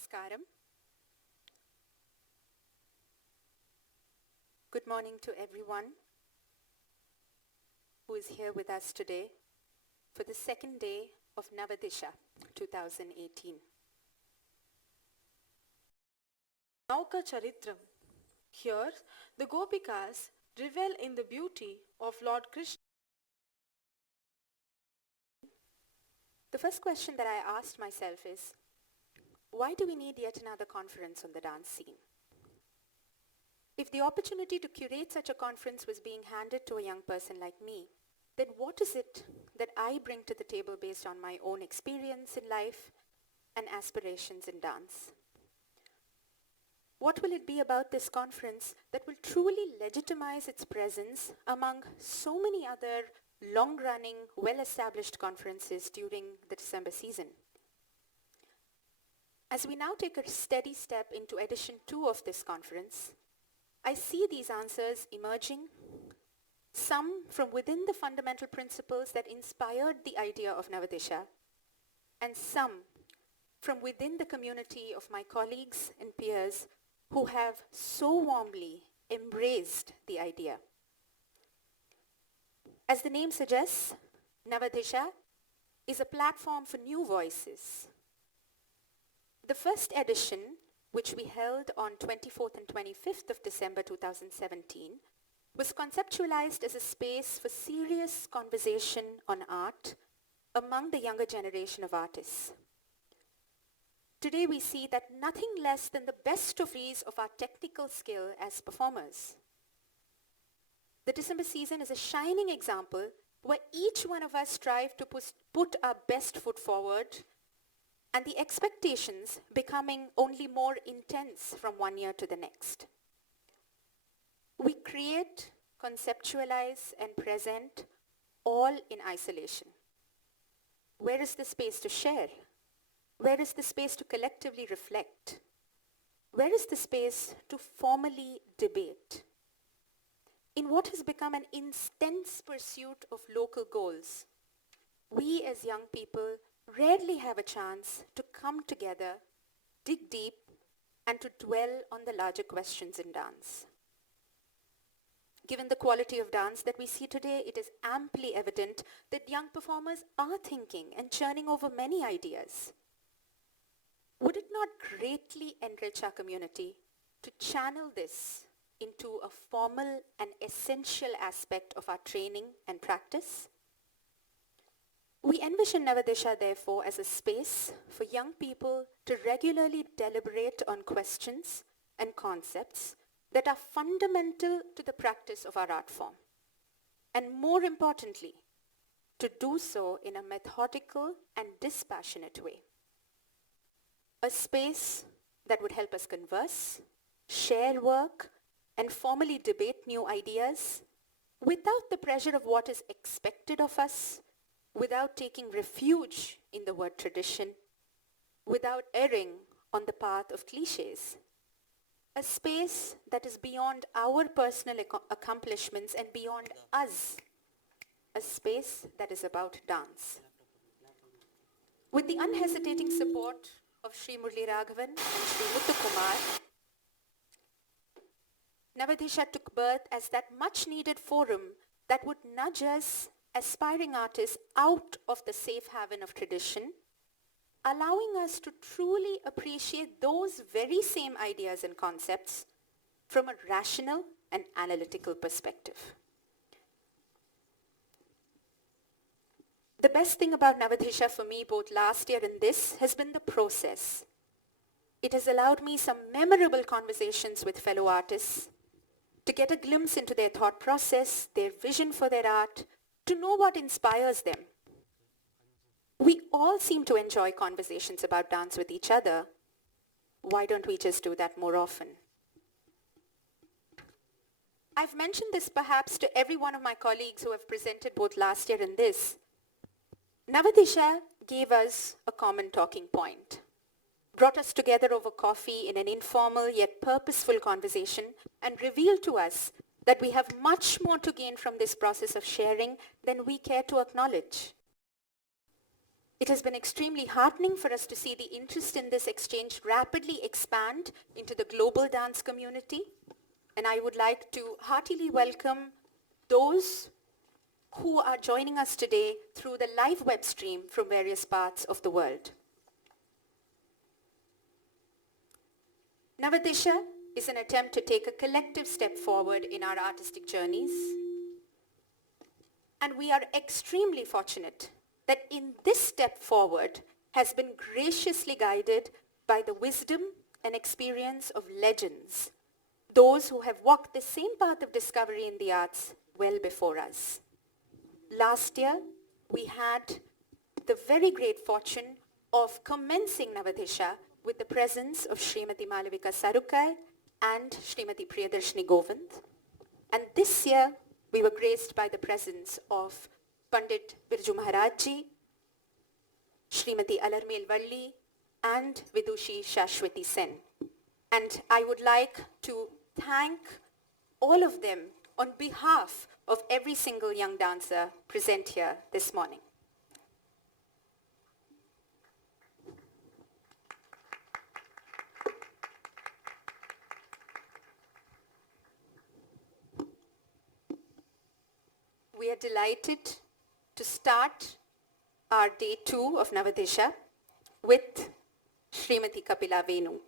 Namaskaram. Good morning to everyone who is here with us today for the second day of Navadisha 2018. Nauka Charitram. Here, the Gopikas revel in the beauty of Lord Krishna. The first question that I asked myself is, why do we need yet another conference on the dance scene? If the opportunity to curate such a conference was being handed to a young person like me, then what is it that I bring to the table based on my own experience in life and aspirations in dance? What will it be about this conference that will truly legitimize its presence among so many other long-running, well-established conferences during the December season? As we now take a steady step into edition 2 of this conference, I see these answers emerging, some from within the fundamental principles that inspired the idea of Navadisha, and some from within the community of my colleagues and peers who have so warmly embraced the idea. As the name suggests, Navadisha is a platform for new voices. The first edition, which we held on 24th and 25th of December 2017, was conceptualized as a space for serious conversation on art among the younger generation of artists. Today we see that nothing less than the best of these of our technical skill as performers. The December season is a shining example where each one of us strive to put our best foot forward, and the expectations becoming only more intense from one year to the next. We create, conceptualize, and present all in isolation. Where is the space to share? Where is the space to collectively reflect? Where is the space to formally debate? In what has become an intense pursuit of local goals, we as young people rarely have a chance to come together, dig deep, and to dwell on the larger questions in dance. Given the quality of dance that we see today, it is amply evident that young performers are thinking and churning over many ideas. Would it not greatly enrich our community to channel this into a formal and essential aspect of our training and practice? We envision Navadisha, therefore, as a space for young people to regularly deliberate on questions and concepts that are fundamental to the practice of our art form. And more importantly, to do so in a methodical and dispassionate way. A space that would help us converse, share work, and formally debate new ideas without the pressure of what is expected of us, without taking refuge in the word tradition, without erring on the path of cliches. A space that is beyond our personal accomplishments and beyond us. A space that is about dance. With the unhesitating support of Sri Murli Raghavan and Sri Muthu Kumar, Navadisha took birth as that much-needed forum that would nudge us aspiring artists out of the safe haven of tradition, allowing us to truly appreciate those very same ideas and concepts from a rational and analytical perspective. The best thing about Navadisha for me both last year and this has been the process. It has allowed me some memorable conversations with fellow artists, to get a glimpse into their thought process, their vision for their art, to know what inspires them. We all seem to enjoy conversations about dance with each other. Why don't we just do that more often? I've mentioned this perhaps to every one of my colleagues who have presented both last year and this. Navadisha gave us a common talking point, brought us together over coffee in an informal yet purposeful conversation, and revealed to us that we have much more to gain from this process of sharing than we care to acknowledge. It has been extremely heartening for us to see the interest in this exchange rapidly expand into the global dance community. And I would like to heartily welcome those who are joining us today through the live web stream from various parts of the world. Navadisha is an attempt to take a collective step forward in our artistic journeys. And we are extremely fortunate that in this step forward has been graciously guided by the wisdom and experience of legends, those who have walked the same path of discovery in the arts well before us. Last year, we had the very great fortune of commencing Navadisha with the presence of Srimati Malavika Sarukar and Srimati Priyadarshini Govind. And this year, we were graced by the presence of Pandit Birju Maharajji, Srimati Alarmel Valli, and Vidushi Shashwati Sen. And I would like to thank all of them on behalf of every single young dancer present here this morning. We are delighted to start our day 2 of Navadisha with Srimati Kapila Venu.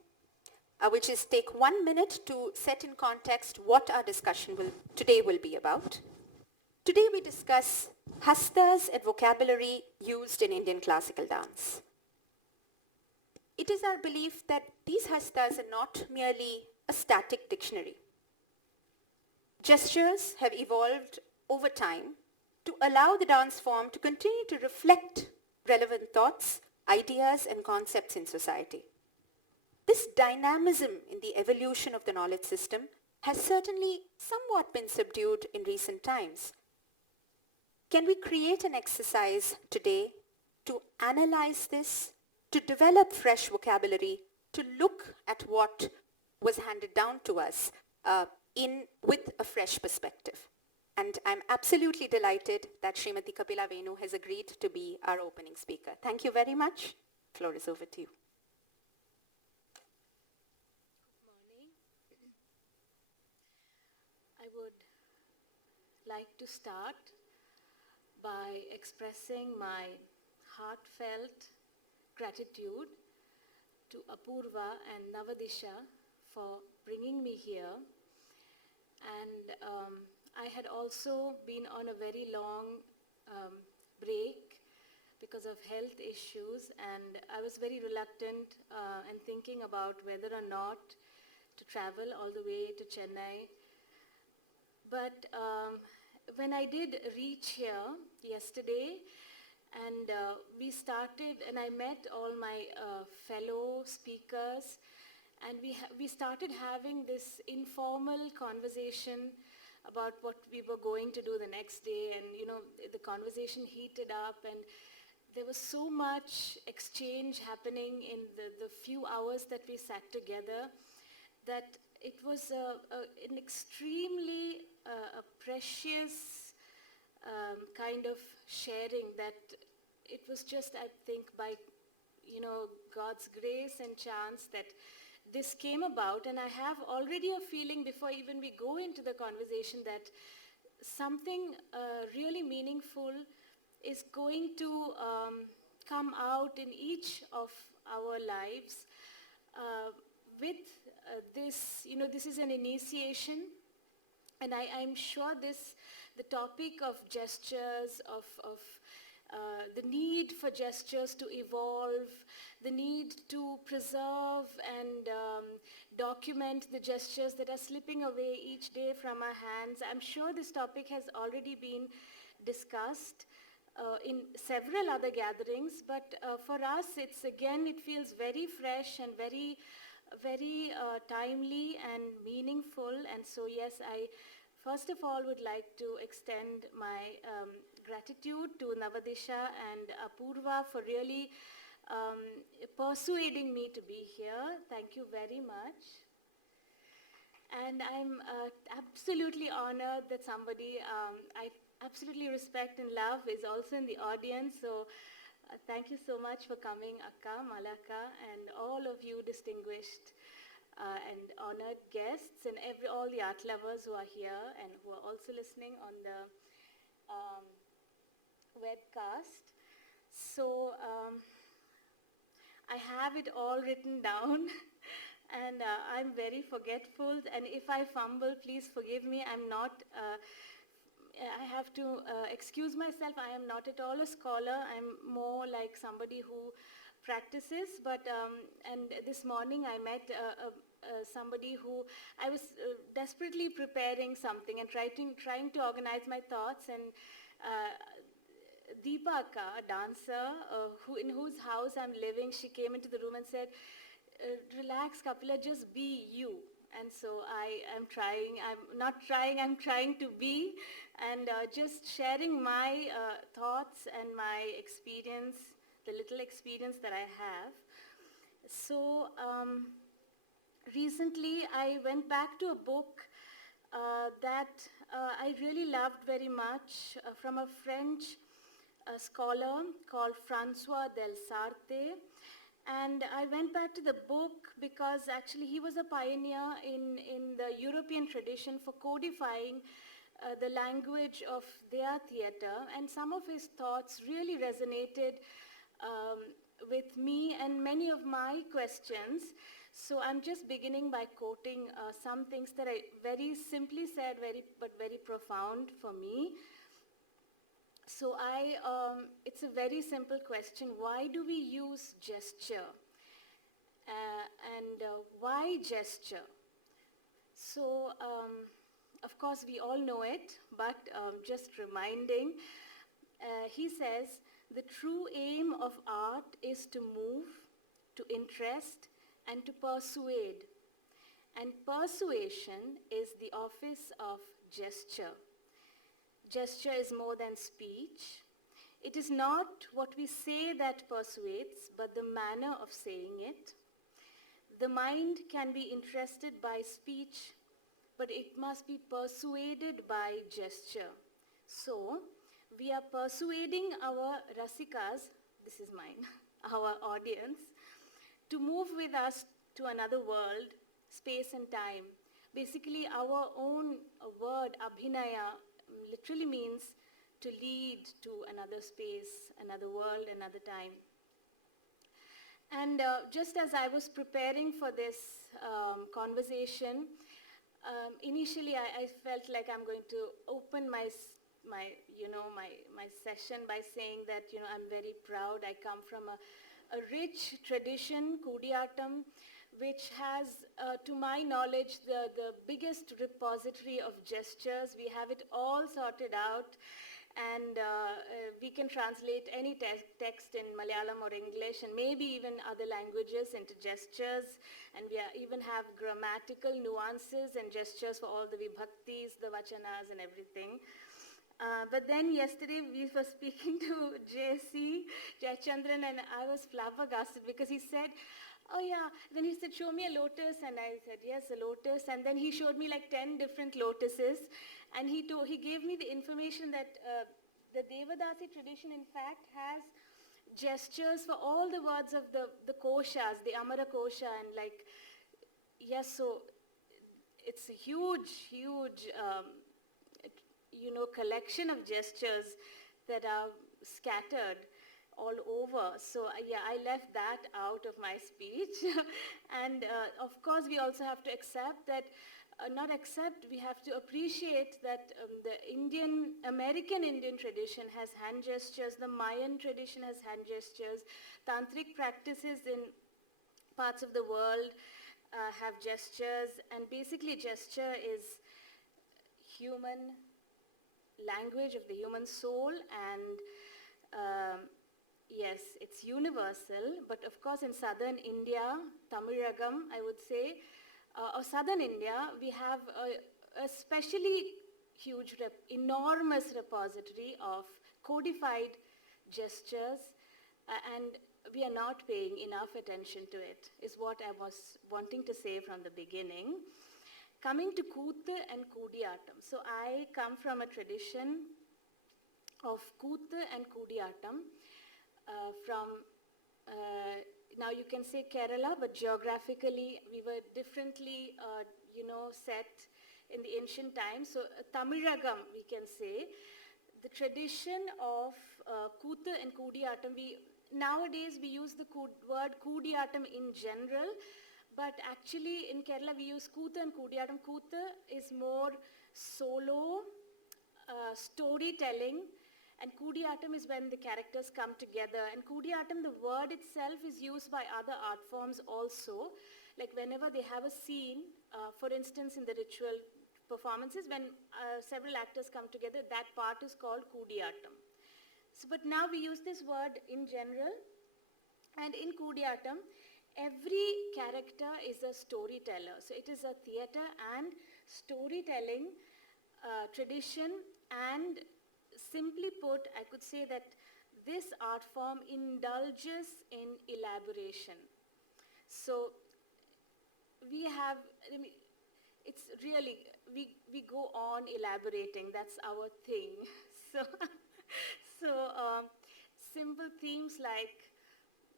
I will just take 1 minute to set in context what our discussion today will be about. Today we discuss hastas and vocabulary used in Indian classical dance. It is our belief that these hastas are not merely a static dictionary. Gestures have evolved over time to allow the dance form to continue to reflect relevant thoughts, ideas, and concepts in society. This dynamism in the evolution of the knowledge system has certainly somewhat been subdued in recent times. Can we create an exercise today to analyze this, to develop fresh vocabulary, to look at what was handed down to us with a fresh perspective? And I'm absolutely delighted that Srimati Kapila Venu has agreed to be our opening speaker. Thank you very much. The floor is over to you. I would like to start by expressing my heartfelt gratitude to Apurva and Navadisha for bringing me here. And I had also been on a very long break because of health issues, and I was very reluctant and thinking about whether or not to travel all the way to Chennai. But when I did reach here yesterday, and we started, and I met all my fellow speakers, and we started having this informal conversation about what we were going to do the next day, and the conversation heated up, and there was so much exchange happening in the few hours that we sat together that it was an extremely precious kind of sharing, that it was just, I think, by God's grace and chance that this came about. And I have already a feeling before even we go into the conversation that something really meaningful is going to come out in each of our lives with this. This is an initiation, and I'm sure the topic of gestures, of the need for gestures to evolve, the need to preserve and document the gestures that are slipping away each day from our hands. I'm sure this topic has already been discussed in several other gatherings, but for us it feels very fresh and very timely and meaningful. And so yes, I first of all would like to extend my gratitude to Navadisha and Apurva for really persuading me to be here. Thank you very much. And I'm absolutely honored that somebody I absolutely respect and love is also in the audience. So Thank you so much for coming, Akka, Malaka, and all of you distinguished and honored guests, and all the art lovers who are here and who are also listening on the um, webcast. So I have it all written down, and I'm very forgetful. And if I fumble, please forgive me. I'm not. I have to excuse myself. I am not at all a scholar. I'm more like somebody who practices. But and this morning I met somebody who I was desperately preparing something and trying to organize my thoughts. And Deepaka, a dancer in whose house I'm living, she came into the room and said, "Relax, Kapila, just be you." And so I'm trying to be, and just sharing my thoughts and my experience, the little experience that I have. So recently I went back to a book that I really loved very much from a French scholar called François del Sarthe. And I went back to the book because actually he was a pioneer in the European tradition for codifying the language of their theater, and some of his thoughts really resonated with me and many of my questions. So I'm just beginning by quoting some things that I very simply said, but very profound for me. So it's a very simple question. Why do we use gesture? And why gesture? So, of course, we all know it, but just reminding, he says, the true aim of art is to move, to interest, and to persuade. And persuasion is the office of gesture. Gesture is more than speech. It is not what we say that persuades, but the manner of saying it. The mind can be interested by speech, but it must be persuaded by gesture. So, we are persuading our rasikas, this is mine, our audience, to move with us to another world, space and time. Basically, our own word, abhinaya, literally means to lead to another space, another world, another time. And just as I was preparing for this conversation, initially I felt like I'm going to open my session by saying that I'm very proud. I come from a rich tradition, Kudiyatam, which has, to my knowledge, the biggest repository of gestures. We have it all sorted out, and we can translate any text in Malayalam or English, and maybe even other languages into gestures. And we even have grammatical nuances and gestures for all the vibhaktis, the vachanas, and everything. But then yesterday we were speaking to JC, Jayachandran, and I was flabbergasted because he said, "Oh yeah," then he said, "Show me a lotus," and I said, "Yes, a lotus," and then he showed me like 10 different lotuses, and he gave me the information that the Devadasi tradition in fact has gestures for all the words of the koshas, the Amara kosha, and like, yes, so it's a huge collection of gestures that are scattered all over. So yeah, I left that out of my speech. And of course, we also have to accept that, we have to appreciate that the American Indian tradition has hand gestures, the Mayan tradition has hand gestures, tantric practices in parts of the world have gestures, and basically gesture is human language of the human soul, and yes, it's universal. But of course in southern India, Tamilagam, I would say, or southern India, we have a especially huge, enormous repository of codified gestures, and we are not paying enough attention to it, is what I was wanting to say from the beginning. Coming to Kuthu and Kudiyatam. So I come from a tradition of Kuthu and Kudiyatam. from, now you can say Kerala, but geographically we were differently, set in the ancient times. So Tamilagam, we can say, the tradition of Kuthu and Kudiyattam, nowadays we use the word Kudiyattam in general, but actually in Kerala we use Kuthu and Kudiyattam. Kuthu is more solo storytelling, and Kudiyattam is when the characters come together. And Kudiyattam, the word itself is used by other art forms also. Like whenever they have a scene, for instance in the ritual performances, when several actors come together, that part is called Kudiyattam. So, but now we use this word in general, and in Kudiyattam, every character is a storyteller. So it is a theatre and storytelling tradition, and simply put, I could say that this art form indulges in elaboration. So we have, it's really, we go on elaborating, that's our thing. So, simple themes like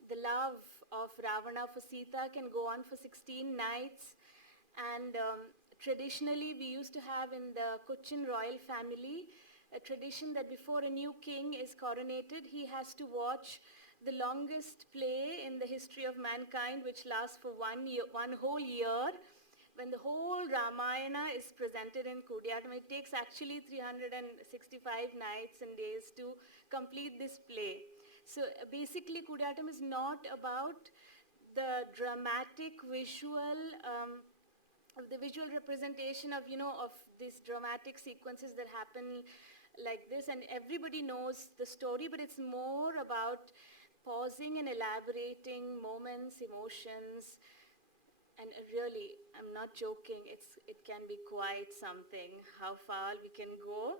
the love of Ravana for Sita can go on for 16 nights, and traditionally we used to have in the Cochin royal family a tradition that before a new king is coronated, he has to watch the longest play in the history of mankind, which lasts for 1 year, 1 whole year, when the whole Ramayana is presented in Kudiyattam. It takes actually 365 nights and days to complete this play. So basically Kudiyattam is not about the dramatic visual, the visual representation of, of these dramatic sequences that happen like this, and everybody knows the story, but it's more about pausing and elaborating moments, emotions. And really, I'm not joking, it can be quite something, how far we can go.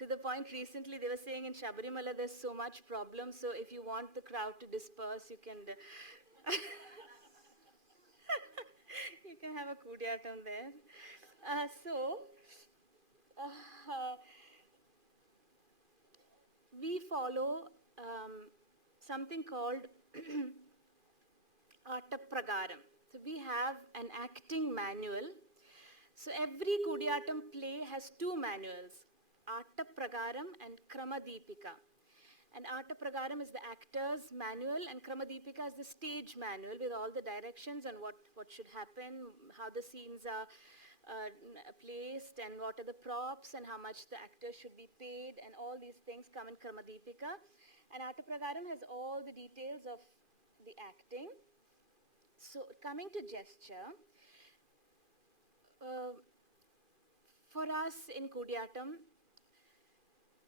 To the point recently, they were saying in Shabarimala there's so much problem, so if you want the crowd to disperse, you can you can have a Kudiyattam there. We follow something called Pragaram. So we have an acting manual. So every Kudiyattam play has two manuals, Pragaram and Kramadipika. And Pragaram is the actor's manual, and Kramadipika is the stage manual with all the directions on what should happen, how the scenes are placed, and what are the props, and how much the actor should be paid, and all these things come in Kramadipika. And Pragaram has all the details of the acting. So coming to gesture, for us in Kudiyattam,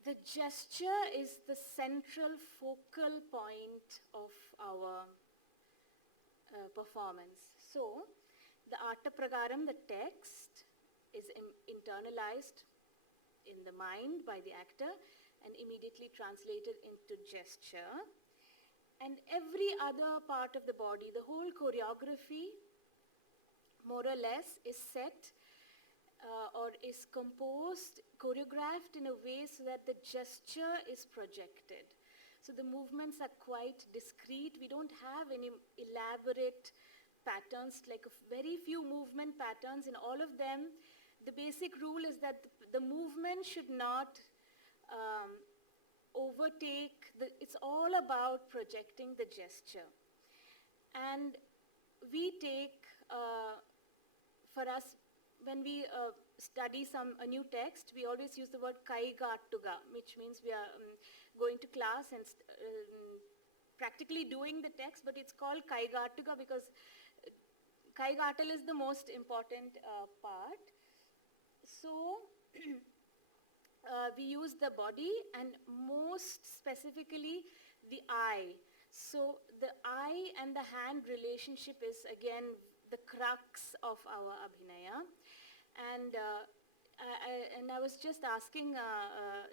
the gesture is the central focal point of our performance. So the Pragaram, the text, is internalized in the mind by the actor and immediately translated into gesture. And every other part of the body, the whole choreography, more or less, is set or is composed, choreographed in a way so that the gesture is projected. So the movements are quite discrete. We don't have any elaborate patterns, like very few movement patterns. In all of them, the basic rule is that the movement should not overtake, it's all about projecting the gesture. And we take, for us, when we study a new text, we always use the word kaigattuga, which means we are going to class and practically doing the text, but it's called kaigattuga because kaigattal is the most important part. So we use the body and most specifically the eye. So the eye and the hand relationship is again the crux of our abhinaya. And I was just asking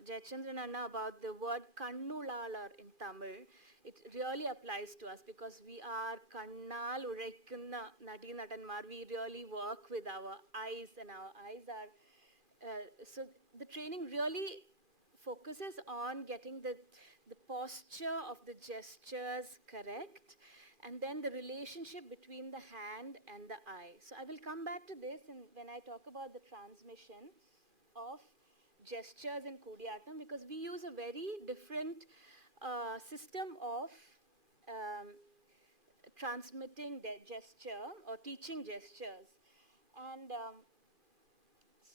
Jayachandran Anna about the word kannulalar in Tamil. It really applies to us because we are kannal urakkunna nadi nadanmar. We really work with our eyes, and our eyes are so the training really focuses on getting the the posture of the gestures correct, and then the relationship between the hand and the eye. So I will come back to this when I talk about the transmission of gestures in Kudiyattam, because we use a very different system of um, transmitting the gesture or teaching gestures. And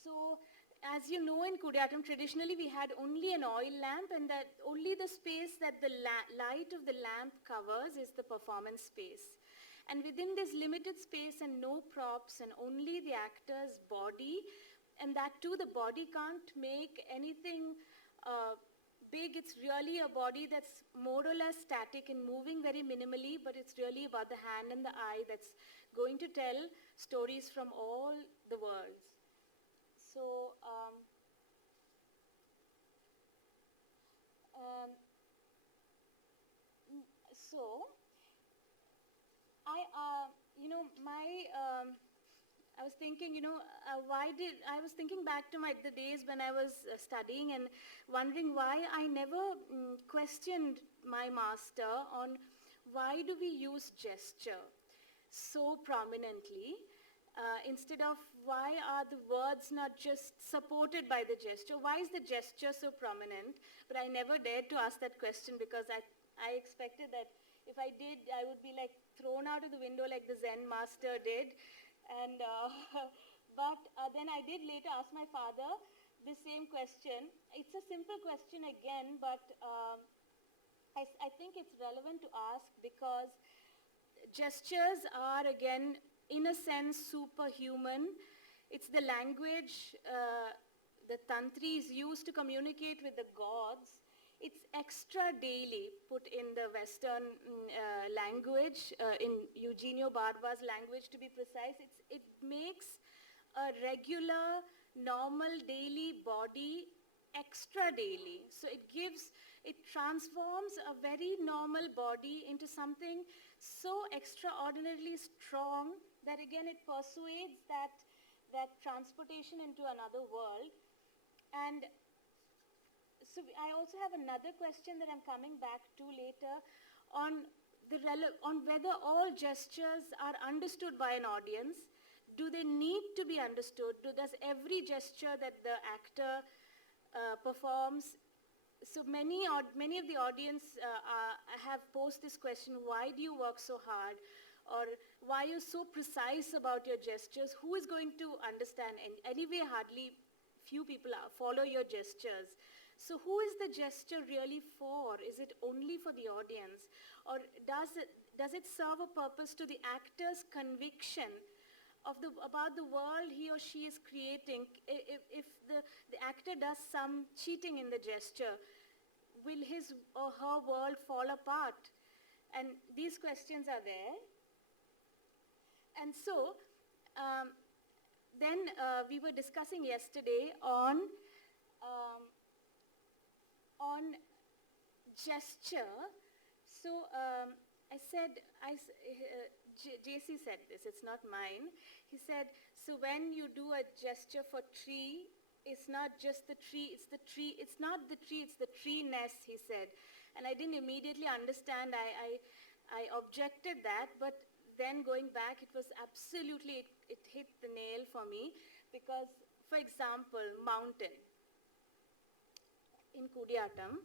so, as you know, in Kudiyattam, traditionally we had only an oil lamp, and that only the space that the light of the lamp covers is the performance space. And within this limited space and no props and only the actor's body, and that too the body can't make anything big. It's really a body that's more or less static and moving very minimally, but it's really about the hand and the eye that's going to tell stories from all the worlds. So, so I, I was thinking, I was thinking back to the days when I was studying and wondering why I never questioned my master on why do we use gesture so prominently, instead of why are the words not just supported by the gesture? Why is the gesture so prominent? But I never dared to ask that question because I expected that if I did, I would be like thrown out of the window like the Zen master did. And but then I did later ask my father the same question. It's a simple question again, but I think it's relevant to ask because gestures are again, in a sense, superhuman. It's the language the tantris use to communicate with the gods. It's extra daily, put in the Western language, in Eugenio Barba's language to be precise. It makes a regular, normal, daily body extra daily. So it transforms a very normal body into something so extraordinarily strong that again it persuades that transportation into another world. And so I also have another question that I'm coming back to later on whether all gestures are understood by an audience. Do they need to be understood? Does every gesture that the actor performs? So many of the audience have posed this question: why do you work so hard? Or why are you so precise about your gestures? Who is going to understand? And anyway, hardly few people follow your gestures. So who is the gesture really for? Is it only for the audience? Or does it serve a purpose to the actor's conviction about the world he or she is creating? If the actor does some cheating in the gesture, will his or her world fall apart? And these questions are there. And so, then we were discussing yesterday on gesture. So I said, JC said this, it's not mine. He said, so when you do a gesture for tree, it's not just the tree, it's the tree, it's not the tree, it's the tree-ness, he said. And I didn't immediately understand, I objected that, but then going back, it was absolutely, it hit the nail for me, because, for example, mountain. In Kudiyattam,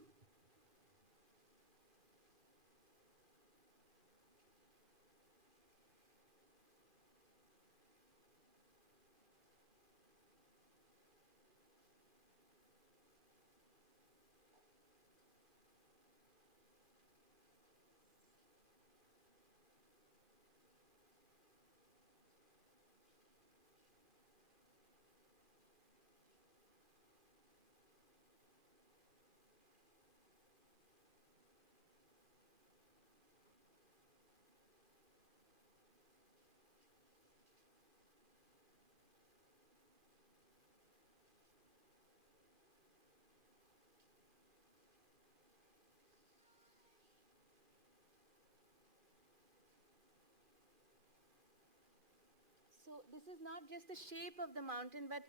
so this is not just the shape of the mountain, but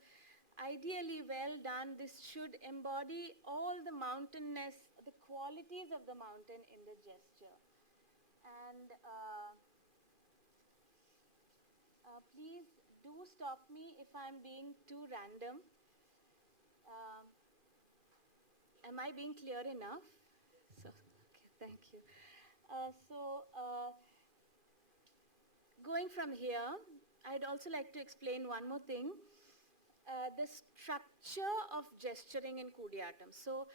ideally well done. This should embody all the mountainness, the qualities of the mountain in the gesture. And please do stop me if I'm being too random. Am I being clear enough? So, okay, thank you. Going from here, I'd also like to explain one more thing. The structure of gesturing in Kudiyatam. So,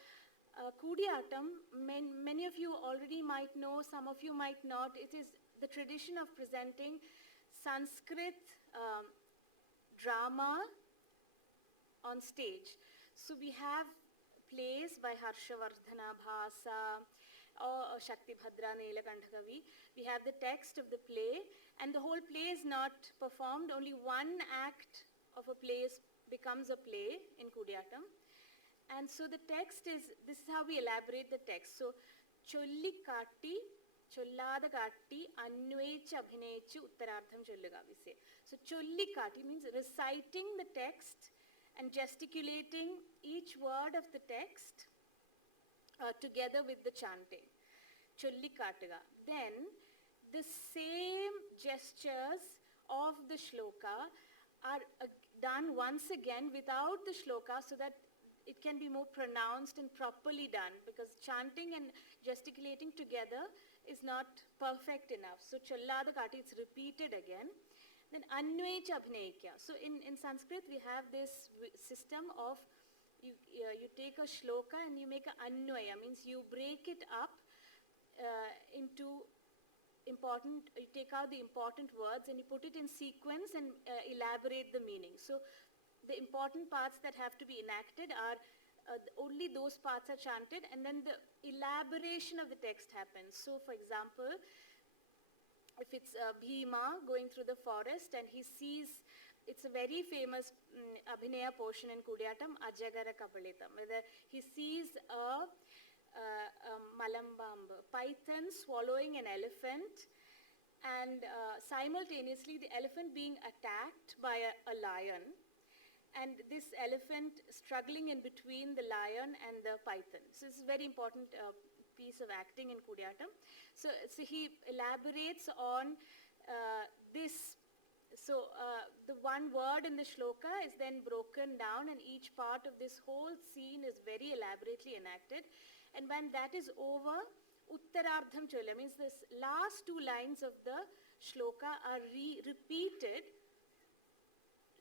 Kudiyatam, many of you already might know, some of you might not. It is the tradition of presenting Sanskrit drama on stage. So we have plays by Harshavardhana Bhasa or Shakti Bhadra Nilakantha. We have the text of the play, and the whole play is not performed. Only one act of a play becomes a play in Kudiyatam. And so the text is, this is how we elaborate the text. So, Cholli Katti, Chollada Katti, Anvecha Abhinechu Uttarartham Cholluga, we say. So, Cholli Katti means reciting the text and gesticulating each word of the text together with the chanting. Cholli Kattuga. Then, the same gestures of the shloka are done once again without the shloka, so that it can be more pronounced and properly done, because chanting and gesticulating together is not perfect enough. So Chollada Kati, it's repeated again. Then Anvecha Abhinekya. So in Sanskrit we have this system of you take a shloka and you make an Anvaya, means you break it up into important, you take out the important words and you put it in sequence and elaborate the meaning. So the important parts that have to be enacted are only those parts are chanted, and then the elaboration of the text happens. So for example, if it's Bhima going through the forest and he sees, it's a very famous Abhinaya portion in Kudiyatam, Ajagara Kapalitam, where he sees a Malambamba, python swallowing an elephant, and simultaneously the elephant being attacked by a lion, and this elephant struggling in between the lion and the python. So this is a very important piece of acting in Kudiyatam. So he elaborates on this. So the one word in the shloka is then broken down, and each part of this whole scene is very elaborately enacted. And when that is over, Uttarardham Cholla means this last two lines of the shloka are repeated,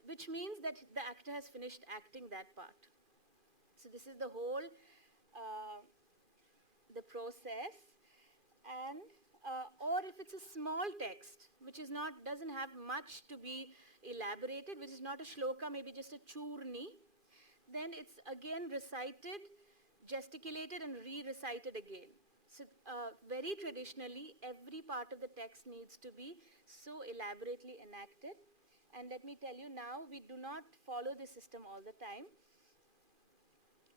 which means that the actor has finished acting that part. So this is the whole the process. And or if it's a small text which is not, doesn't have much to be elaborated, which is not a shloka, maybe just a churni, then it's again recited, gesticulated and re-recited again. So very traditionally, every part of the text needs to be so elaborately enacted. And let me tell you now, we do not follow this system all the time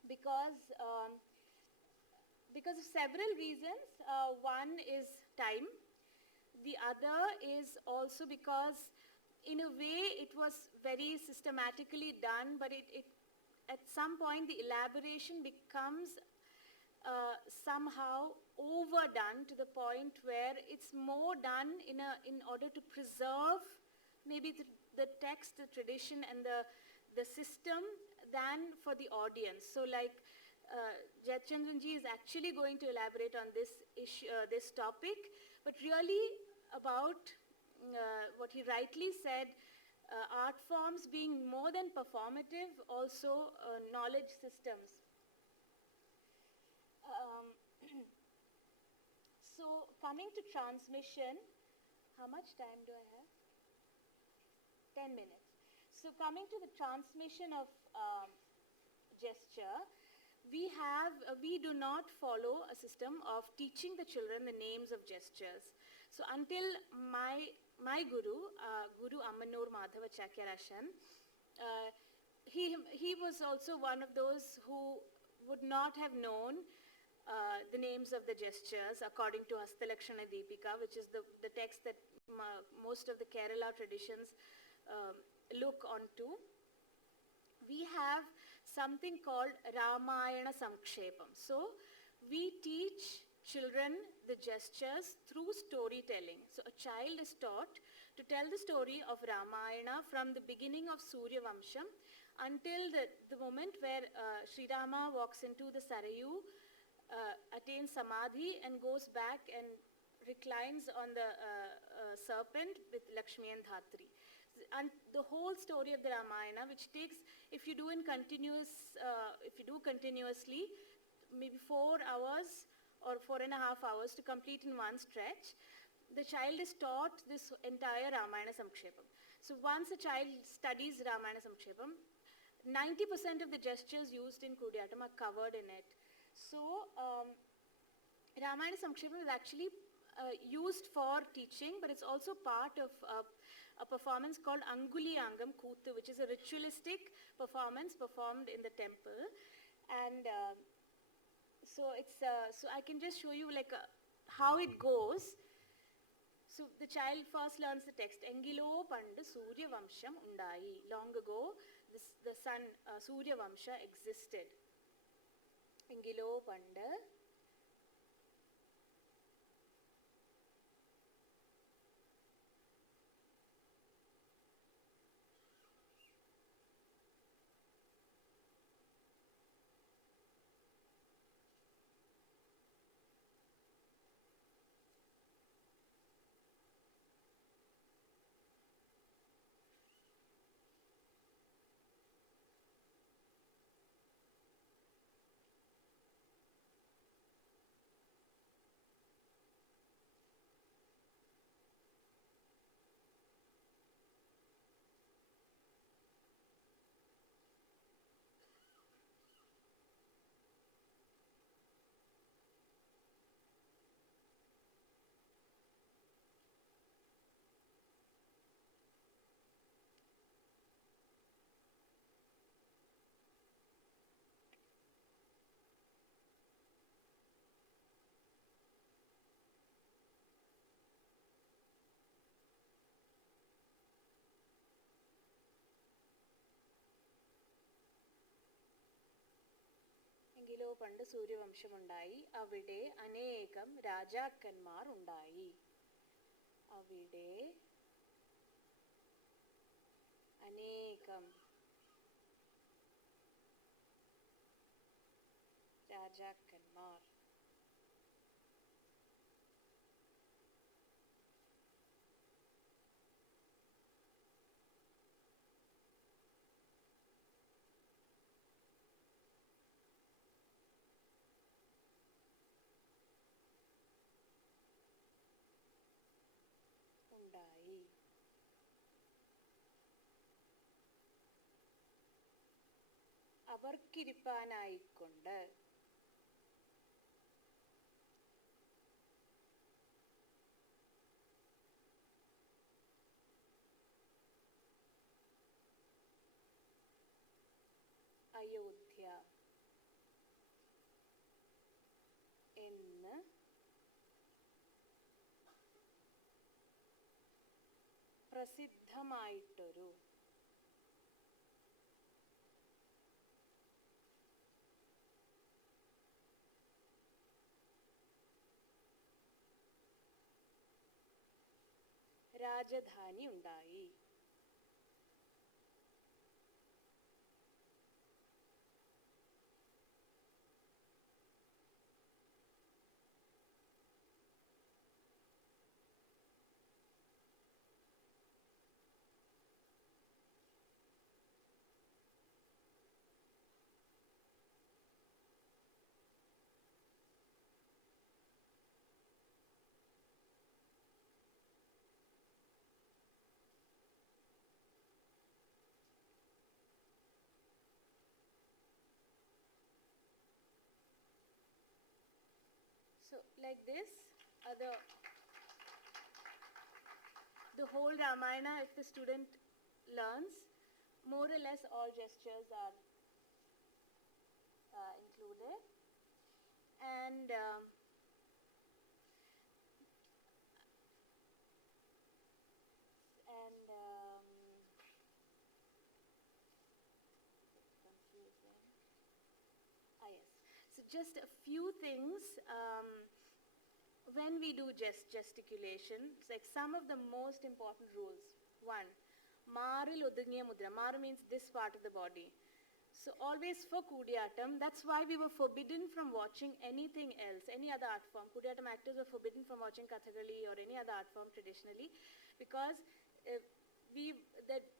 because of several reasons. One is time. The other is also because in a way it was very systematically done, but it at some point the elaboration becomes somehow overdone to the point where it's more done in order to preserve maybe the text, the tradition and the system than for the audience. So like Jayachandranji is actually going to elaborate on this issue, this topic, but really about what he rightly said, art forms being more than performative, also knowledge systems. So coming to transmission, how much time do I have? 10 minutes. So coming to the transmission of gesture, we do not follow a system of teaching the children the names of gestures. So until my guru, Guru Ammanur Madhava Chakyarashan, he was also one of those who would not have known the names of the gestures according to Hastalakshana Deepika, which is the text that most of the Kerala traditions look onto. We have something called Ramayana Samkshepam. So We teach children the gestures through storytelling. So a child is taught to tell the story of Ramayana from the beginning of Surya Vamsham until the moment where Sri Rama walks into the Sarayu, attains Samadhi and goes back and reclines on the serpent with Lakshmi and Dhatri. And the whole story of the Ramayana, which takes, if you do continuously, maybe 4 hours or 4.5 hours to complete in one stretch, the child is taught this entire Ramayana Samkshepam. So once a child studies Ramayana Samkshepam, 90% of the gestures used in Kudiyatam are covered in it. So Ramayana Samkshepam is actually used for teaching, but it's also part of a performance called Anguli Angam Kuthu, which is a ritualistic performance performed in the temple. And so I can just show you how it goes. So the child first learns the text. Engilo pandu Surya Vamsham undai. Long ago, the sun Surya Vamsha existed. Engilo pandu എങ്കിലോ പണ്ട് സൂര്യവംശമുണ്ടായി അവിടെ അനേകം രാജാക്കന്മാർ ഉണ്ടായി. അവിടെ അനേകം രാജാക്കന്മാർ ഉണ്ടായി. അവർക്കിരിപ്പാനായിക്കൊണ്ട് അയോധ്യ എന്ന് പ്രസിദ്ധമായിട്ടൊരു രാജധാനി ഉണ്ടായി. So like this, the whole Ramayana, if the student learns, more or less all gestures are included. And confusing. Yes. So just a few things when we do gesticulation. It's like some of the most important rules. One, Maril Udungiya Mudra. Mara means this part of the body. So always for Kudiyatam, that's why we were forbidden from watching anything else, any other art form. Kudiyatam actors were forbidden from watching Kathakali or any other art form traditionally, because the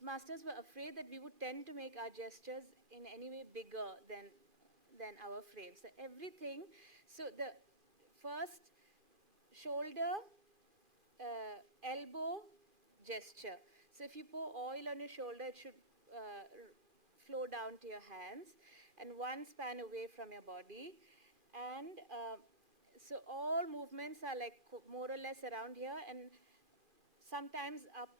masters were afraid that we would tend to make our gestures in any way bigger than our frames. So everything, so the first shoulder, elbow, gesture. So if you pour oil on your shoulder, it should flow down to your hands and one span away from your body. And so all movements are like more or less around here and sometimes up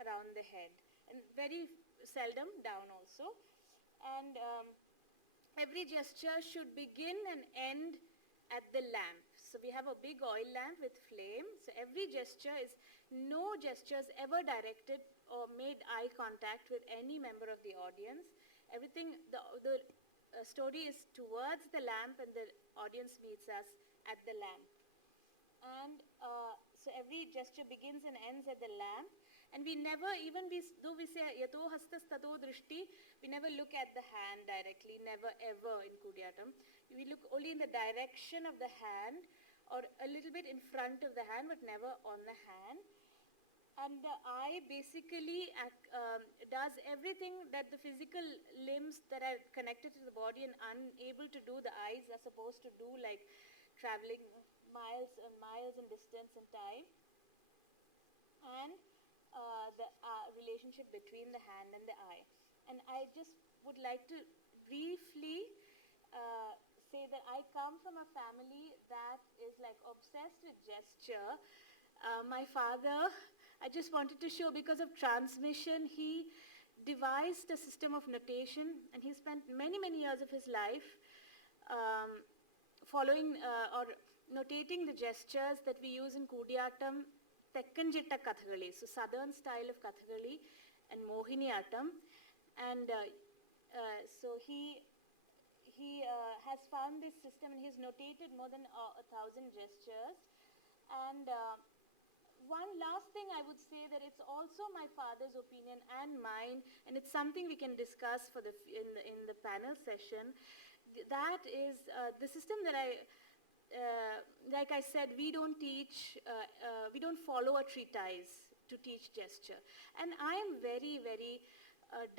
around the head. And very seldom down also. And every gesture should begin and end at the lamp. So we have a big oil lamp with flame. So every gesture is, no gestures ever directed or made eye contact with any member of the audience. Everything, the story is towards the lamp and the audience meets us at the lamp. And so every gesture begins and ends at the lamp. And we never, though we say yato hastas tato drishti, we never look at the hand directly, never ever in Kudiyatam. We look only in the direction of the hand or a little bit in front of the hand, but never on the hand. And the eye basically does everything that the physical limbs that are connected to the body and unable to do, the eyes are supposed to do, like traveling miles and miles in distance and time. And the relationship between the hand and the eye. And I just would like to briefly say that I come from a family that is like obsessed with gesture. My father, I just wanted to show, because of transmission, he devised a system of notation, and he spent many, many years of his life following or notating the gestures that we use in Kudiyatam, Tekkanjitta Kathakali, so southern style of Kathakali, and Mohiniyattam. And so he has found this system, and he's notated more than 1,000 gestures. And one last thing I would say, that it's also my father's opinion and mine, and it's something we can discuss for in the panel session. That is the system that like I said, we don't teach, we don't follow a treatise to teach gesture. And I am very, very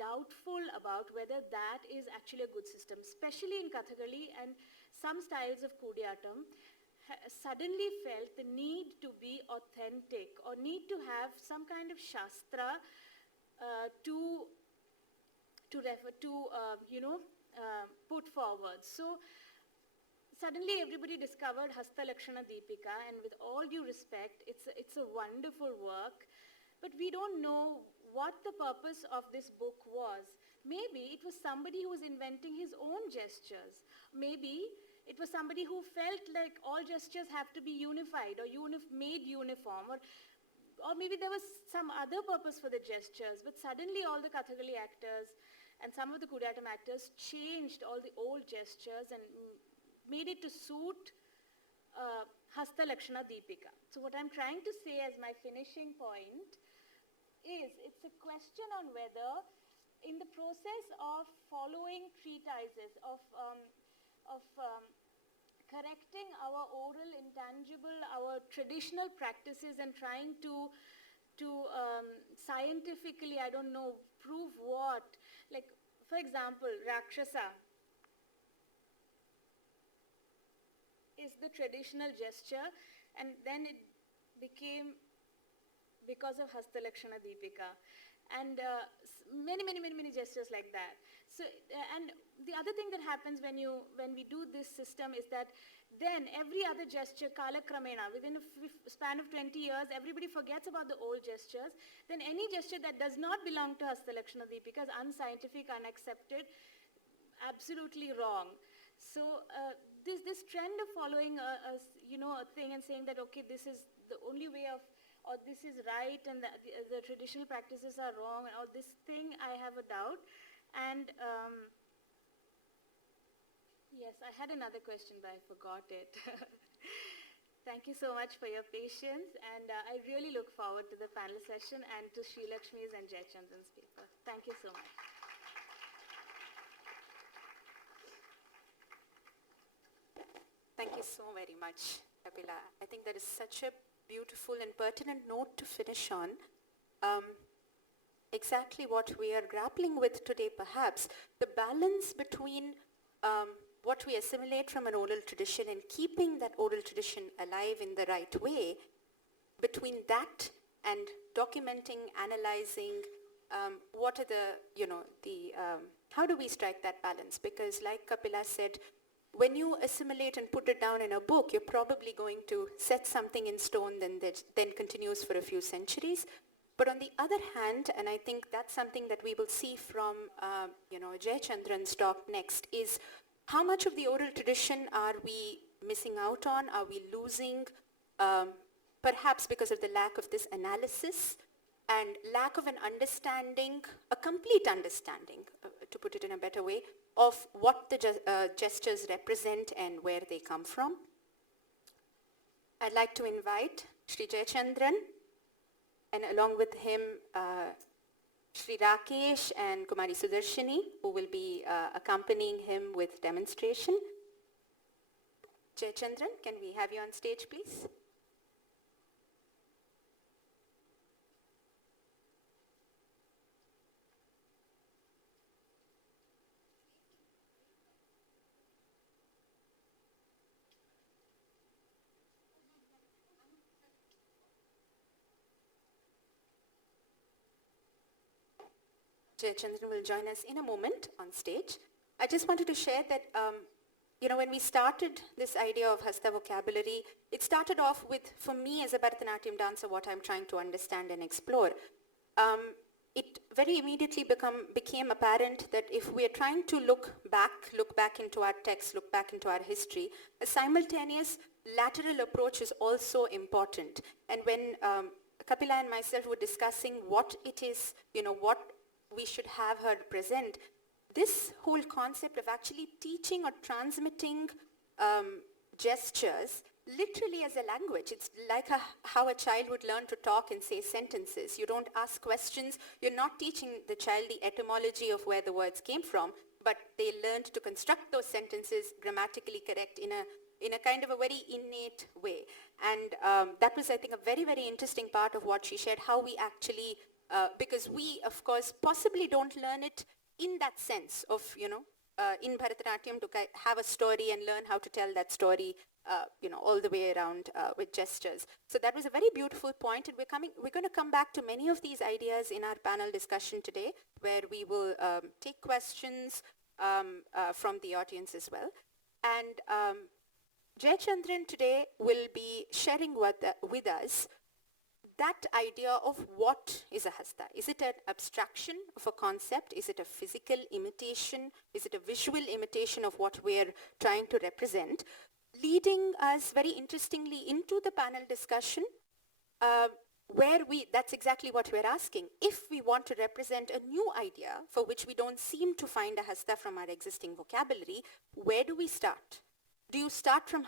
doubtful about whether that is actually a good system, especially in Kathakali and some styles of Kudiyatam. Suddenly felt the need to be authentic or need to have some kind of shastra to refer to, put forward. So suddenly everybody discovered Hasta Lakshana Deepika, and with all due respect, it's a wonderful work, but we don't know what the purpose of this book was. Maybe it was somebody who was inventing his own gestures. Maybe it was somebody who felt like all gestures have to be unified or made uniform, or maybe there was some other purpose for the gestures, but suddenly all the Kathakali actors and some of the Kudiyatam actors changed all the old gestures and made it to suit Hasta Lakshana Deepika. So what I'm trying to say as my finishing point is, it's a question on whether in the process of following treatises, of correcting our oral, intangible, our traditional practices and trying to scientifically, I don't know, prove what. Like, for example, Rakshasa is the traditional gesture, and then it became because of Hasta Lakshana Deepika. And many gestures like that. So, and the other thing that happens when we do this system is that then every other gesture, Kala Kramena, within a span of 20 years, everybody forgets about the old gestures. Then any gesture that does not belong to Hasta Lakshana Deepika is unscientific, unaccepted, absolutely wrong. So this trend of following a thing and saying that, okay, this is the only way of, or this is right and the traditional practices are wrong, or this thing, I have a doubt. And Yes, I had another question, but I forgot it. Thank you so much for your patience, and I really look forward to the panel session and to Sri Lakshmi's and Jayachandran's paper. Thank you so much. Thank you so very much, Kapila. I think that is such a beautiful and pertinent note to finish on. Um, exactly what we are grappling with today, perhaps, the balance between what we assimilate from an oral tradition and keeping that oral tradition alive in the right way, between that and documenting, analyzing, what are how do we strike that balance? Because like Kapila said, when you assimilate and put it down in a book, you're probably going to set something in stone that then continues for a few centuries. But on the other hand, and I think that's something that we will see from, Jayachandran's talk next, is how much of the oral tradition are we missing out on? Are we losing? Perhaps because of the lack of this analysis and lack of an understanding, a complete understanding, to put it in a better way, of what the gestures represent and where they come from. I'd like to invite Sri Jayachandran, and along with him, Sri Rakesh and Kumari Sudarshini, who will be accompanying him with demonstration. Jayachandran, can we have you on stage, please? Jayachandran will join us in a moment on stage. I just wanted to share that, when we started this idea of Hasta vocabulary, it started off with, for me as a Bharatanatyam dancer, what I'm trying to understand and explore. It very immediately became apparent that if we are trying to look back into our text, look back into our history, a simultaneous lateral approach is also important. And when Kapila and myself were discussing what it is, what we should have her present, this whole concept of actually teaching or transmitting gestures literally as a language. It's like how a child would learn to talk and say sentences. You don't ask questions. You're not teaching the child the etymology of where the words came from, but they learned to construct those sentences grammatically correct in a kind of a very innate way. And that was, I think, a very, very interesting part of what she shared, how we actually, because we, of course, possibly don't learn it in that sense of, in Bharatanatyam to have a story and learn how to tell that story, all the way around with gestures. So that was a very beautiful point, and we're going to come back to many of these ideas in our panel discussion today, where we will take questions from the audience as well. And Jayachandran today will be sharing with us that idea of what is a hasta. Is it an abstraction of a concept? Is it a physical imitation? Is it a visual imitation of what we're trying to represent? Leading us very interestingly into the panel discussion, where that's exactly what we're asking. If we want to represent a new idea for which we don't seem to find a hasta from our existing vocabulary, where do we start? Do you start from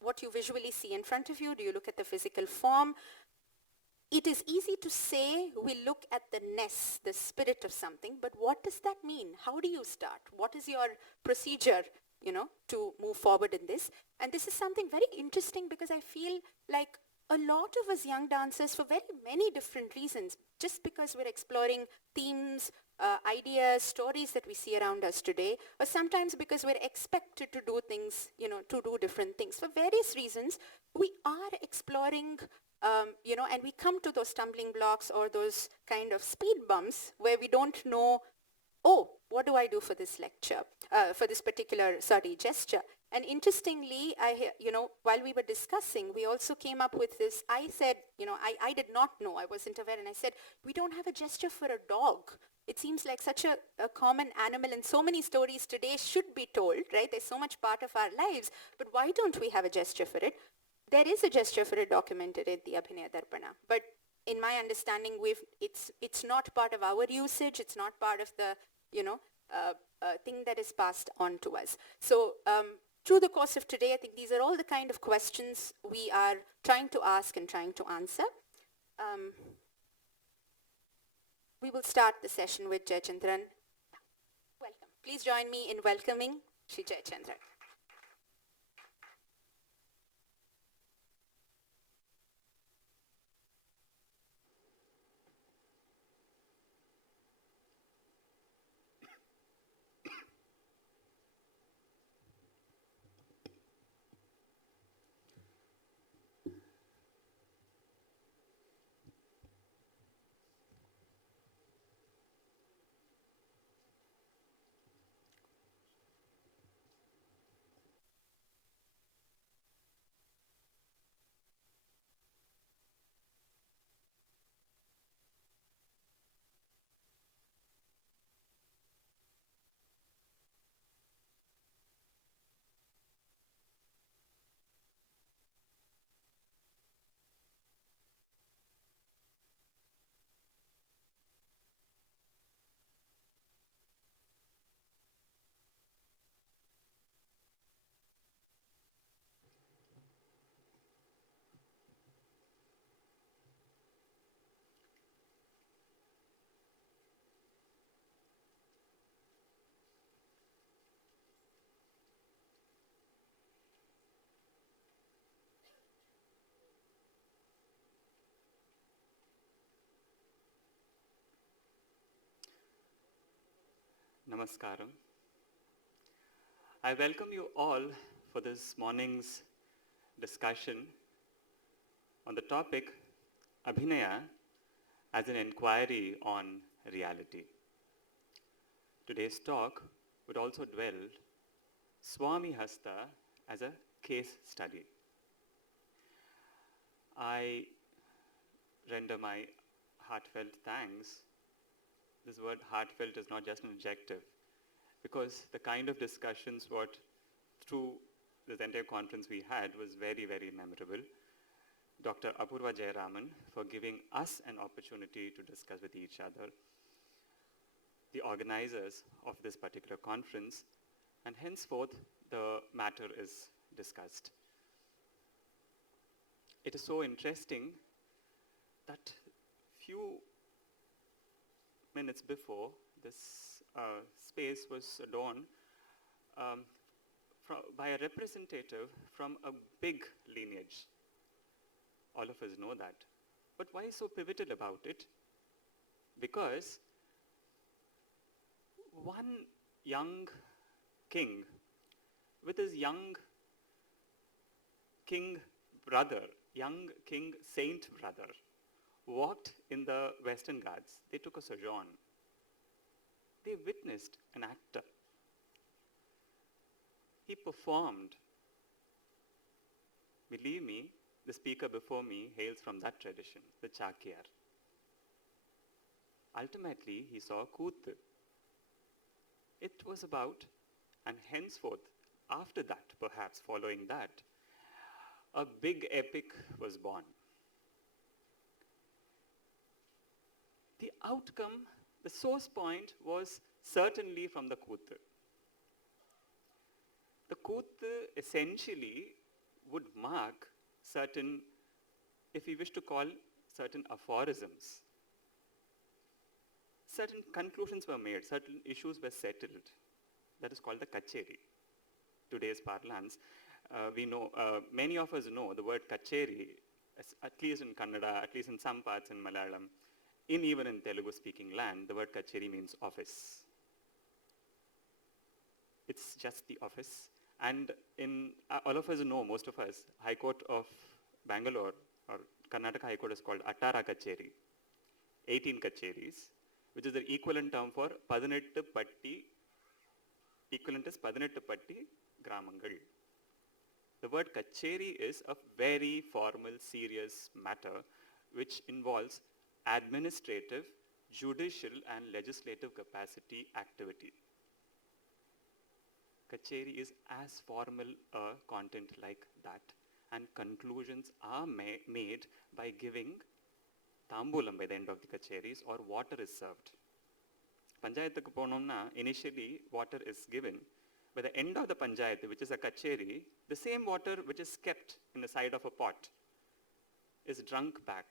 what you visually see in front of you? Do you look at the physical form? It is easy to say we look at the ness, the spirit of something, but what does that mean? How do you start? What is your procedure, to move forward in this? And this is something very interesting because I feel like a lot of us young dancers, for very many different reasons, just because we're exploring themes, ideas, stories that we see around us today, or sometimes because we're expected to do things, to do different things. For various reasons, we are exploring, and we come to those stumbling blocks or those kind of speed bumps where we don't know, what do I do for this lecture, for this particular, gesture? And interestingly, while we were discussing, we also came up with this. I said, I did not know, I wasn't aware, and I said, we don't have a gesture for a dog. It seems like such a common animal, and so many stories today should be told, right? There's so much part of our lives, but why don't we have a gesture for it? There is a gesture for it documented in the Abhinaya Darpana, but in my understanding, it's not part of our usage. It's not part of the, thing that is passed on to us. So through the course of today, I think these are all the kind of questions we are trying to ask and trying to answer. We will start the session with Jayachandran. Welcome. Please join me in welcoming Shri Jayachandran. Namaskaram. I welcome you all for this morning's discussion on the topic Abhinaya as an inquiry on reality. Today's talk would also dwell Swami Hasta as a case study. I render my heartfelt thanks. This word heartfelt is not just an adjective, because the kind of discussions what through this entire conference we had was very, very memorable. Dr. Apurva Jayaraman for giving us an opportunity to discuss with each other, the organizers of this particular conference, and henceforth the matter is discussed. It is so interesting that few minutes before this space was adorned by a representative from a big lineage. All of us know that. But why so pivotal about it? Because one young king with his young king brother, young king saint brother, walked in the Western Ghats. They took a sojourn. They witnessed an actor. He performed. Believe me, the speaker before me hails from that tradition, the Chakyar. Ultimately, he saw Kooth. It was about, and henceforth, after that, perhaps following that, a big epic was born. The outcome, the source point was certainly from the Kooth. The Kooth essentially would mark certain, if we wish to call certain aphorisms. Certain conclusions were made, certain issues were settled. That is called the Kacheri. Today's parlance, we know, many of us know the word Kacheri, at least in Kannada, at least in some parts in Malayalam, even in Telugu-speaking land, the word Kacheri means office. It's just the office. And in all of us know, most of us, High Court of Bangalore or Karnataka High Court is called Attara Kacheri, 18 Kacheris, which is the equivalent term for Padanettu Patti, equivalent is Padanettu Patti Gramangal. The word Kacheri is a very formal, serious matter which involves administrative, judicial and legislative capacity activity. Kacheri is as formal a content like that, and conclusions are made by giving tambulam by the end of the kacheris, or water is served. Panchayatku ponomna, initially water is given. By the end of the panchayat, which is a kacheri, the same water which is kept in the side of a pot is drunk back.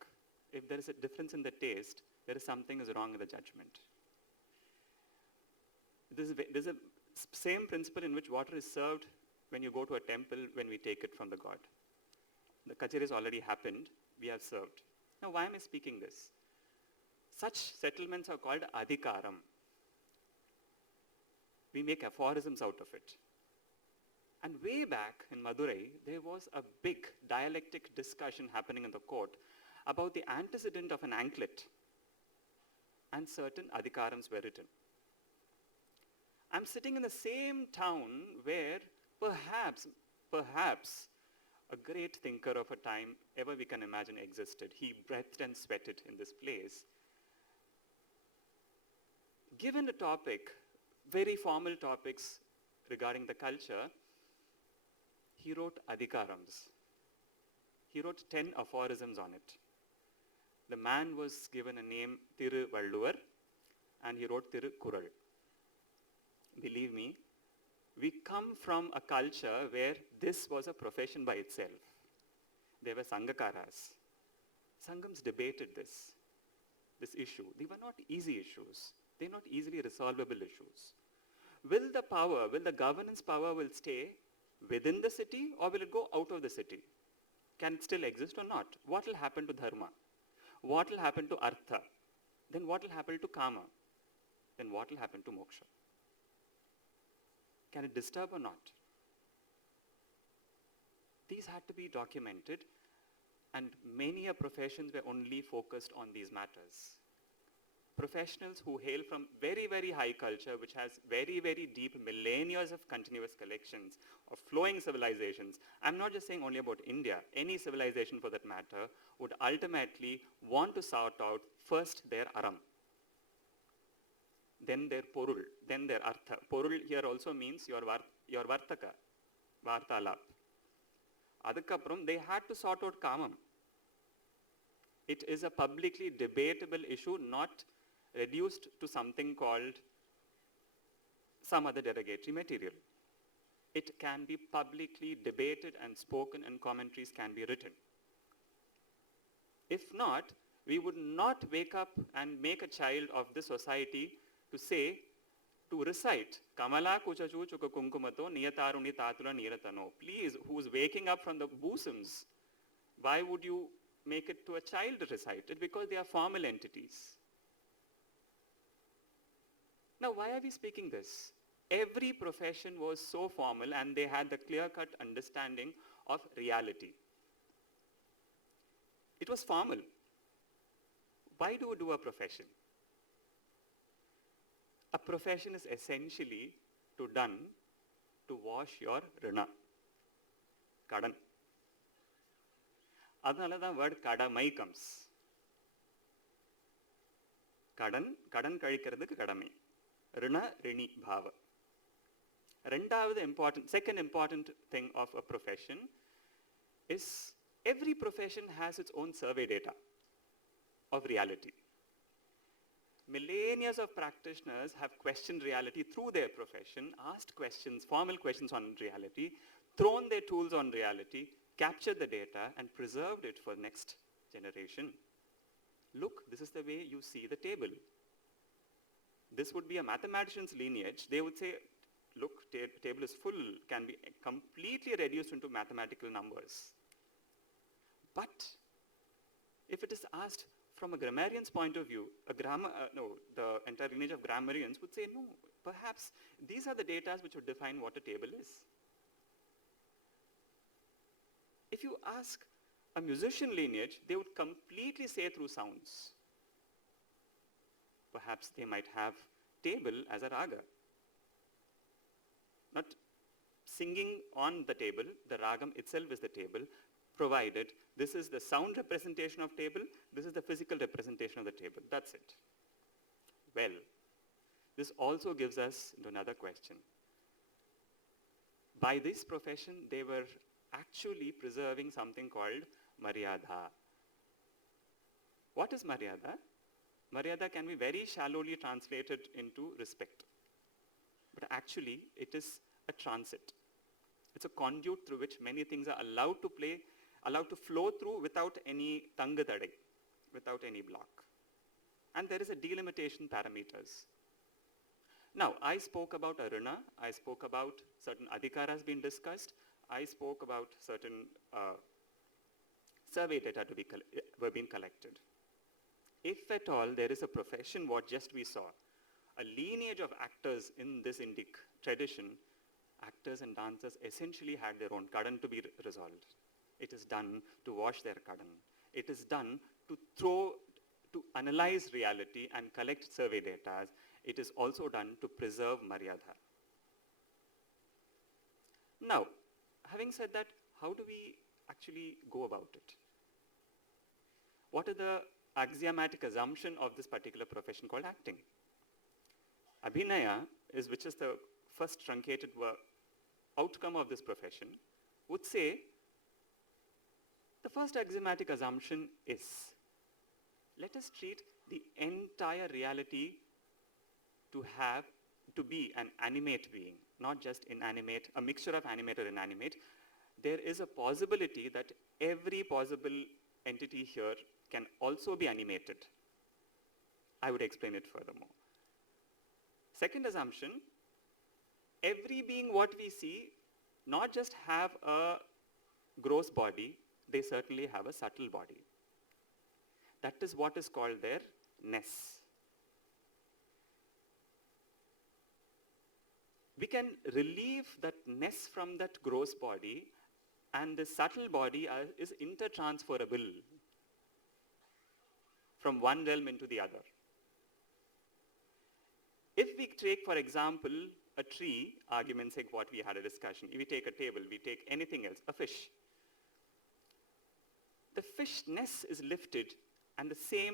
If there is a difference in the taste, there is something is wrong in the judgment. This is a same principle in which water is served when you go to a temple when we take it from the god. The kacheri has already happened, we have served. Now why am I speaking this? Such settlements are called adhikaram. We make aphorisms out of it. And way back in Madurai, there was a big dialectic discussion happening in the court about the antecedent of an anklet, and certain adhikarams were written. I'm sitting in the same town where perhaps a great thinker of a time ever we can imagine existed. He breathed and sweated in this place. Given the topic, very formal topics regarding the culture, he wrote adhikarams. He wrote 10 aphorisms on it. The man was given a name Thiru Valluvar, and he wrote Thiru Kural. Believe me, we come from a culture where this was a profession by itself. There were Sangakaras. Sangams debated this issue. They were not easy issues. They're not easily resolvable issues. Will the governance power will stay within the city, or will it go out of the city? Can it still exist or not? What will happen to dharma? What will happen to artha? Then what will happen to kama? Then what will happen to moksha? Can it disturb or not? These had to be documented, and many professions were only focused on these matters. Professionals who hail from very, very high culture, which has very, very deep millennia of continuous collections of flowing civilizations. I'm not just saying only about India. Any civilization for that matter would ultimately want to sort out first their aram, then their porul, then their artha. Porul here also means your vartaka, vartalap. Adukapram, they had to sort out kamam. It is a publicly debatable issue, not reduced to something called some other derogatory material. It can be publicly debated and spoken, and commentaries can be written. If not, we would not wake up and make a child of this society to recite Kamala Kuchachu Chuka Kunkumato Niyataruni Tatula Niratano. Please, who's waking up from the bosoms, why would you make it to a child to recite it? Because they are formal entities. Now, why are we speaking this? Every profession was so formal, and they had the clear-cut understanding of reality. It was formal. Why do we do a profession? A profession is essentially to wash your rina, kadan. Adnala the word kadamai comes. Kadan kazhikkiradhukku kadamai. Rina, rini, bhava. Second important thing of a profession is every profession has its own survey data of reality. Millennia of practitioners have questioned reality through their profession, asked questions, formal questions on reality, thrown their tools on reality, captured the data, and preserved it for the next generation. Look, this is the way you see the table. This would be a mathematician's lineage. They would say, look, table is full, can be completely reduced into mathematical numbers. But if it is asked from a grammarian's point of view, the entire lineage of grammarians would say, no, perhaps these are the data which would define what a table is. If you ask a musician lineage, they would completely say through sounds. Perhaps they might have table as a raga. Not singing on the table, the ragam itself is the table, provided this is the sound representation of table, this is the physical representation of the table. That's it. Well, this also gives us into another question. By this profession, they were actually preserving something called maryada. What is maryada? Maryada can be very shallowly translated into respect. But actually, it is a transit. It's a conduit through which many things are allowed to flow through without any tangadade, without any block. And there is a delimitation parameters. Now, I spoke about aruna, I spoke about certain adhikaras being discussed, I spoke about certain survey data were being collected. If at all there is a profession, what just we saw, a lineage of actors in this Indic tradition, actors and dancers essentially had their own kadan to be resolved. It is done to wash their kadan. It is done to analyze reality and collect survey data. It is also done to preserve Maryada. Now, having said that, how do we actually go about it? What are the axiomatic assumption of this particular profession called acting? Abhinaya, which is the first truncated outcome of this profession, would say the first axiomatic assumption is, let us treat the entire reality to be an animate being, not just inanimate, a mixture of animate or inanimate. There is a possibility that every possible entity here can also be animated. I would explain it furthermore. Second assumption, every being what we see not just have a gross body, they certainly have a subtle body. That is what is called their ness. We can relieve that ness from that gross body, and the subtle body is intertransferable from one realm into the other. If we take, for example, a tree, argument's sake what we had a discussion, if we take a table, we take anything else, a fish. The fish ness is lifted and the same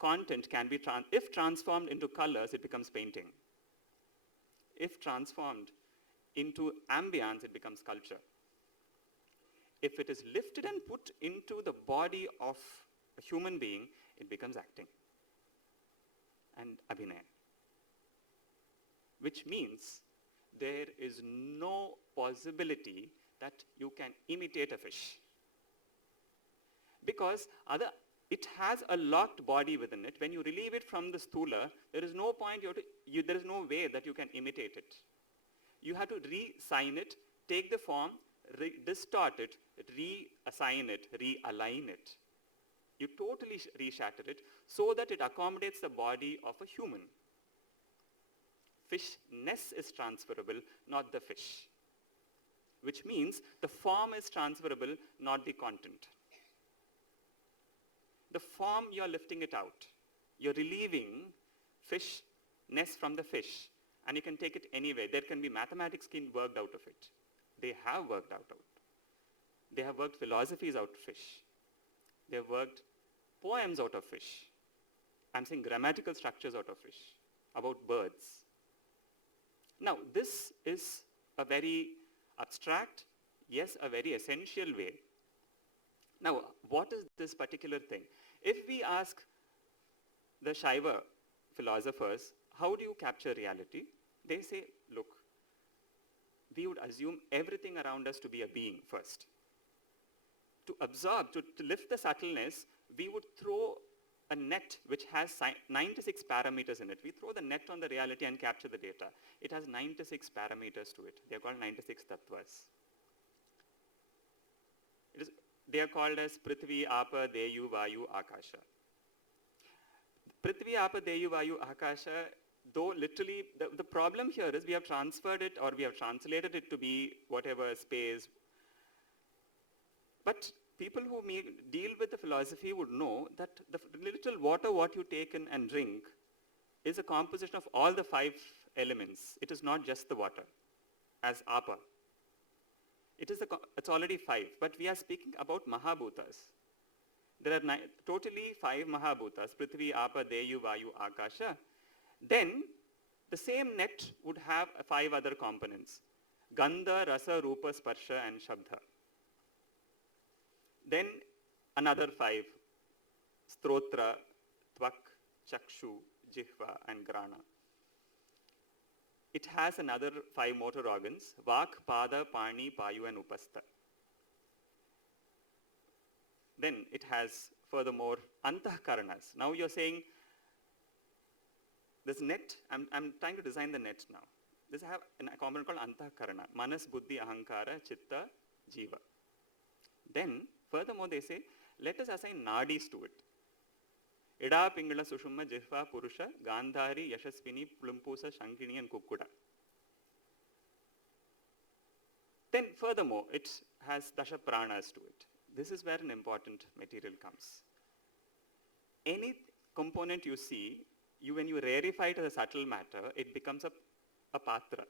content can be, if transformed into colors, it becomes painting. If transformed into ambience, it becomes sculpture. If it is lifted and put into the body of a human being, it becomes acting and abhinaya. Which means there is no possibility that you can imitate a fish. Because it has a locked body within it. When you relieve it from the sthula, there is no point, there is no way that you can imitate it. You have to re-sign it, take the form, distort it, reassign it, realign it. You totally reshatter it so that it accommodates the body of a human. Fishness is transferable, not the fish. Which means the form is transferable, not the content. The form, you're lifting it out. You're relieving fishness from the fish, and you can take it anywhere. There can be mathematics worked out of it. They have worked out. They have worked philosophies out of fish. They have worked poems out of fish. I'm saying grammatical structures out of fish, about birds. Now, this is a very abstract, yes, a very essential way. Now, what is this particular thing? If we ask the Shaiva philosophers, how do you capture reality? They say, look, we would assume everything around us to be a being first. To absorb, to lift the subtleness, we would throw a net which has 96 parameters in it. We throw the net on the reality and capture the data. It has 96 parameters to it. They are called 96 tattvas. They are called as Prithvi, Apa, Deyu, Vayu, Akasha. Prithvi, Apa, Deyu, Vayu, Akasha, though literally, the problem here is we have transferred it or we have translated it to be whatever space. But people who deal with the philosophy would know that the little water what you take in and drink is a composition of all the 5 elements. It is not just the water as Apa. It's already 5, but we are speaking about Mahabhutas. There are totally 5 Mahabhutas, Prithvi, Apa, Deyu, Vayu, Akasha. Then the same net would have 5 other components, Gandha, Rasa, Rupa, Sparsha and Shabdha. Then another 5, Strotra, Tvak, chakshu, jihva, and grana. It has another 5 motor organs: vak, pada, pani, payu, and upastha. Then it has furthermore antahkaranas. Now you're saying this net, I'm trying to design the net now. This I have a component called antahkarana: manas, buddhi, ahankara, chitta, jiva. Then furthermore they say, let us assign nadis to it. Ida, Pingala, Sushumma, Jihva, Purusha, Gandhari, Yashasvini, Plumpusa, Shankini, and Kukkuda. Then furthermore, it has Dasha Pranas to it. This is where an important material comes. Any component you see, when you rarefy it as a subtle matter, it becomes a patra.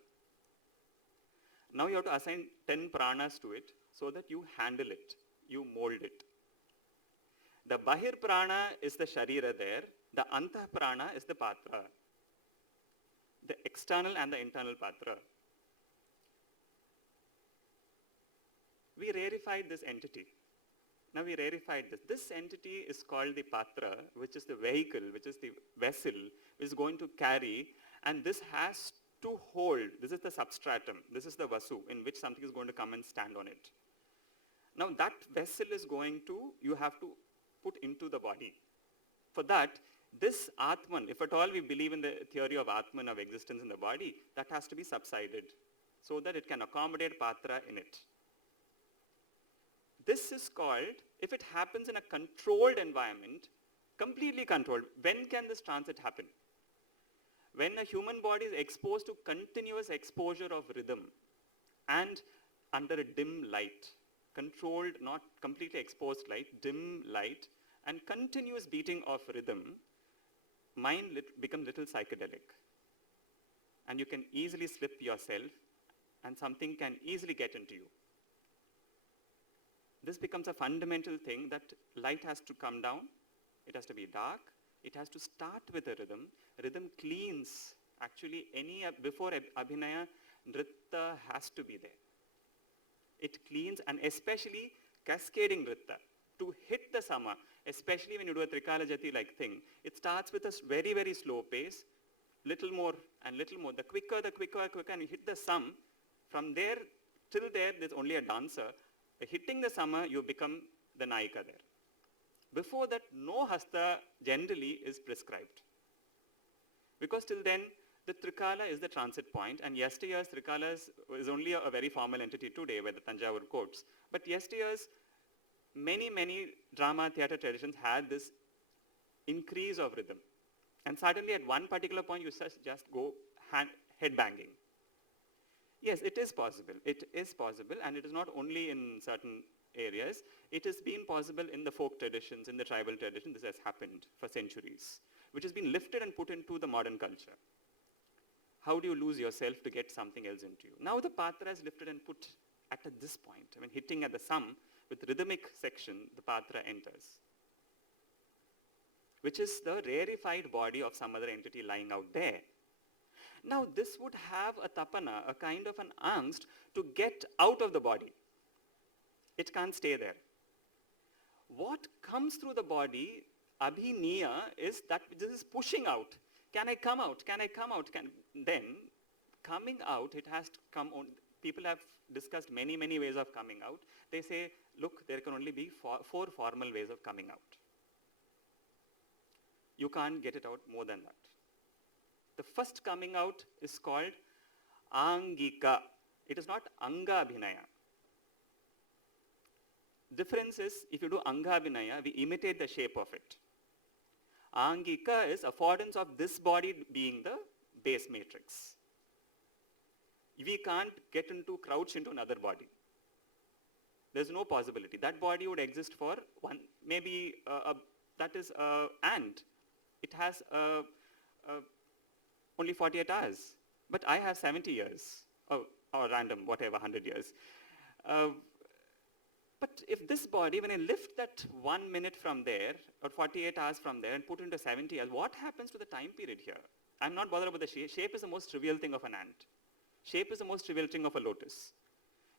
Now you have to assign 10 pranas to it so that you handle it, you mold it. The Bahir Prana is the Sharira there, the Antah Prana is the Patra. The external and the internal Patra. We rarefied this entity. Now we rarefied this. This entity is called the Patra, which is the vehicle, which is the vessel, which is going to carry, and this has to hold. This is the substratum. This is the Vasu, in which something is going to come and stand on it. Now that vessel is going to, you have to put into the body. For that, this Atman, if at all we believe in the theory of Atman, of existence in the body, that has to be subsided so that it can accommodate Patra in it. This is called, if it happens in a controlled environment, completely controlled. When can this transit happen? When a human body is exposed to continuous exposure of rhythm and under a dim light, controlled, not completely exposed light, dim light, and continuous beating of rhythm, mind becomes little psychedelic. And you can easily slip yourself and something can easily get into you. This becomes a fundamental thing that light has to come down, it has to be dark, it has to start with a rhythm. Rhythm cleans, actually before Abhinaya, Nritta has to be there. It cleans, and especially cascading Nritta, to hit the sama, especially when you do a Trikala Jati like thing, it starts with a very, very slow pace, little more and little more. The quicker, and you hit the sum. From there till there's only a dancer. Hitting the sama, you become the Naika there. Before that, no hasta generally is prescribed. Because till then, the Trikala is the transit point, and yesteryear's Trikala is only a very formal entity today by the Tanjavur courts. But yesteryear's many, many drama theatre traditions had this increase of rhythm. And suddenly at one particular point, you just go head banging. Yes, it is possible. It is possible, and it is not only in certain areas. It has been possible in the folk traditions, in the tribal tradition. This has happened for centuries, which has been lifted and put into the modern culture. How do you lose yourself to get something else into you? Now the Patra is lifted and put at this point. I mean, hitting at the sum with rhythmic section, the Patra enters, which is the rarefied body of some other entity lying out there. Now this would have a tapana, a kind of an angst to get out of the body. It can't stay there. What comes through the body, abhiniya, is that this is pushing out. Can I come out? Can I come out? Then coming out, it has to come on. People have discussed many, many ways of coming out. They say, look, there can only be four formal ways of coming out. You can't get it out more than that. The first coming out is called Angika. It is not Anga Abhinaya. Difference is, if you do Anga Abhinaya, we imitate the shape of it. Angika is affordance of this body being the base matrix. We can't get into, crouch into another body. There's no possibility. That body would exist for one, maybe that is ant. It has only 48 hours, but I have 70 years, or random, whatever, 100 years. But if this body, when I lift that 1 minute from there, or 48 hours from there, and put into 70 years, what happens to the time period here? I'm not bothered about the shape. Shape is the most trivial thing of an ant. Shape is the most trivial thing of a lotus.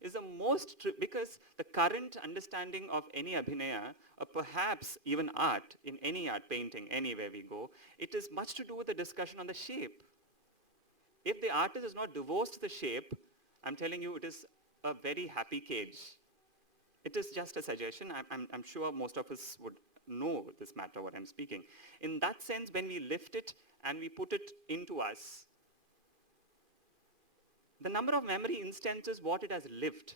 is the most, because the current understanding of any abhinaya, or perhaps even art, in any art, painting, anywhere we go, it is much to do with the discussion on the shape. If the artist is not divorced the shape, I'm telling you, it is a very happy cage. It is just a suggestion. I'm sure most of us would know this matter, what I'm speaking. In that sense, when we lift it and we put it into us, the number of memory instances, what it has lived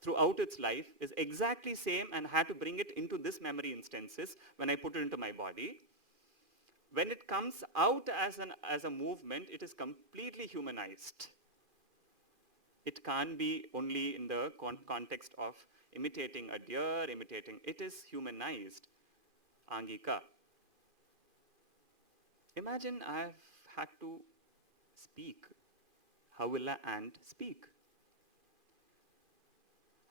throughout its life is exactly same, and I had to bring it into this memory instances when I put it into my body. When it comes out as a movement, it is completely humanized. It can't be only in the context of imitating a deer, it is humanized. Angika. Imagine I've had to speak. How will an ant speak?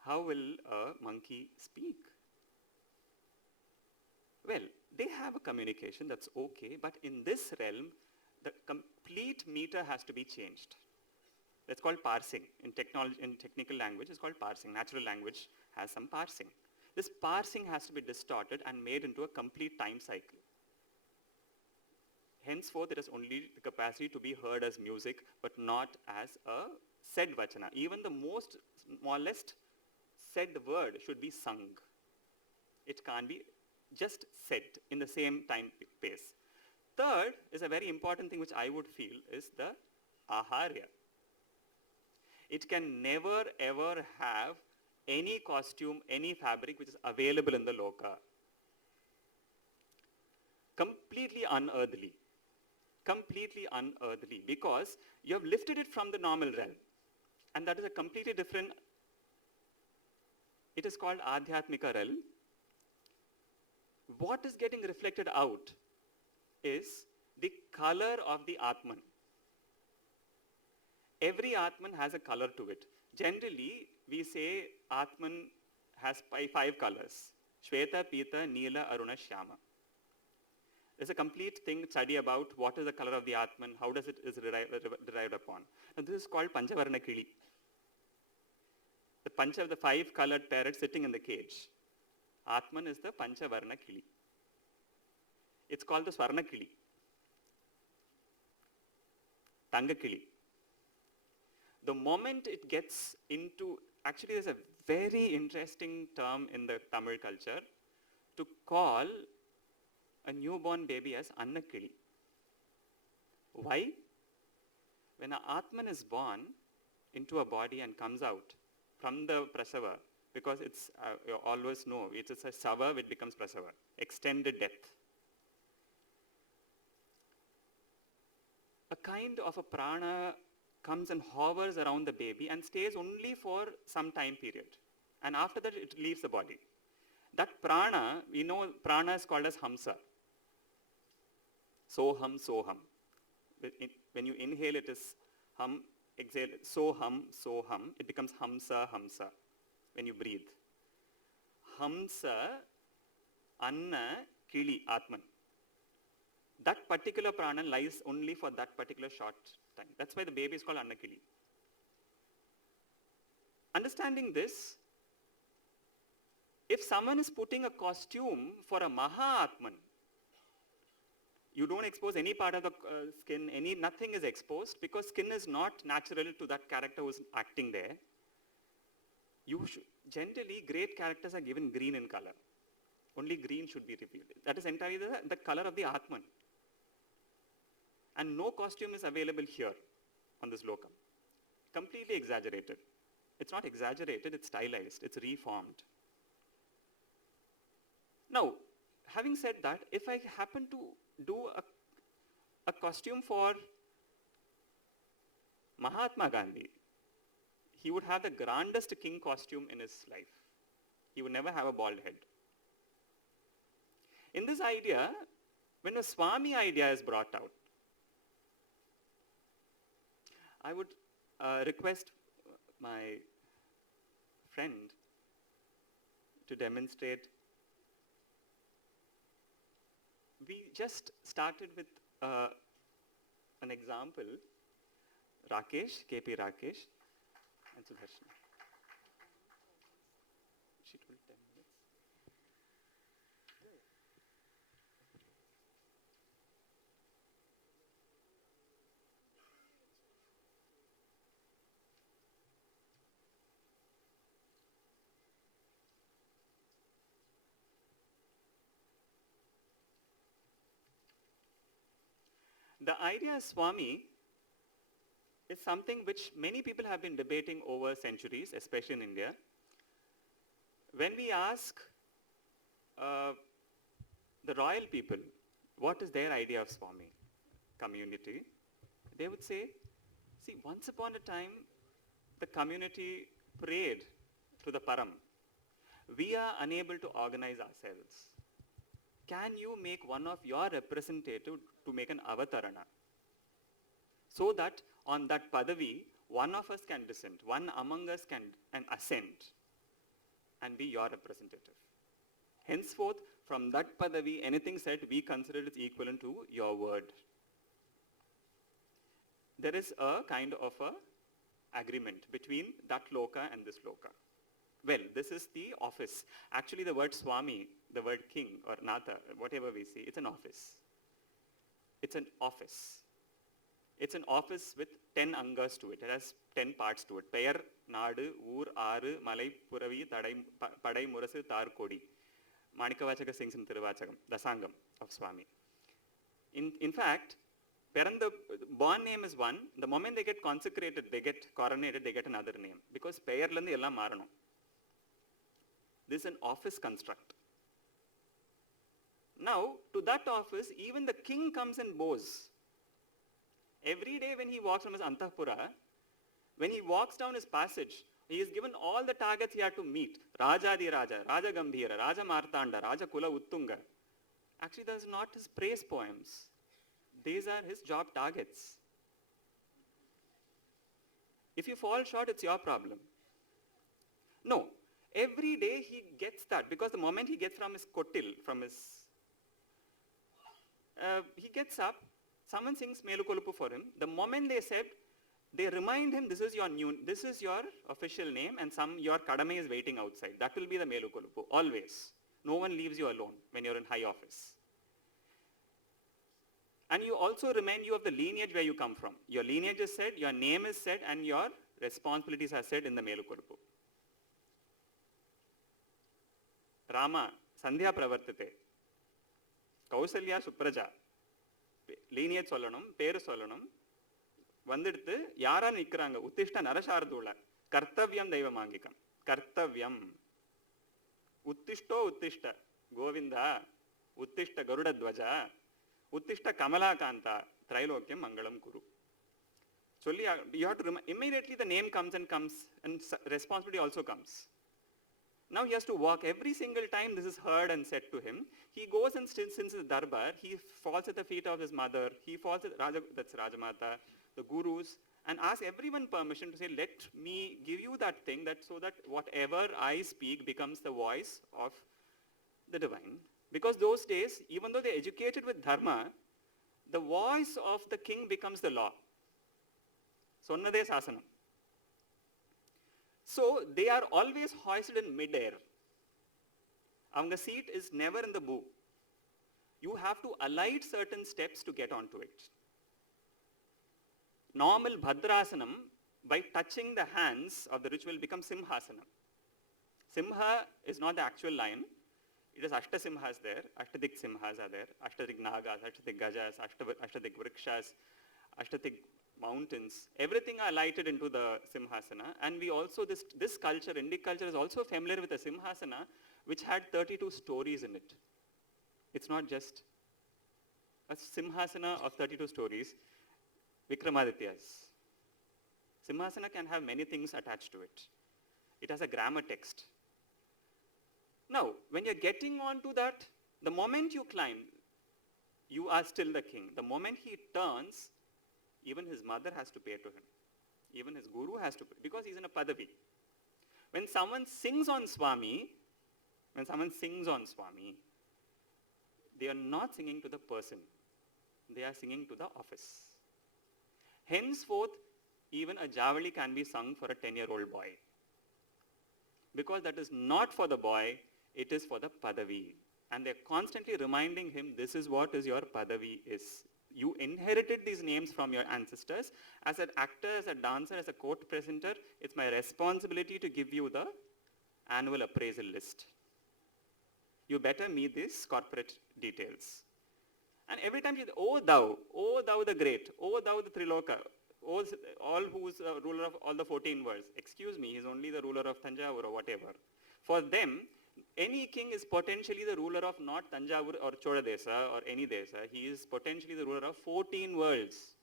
How will a monkey speak? Well, they have a communication, that's okay, but in this realm, the complete meter has to be changed. That's called parsing. In technical language, it's called parsing. Natural language has some parsing. This parsing has to be distorted and made into a complete time cycle. Henceforth, it has only the capacity to be heard as music, but not as a said vachana. Even the most smallest said word should be sung. It can't be just said in the same time pace. Third is a very important thing which I would feel is the aharya. It can never ever have any costume, any fabric which is available in the loka. Completely unearthly. Completely unearthly, because you have lifted it from the normal realm. And that is a completely different, it is called Adhyatmika realm. What is getting reflected out is the color of the Atman. Every Atman has a color to it. Generally, we say Atman has five colors. Shweta, Pita, Neela, Aruna, Shyama. There's a complete study about what is the color of the Atman, how does it is derived upon. Now this is called Panchavarna Kili. The five colored parrot sitting in the cage. Atman is the Panchavarna Kili. It's called the Swarna Kili. Tanga Kili. The moment it gets into, actually there's a very interesting term in the Tamil culture to call a newborn baby as Annakili. Why? When an Atman is born into a body and comes out from the prasava, because it's, you always know, it's a sava which becomes prasava, extended death. A kind of a prana comes and hovers around the baby and stays only for some time period. And after that it leaves the body. That prana, we know prana is called as hamsa. Soham, soham. When you inhale, it is hum, exhale, soham, soham. It becomes hamsa, hamsa when you breathe. Hamsa, anna, kili, atman. That particular prana lies only for that particular short time. That's why the baby is called anna, kili. Understanding this, if someone is putting a costume for a Mahatman, you don't expose any part of the skin, nothing is exposed, because skin is not natural to that character who's acting there. Generally, great characters are given green in color. Only green should be revealed. That is entirely the color of the Atman. And no costume is available here on this lokam. Completely exaggerated. It's not exaggerated, it's stylized, it's reformed. Now, having said that, if I happen to do a costume for Mahatma Gandhi, he would have the grandest king costume in his life. He would never have a bald head. In this idea, when a Swami idea is brought out, I would request my friend to demonstrate. We just started with an example, Rakesh, KP Rakesh, And Sudarshan. She told 10 minutes. The idea of Swami is something which many people have been debating over centuries, especially in India. When we ask the royal people what is their idea of Swami community, they would say, see, once upon a time, the community prayed to the Param. We are unable to organize ourselves. Can you make one of your representative to make an avatarana? So that on that padavi, one of us can descend, one among us can ascend and be your representative. Henceforth, from that padavi, anything said, we consider it equivalent to your word. There is a kind of a agreement between that loka and this loka. Well, this is the office. Actually, the word Swami, the word king or Natha, whatever we see, it's an office. It's an office. It's an office with 10 angas to it. It has 10 parts to it. Peyar, Nadu, Ur, Aru, Malai, Puravi, Padai, Murasu, Tar, Kodi. Manikavachaka sings in Tiruvachakam, the Sangam of Swami. In fact, the born name is one. The moment they get consecrated, they get coronated, they get another name. Because Peyarlandi ella maranam. This is an office construct. Now, to that office, even the king comes and bows. Every day when he walks from his Antapura, when he walks down his passage, he is given all the targets he had to meet. Raja di Raja, Raja Gambhira, Raja Martanda, Raja Kula Uttunga. Actually, those are not his praise poems. These are his job targets. If you fall short, it's your problem. No. Every day he gets that, because the moment he gets from his kotil, from his, he gets up, someone sings Melukolupu for him. The moment they said, they remind him, this is your official name, and your kadame is waiting outside. That will be the Melukolupu, always. No one leaves you alone when you're in high office. And you also remind you of the lineage where you come from. Your lineage is said, your name is said, and your responsibilities are said in the Melukolupu. Rama, Sandhya Pravartate, Kausalya Supraja, lineage solanum, per solanum, vandiduthu, yara nikranga, uttishta narashardula, kartavyam daivamangikam, kartavyam, uttishto uttishta, Govinda, uttishta Garuda Dvaja, uttishta Kamalakanta, Trilokyam Mangalam Kuru. So you have to remember, immediately the name comes and responsibility also comes. Now he has to walk every single time this is heard and said to him. He goes and since the darbar, he falls at the feet of his mother, he falls at that's Rajamata, the gurus, and asks everyone permission to say, let me give you that thing so that whatever I speak becomes the voice of the divine. Because those days, even though they're educated with dharma, the voice of the king becomes the law. Sonnade sasanam. So they are always hoisted in mid-air. Avanga seat is never in the boo. You have to alight certain steps to get onto it. Normal Bhadrasanam, by touching the hands of the ritual, becomes Simhasanam. Simha is not the actual lion. It is Ashtasimhas there, Ashtadik Simhas are there, Ashtadik Nagas, Ashtadik Gajas, Ashtadik Vrikshas, Ashtadik mountains. Everything are lighted into the Simhasana. And we also, this culture, Indic culture, is also familiar with the Simhasana, which had 32 stories in it. It's not just a Simhasana of 32 stories, Vikramaditya's. Simhasana can have many things attached to it. It has a grammar text. Now, when you're getting onto that, the moment you climb, you are still the king. The moment he turns, even his mother has to pay to him. Even his guru has to pay, because he's in a padavi. When someone sings on Swami, they are not singing to the person. They are singing to the office. Henceforth, even a javali can be sung for a 10-year-old boy. Because that is not for the boy, it is for the padavi. And they're constantly reminding him, this is what is your padavi is. You inherited these names from your ancestors. As an actor, as a dancer, as a court presenter, it's my responsibility to give you the annual appraisal list. You better meet these corporate details. And every time you say, oh thou the great, oh thou the Triloka, oh all who's ruler of all the 14 worlds. Excuse me, he's only the ruler of Tanjavur or whatever. For them, any king is potentially the ruler of not Tanjavur or Chola Desa or any Desa. He is potentially the ruler of 14 worlds.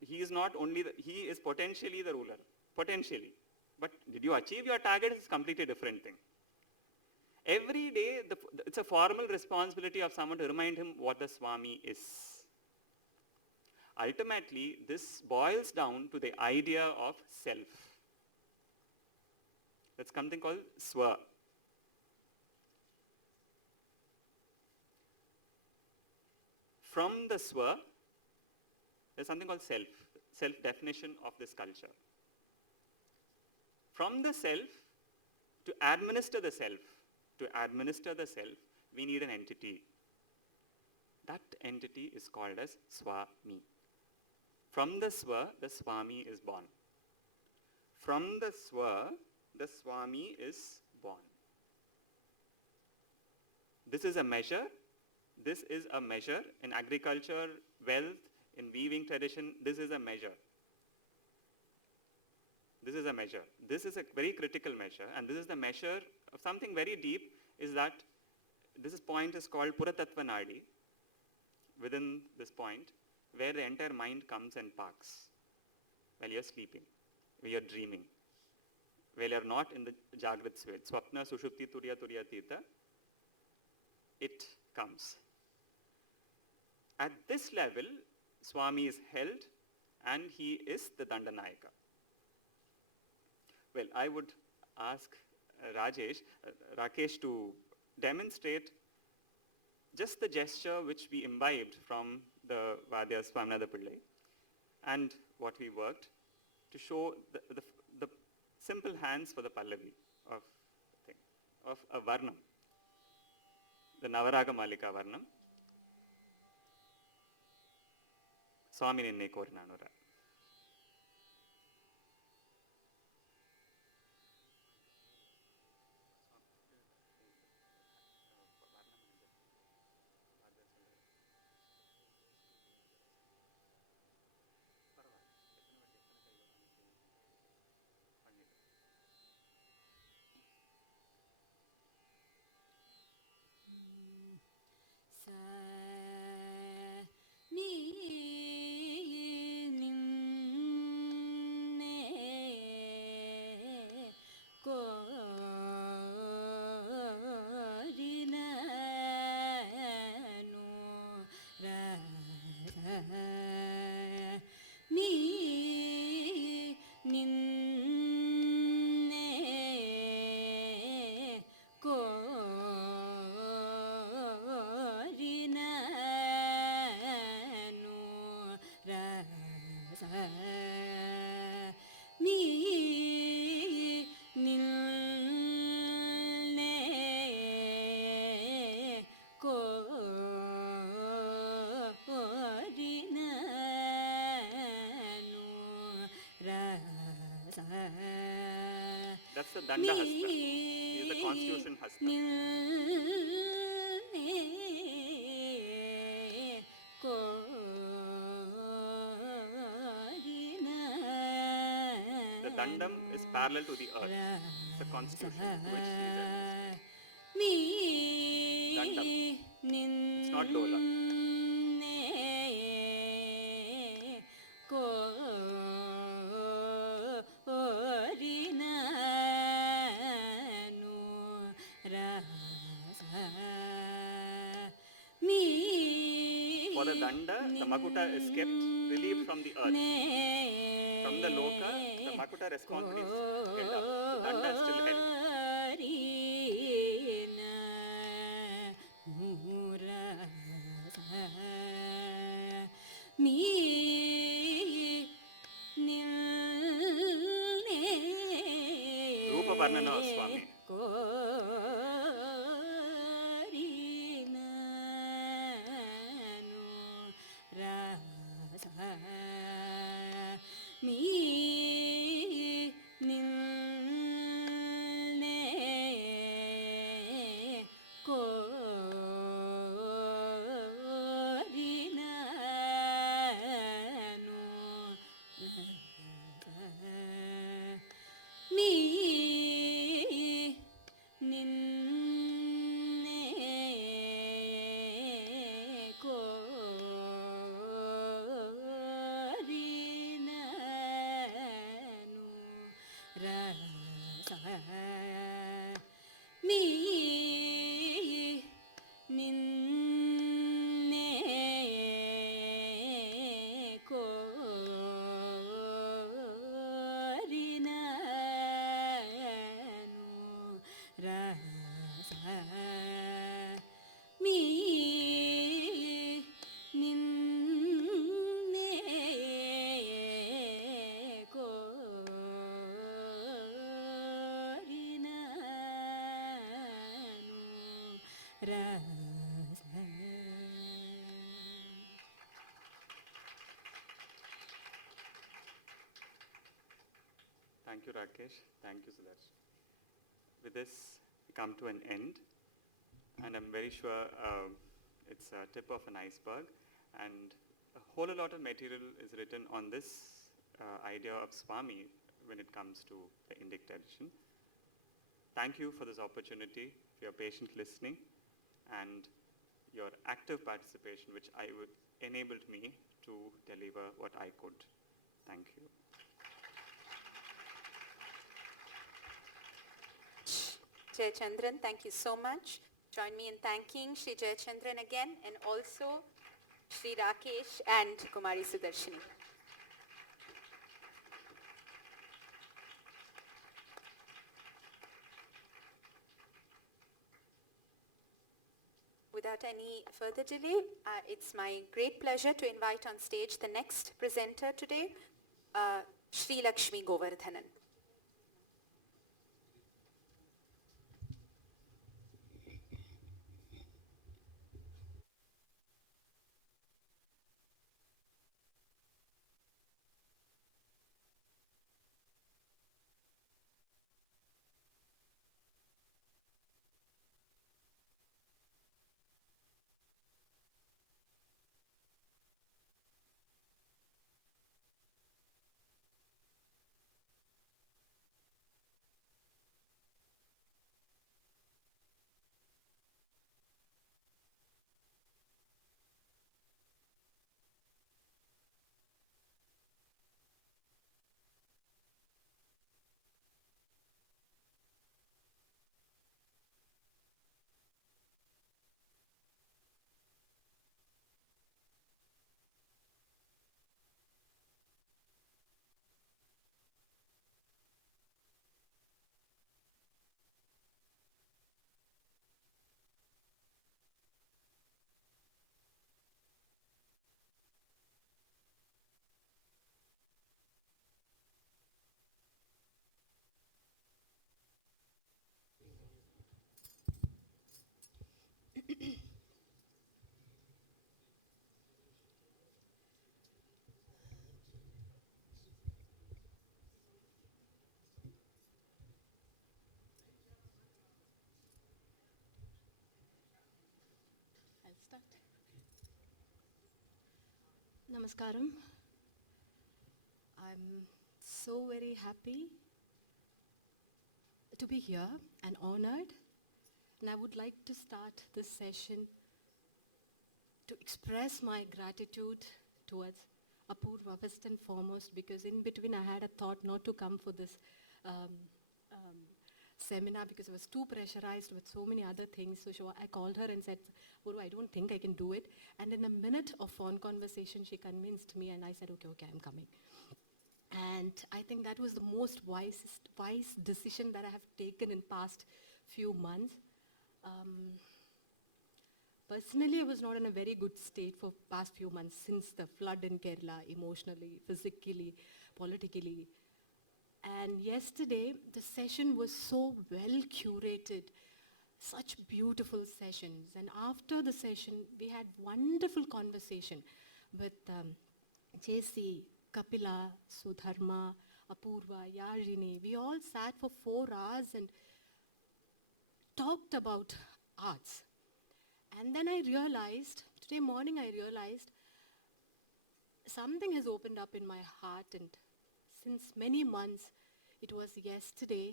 He is not only, he is potentially the ruler. Potentially. But did you achieve your target? It's a completely different thing. Every day, it's a formal responsibility of someone to remind him what the Swami is. Ultimately, this boils down to the idea of self. That's something called Swa. From the Swa, there's something called self, self-definition of this culture. From the self, to administer the self, we need an entity. That entity is called as Swami. From the Swa, the Swami is born. From the Swa, the Swami is born. This is a measure. This is a measure in agriculture, wealth, in weaving tradition. This is a measure. This is a measure. This is a very critical measure, and this is the measure of something very deep, is that this point is called Puratattva Nadi, within this point, where the entire mind comes and parks while you're sleeping, while you're dreaming, while you're not in the Jagrat Svet. Swapna, Sushupti, Turiya, Turiya, Tita, it comes. At this level, Swami is held, and he is the Dandanayaka. Well, I would ask Rakesh to demonstrate just the gesture which we imbibed from the Vadya Swaminatha Pillai and what we worked to show the simple hands for the Pallavi of a Varnam, the Navaraga Malika Varnam. Swami Ninne Korinanura. That's the Danda Hasta. He is the Constitution Hasta. The Dandam is parallel to the earth. It's a constitution which he is Dandam. It's not Dola. For the Danda, the Makuta is kept relieved from the earth. From the Loka, the Makuta responsibility is held up. The Danda is still held. వర్ణన స్వామి. Thank you, Rakesh. Thank you, Sudarsh. With this, we come to an end, and I'm very sure it's a tip of an iceberg, and a whole lot of material is written on this idea of Swami when it comes to the Indic tradition. Thank you for this opportunity, for your patient listening, and your active participation, which enabled me to deliver what I could. Thank you. Jayachandran, thank you so much. Join me in thanking Shri Jayachandran again, and also Shri Rakesh and Kumari Sudarshini. Without any further delay, it's my great pleasure to invite on stage the next presenter today, Shri Lakshmi Govardhanan. Namaskaram. I'm so very happy to be here and honored, and I would like to start this session to express my gratitude towards Apurva first and foremost, because in between I had a thought not to come for this seminar because I was too pressurized with so many other things. So I called her and said, Apurva, I don't think I can do it. And in a minute of phone conversation, she convinced me, and I said, okay, I'm coming. And I think that was the most wise decision that I have taken in past few months. Personally, I was not in a very good state for past few months since the flood in Kerala, emotionally, physically, politically. And yesterday, the session was so well curated, such beautiful sessions. And after the session, we had wonderful conversation with JC, Kapila, Sudharma, Apurva, Yajini. We all sat for 4 hours and talked about arts. And then I realized, today morning I realized, something has opened up in my heart, and since many months, it was yesterday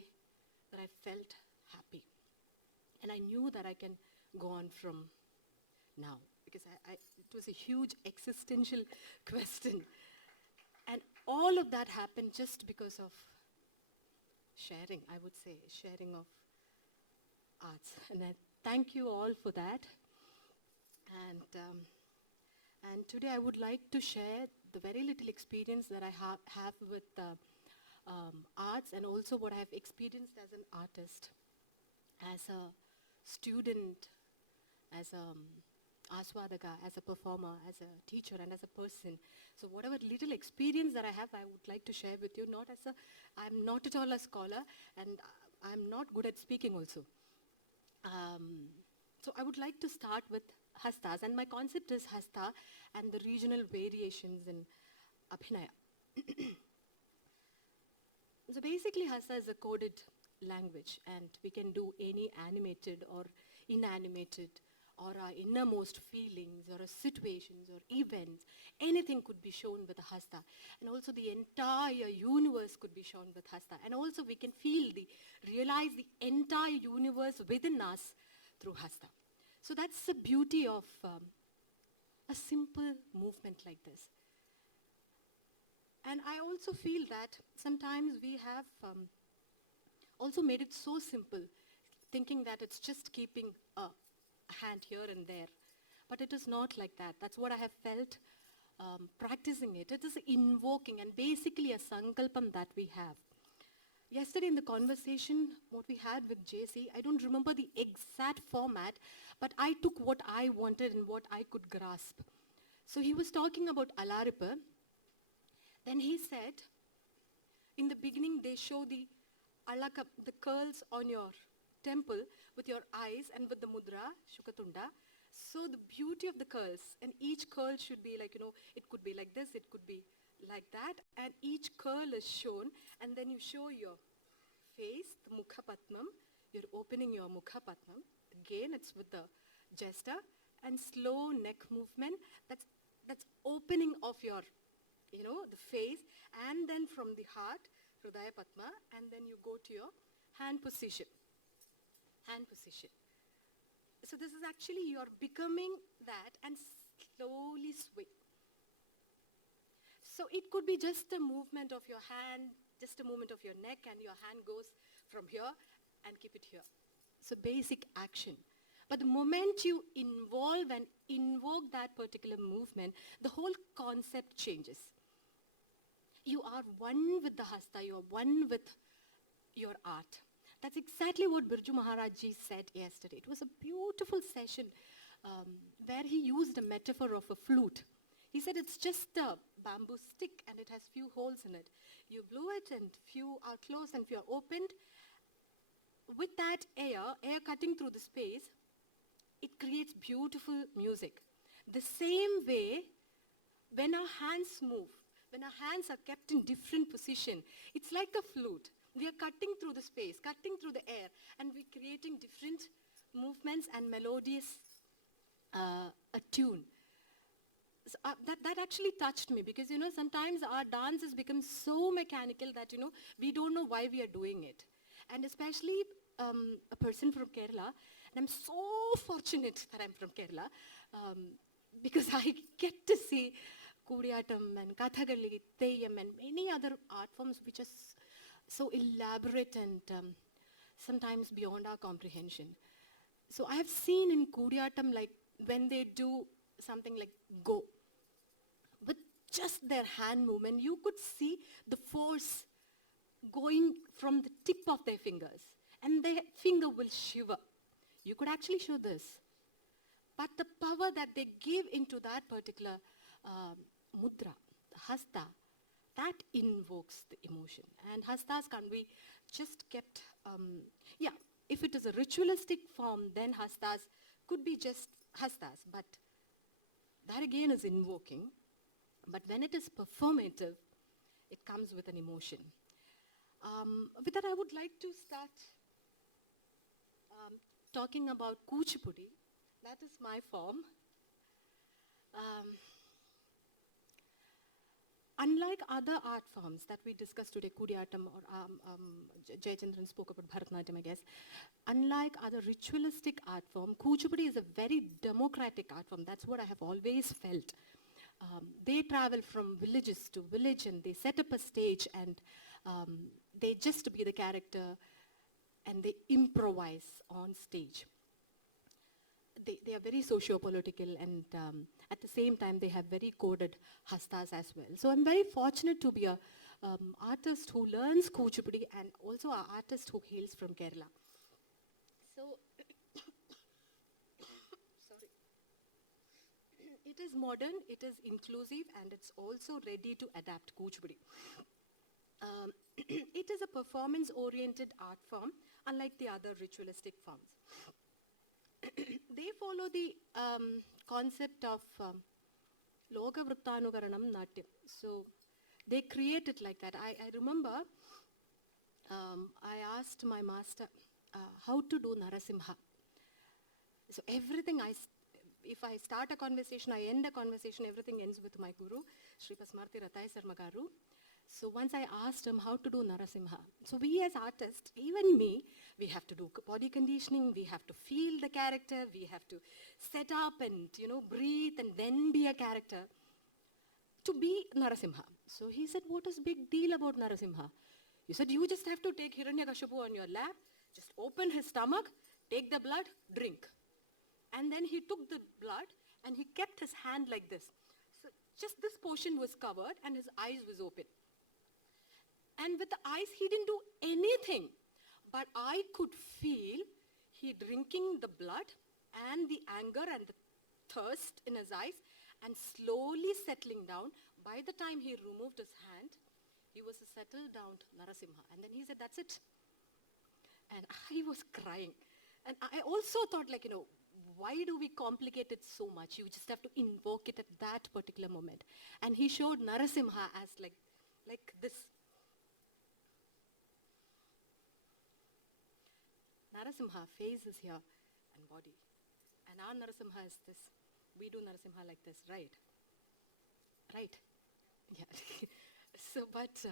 that I felt happy. And I knew that I can go on from now, because it was a huge existential question. And all of that happened just because of sharing, I would say, sharing of arts. And I thank you all for that. And today I would like to share the very little experience that I have with arts, and also what I have experienced as an artist, as a student, as a aswadaka, as a performer, as a teacher, and as a person. So whatever little experience that I have, I would like to share with you. I'm not at all a scholar, and I'm not good at speaking also. So I would like to start with hastas, and my concept is hasta and the regional variations in abhinaya. So basically hasta is a coded language, and we can do any animated or inanimated or our innermost feelings or situations or events. Anything could be shown with a hasta. And also the entire universe could be shown with hasta. And also we can realize the entire universe within us through hasta. So that's the beauty of a simple movement like this. And I also feel that sometimes we have also made it so simple, thinking that it's just keeping a hand here and there. But it is not like that. That's what I have felt practicing it. It is invoking and basically a sankalpam that we have. Yesterday in the conversation, what we had with JC, I don't remember the exact format, but I took what I wanted and what I could grasp. So he was talking about Alarippa. Then he said, in the beginning they show the curls on your temple with your eyes and with the mudra, Shukatunda. So the beauty of the curls, and each curl should be like, it could be like this, it could be like that, and each curl is shown, and then you show your face, the Mukha Patmam, you're opening your Mukha Patmam. Again, it's with the gesture, and slow neck movement, that's opening of your, the face, and then from the heart, Hridaya Padma, and then you go to your hand position. Hand position. So this is actually, you're becoming that and slowly swing. So it could be just a movement of your hand, just a movement of your neck, and your hand goes from here and keep it here. So basic action. But the moment you involve and invoke that particular movement, the whole concept changes. You are one with the hasta, you are one with your art. That's exactly what Birju Maharaj Ji said yesterday. It was a beautiful session where he used a metaphor of a flute. He said it's just a bamboo stick and it has few holes in it. You blew it and few are closed and few are opened. With that air cutting through the space, it creates beautiful music. The same way, when our hands move, when our hands are kept in different position, it's like a flute. We are cutting through the space, cutting through the air, and we're creating different movements and melodious a tune. So, that actually touched me because, sometimes our dance has become so mechanical that, we don't know why we are doing it. And especially a person from Kerala, and I'm so fortunate that I'm from Kerala because I get to see Kudiyatam and Kathakali, Theyyam and many other art forms which are so elaborate and sometimes beyond our comprehension. So I have seen in Kudiyatam, like when they do something like go, with just their hand movement, you could see the force going from the tip of their fingers, and their finger will shiver. You could actually show this. But the power that they give into that particular mudra, the hasta, that invokes the emotion. And hastas can be just kept, if it is a ritualistic form, then hastas could be just hastas, but that again is invoking. But when it is performative, it comes with an emotion. With that, I would like to start talking about Kuchipudi. That is my form. Unlike other art forms that we discussed today, Kudiyattam or Jayachandran spoke about Bharatanatyam, I guess. Unlike other ritualistic art form, Kuchipudi is a very democratic art form. That's what I have always felt. They travel from villages to village and they set up a stage and they just be the character and they improvise on stage. They are very socio-political and at the same time they have very coded hastas as well. So I'm very fortunate to be a artist who learns Kuchipudi and also an artist who hails from Kerala. So, sorry. It is modern, it is inclusive and it's also ready to adapt Kuchipudi. It is a performance-oriented art form unlike the other ritualistic forms. They follow the concept of Loka Vrittanukaranam Natyam. So they create it like that. I remember I asked my master how to do Narasimha. So everything if I start a conversation, I end a conversation, everything ends with my guru, Sri Pasmarthi Rataya Sarma Garu. So once I asked him how to do Narasimha. So we as artists, even me, we have to do body conditioning, we have to feel the character, we have to set up and, breathe and then be a character to be Narasimha. So he said, what is big deal about Narasimha? He said, you just have to take Hiranyakashipu on your lap, just open his stomach, take the blood, drink. And then he took the blood and he kept his hand like this. So just this portion was covered and his eyes was open. And with the eyes, he didn't do anything. But I could feel he drinking the blood and the anger and the thirst in his eyes and slowly settling down. By the time he removed his hand, he was a settled down Narasimha. And then he said, that's it. And I was crying. And I also thought why do we complicate it so much? You just have to invoke it at that particular moment. And he showed Narasimha as like this. Narasimha face is here and body. And our Narasimha is this. We do Narasimha like this, right? Right? Yeah. So, but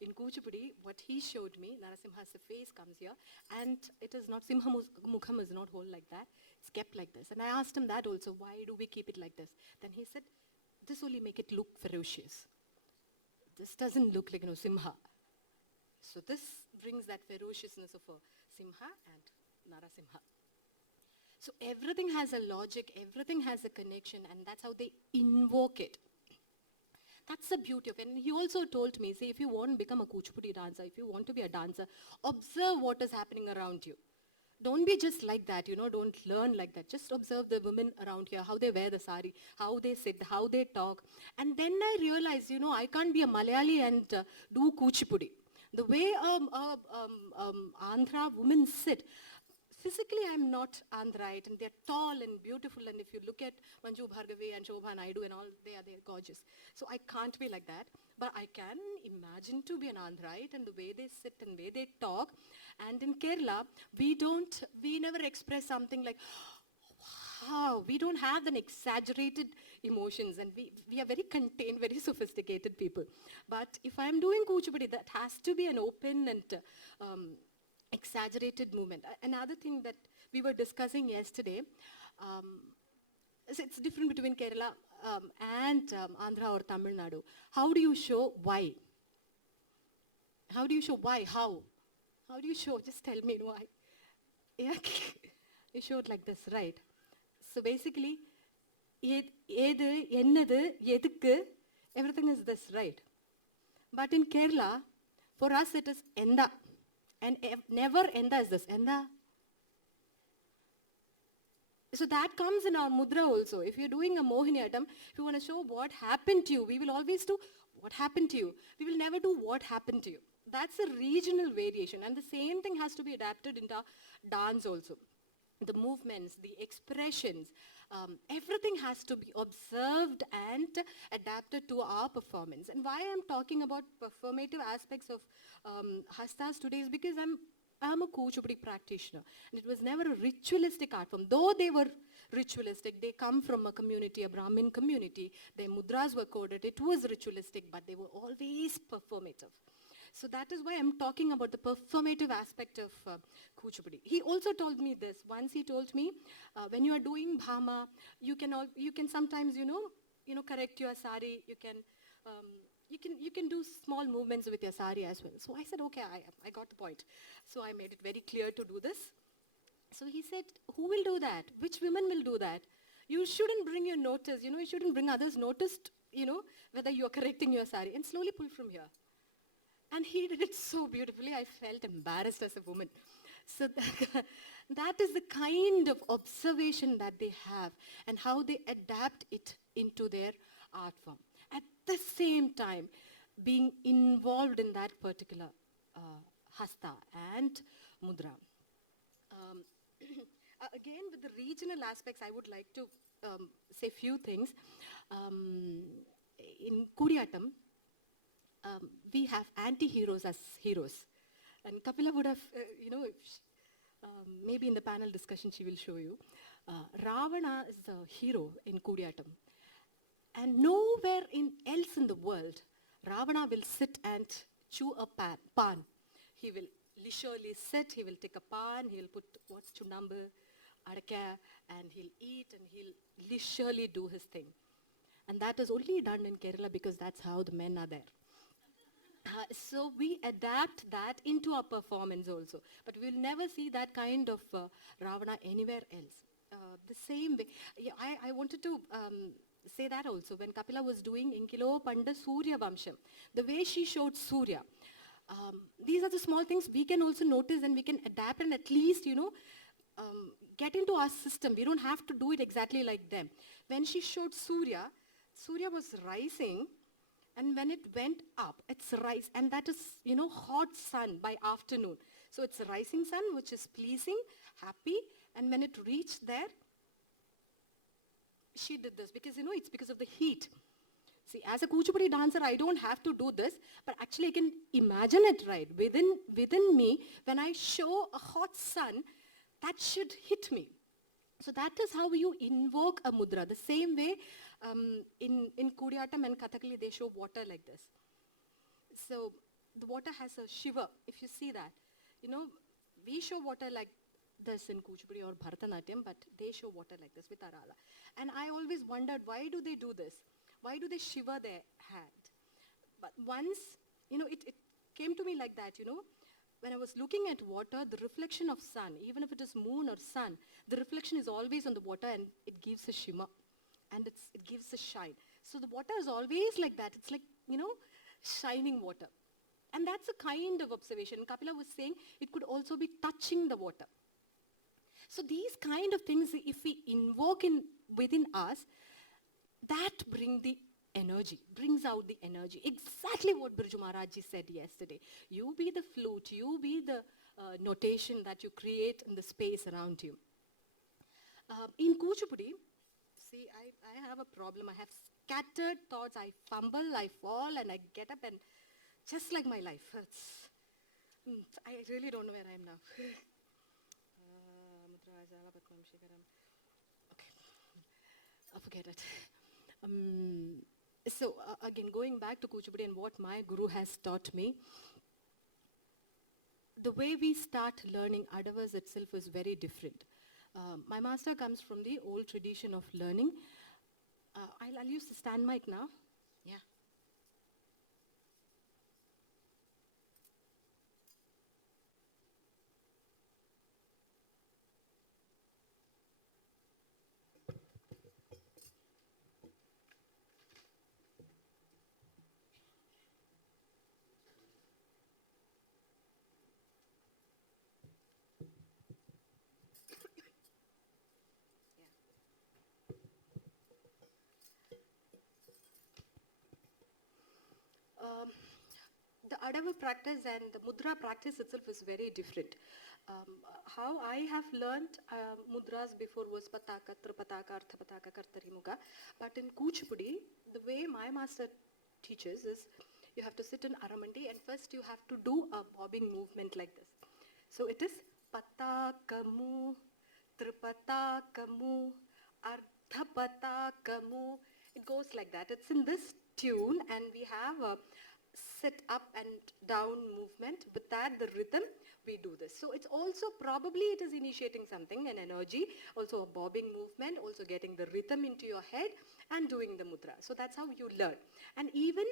in Kuchipudi, what he showed me, Narasimha's face comes here and it is not, Simha Mukham is not whole like that. It's kept like this. And I asked him that also, why do we keep it like this? Then he said, this only make it look ferocious. This doesn't look like, Simha. So this brings that ferociousness of a Simha and Narasimha. So everything has a logic, everything has a connection, and that's how they invoke it. That's the beauty of it. And he also told me, if you want to become a Kuchipudi dancer, if you want to be a dancer, observe what is happening around you. Don't be just like that, don't learn like that. Just observe the women around here, how they wear the sari, how they sit, how they talk. And then I realized, I can't be a Malayali and do Kuchipudi. The way Andhra women sit, physically I'm not Andhraite and they're tall and beautiful, and if you look at Manju Bhargavi and Shobha Naidu and all, they're gorgeous. So I can't be like that, but I can imagine to be an Andhraite and the way they sit and the way they talk. And in Kerala, we never express something like, wow, we don't have an exaggerated emotions and we are very contained, very sophisticated people. But if I'm doing Kuchipudi, that has to be an open and exaggerated movement. Another thing that we were discussing yesterday, it's different between Kerala and Andhra or Tamil Nadu. How do you show why? How do you show why? How? How do you show? Just tell me why. Yeah, you show it like this, right? So basically, everything is this, right? But in Kerala, for us it is enda. And never enda is this. Enda. So that comes in our mudra also. If you're doing a Mohiniyattam, if you want to show what happened to you, we will always do what happened to you. We will never do what happened to you. That's a regional variation, and the same thing has to be adapted into dance also. The movements, the expressions, everything has to be observed and adapted to our performance. And why I'm talking about performative aspects of hastas today is because I'm a Kuchipudi practitioner, and it was never a ritualistic art form. Though they were ritualistic, they come from a community, a Brahmin community, their mudras were coded, it was ritualistic, but they were always performative. So that is why I'm talking about the performative aspect of Kuchipudi. He also told me this. Once he told me, when you are doing bhama, you can sometimes, correct your sari. You can do small movements with your sari as well. So I said, okay, I got the point. So I made it very clear to do this. So he said, who will do that? Which women will do that? You shouldn't bring your notice, you shouldn't bring others notice, whether you're correcting your sari, and slowly pull from here. And he did it so beautifully, I felt embarrassed as a woman. So that is the kind of observation that they have and how they adapt it into their art form. At the same time, being involved in that particular hasta and mudra. Again, with the regional aspects, I would like to say few things. In Kudiyatam, we have anti-heroes as heroes. And Kapila would have, maybe in the panel discussion she will show you. Ravana is the hero in Kudiyatam. And nowhere else in the world, Ravana will sit and chew a pan. He will leisurely sit, he will take a pan, he will put chunambu, adaka, and he'll eat and he'll leisurely do his thing. And that is only done in Kerala because that's how the men are there. So we adapt that into our performance also. But we'll never see that kind of Ravana anywhere else. The same way, I wanted to say that also. When Kapila was doing Inkilo Panda Surya Vamsham, the way she showed Surya, these are the small things we can also notice and we can adapt and at least, get into our system. We don't have to do it exactly like them. When she showed Surya, Surya was rising, and when it went up, it's rise, and that is, hot sun by afternoon. So it's a rising sun, which is pleasing, happy, and when it reached there, she did this because, it's because of the heat. See, as a Kuchipudi dancer, I don't have to do this, but actually I can imagine it, right? Within me, when I show a hot sun, that should hit me. So that is how you invoke a mudra. The same way in Kudiyatam and Kathakali, they show water like this. So the water has a shiver, if you see that. We show water like this in Kuchipudi or Bharatanatyam, but they show water like this with Arala. And I always wondered, why do they do this? Why do they shiver their hand? But once, it came to me like that, when I was looking at water, the reflection of sun, even if it is moon or sun, the reflection is always on the water and it gives a shimmer and it gives a shine. So the water is always like that. It's like, shining water. And that's a kind of observation. Kapila was saying it could also be touching the water. So these kind of things, if we invoke within us, that brings out the energy. Exactly what Birju Maharajji said yesterday. You be the flute, you be the notation that you create in the space around you. In Kuchipudi, see, I have a problem. I have scattered thoughts. I fumble, I fall, and I get up, and just like my life. I really don't know where I am now. Okay, forget it. So again, going back to Kuchipudi and what my guru has taught me, the way we start learning Adavas itself is very different. My master comes from the old tradition of learning. I'll use the stand mic now. Yeah. Adava practice and the mudra practice itself is very different. How I have learnt mudras before was pataka, tripataka, arthapataka, kartarimuga. But in Kuchipudi, the way my master teaches is you have to sit in Aramandi and first you have to do a bobbing movement like this. So it is patakamu, tripatakamu, arthapatakamu. It goes like that. It's in this tune and we have a sit up and down movement. With that, the rhythm, we do this. So it's also probably it is initiating something, an energy, also a bobbing movement, also getting the rhythm into your head and doing the mudra. So that's how you learn. And even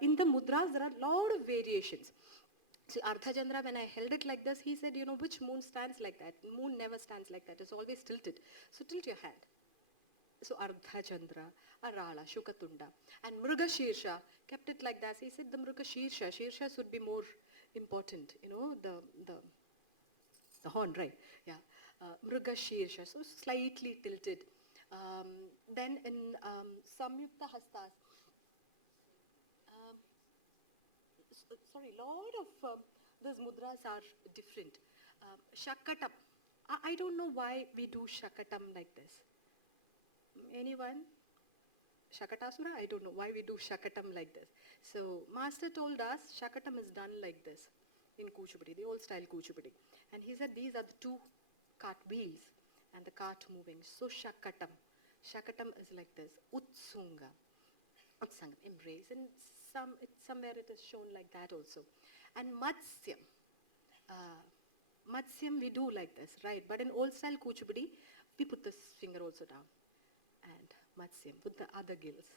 in the mudras, there are a lot of variations. So Ardha Chandra, when I held it like this, he said, you know, which moon stands like that? Moon never stands like that. It's always tilted. So tilt your hand. So Ardha Chandra, Arala, Shukatunda. And Mruga Shirsha kept it like that. He said the Mruga Shirsha. Shirshas would be more important, you know, the horn, right? Yeah. Mruga Shirsha, so slightly tilted. Then in Samyukta Hastas, sorry, lot of those mudras are different. Shakatam. I don't know why we do Shakatam like this. Anyone? Shakatasura? I don't know why we do Shakatam like this. So Master told us Shakatam is done like this in Kuchipudi, the old style Kuchipudi. And he said these are the two cart wheels and the cart moving. So Shakatam. Shakatam is like this. Utsunga. Utsangam, embrace. And somewhere it is shown like that also. And Matsyam. Matsyam we do like this, right? But in old style Kuchipudi, we put this finger also down. And Matsyam with the other gills.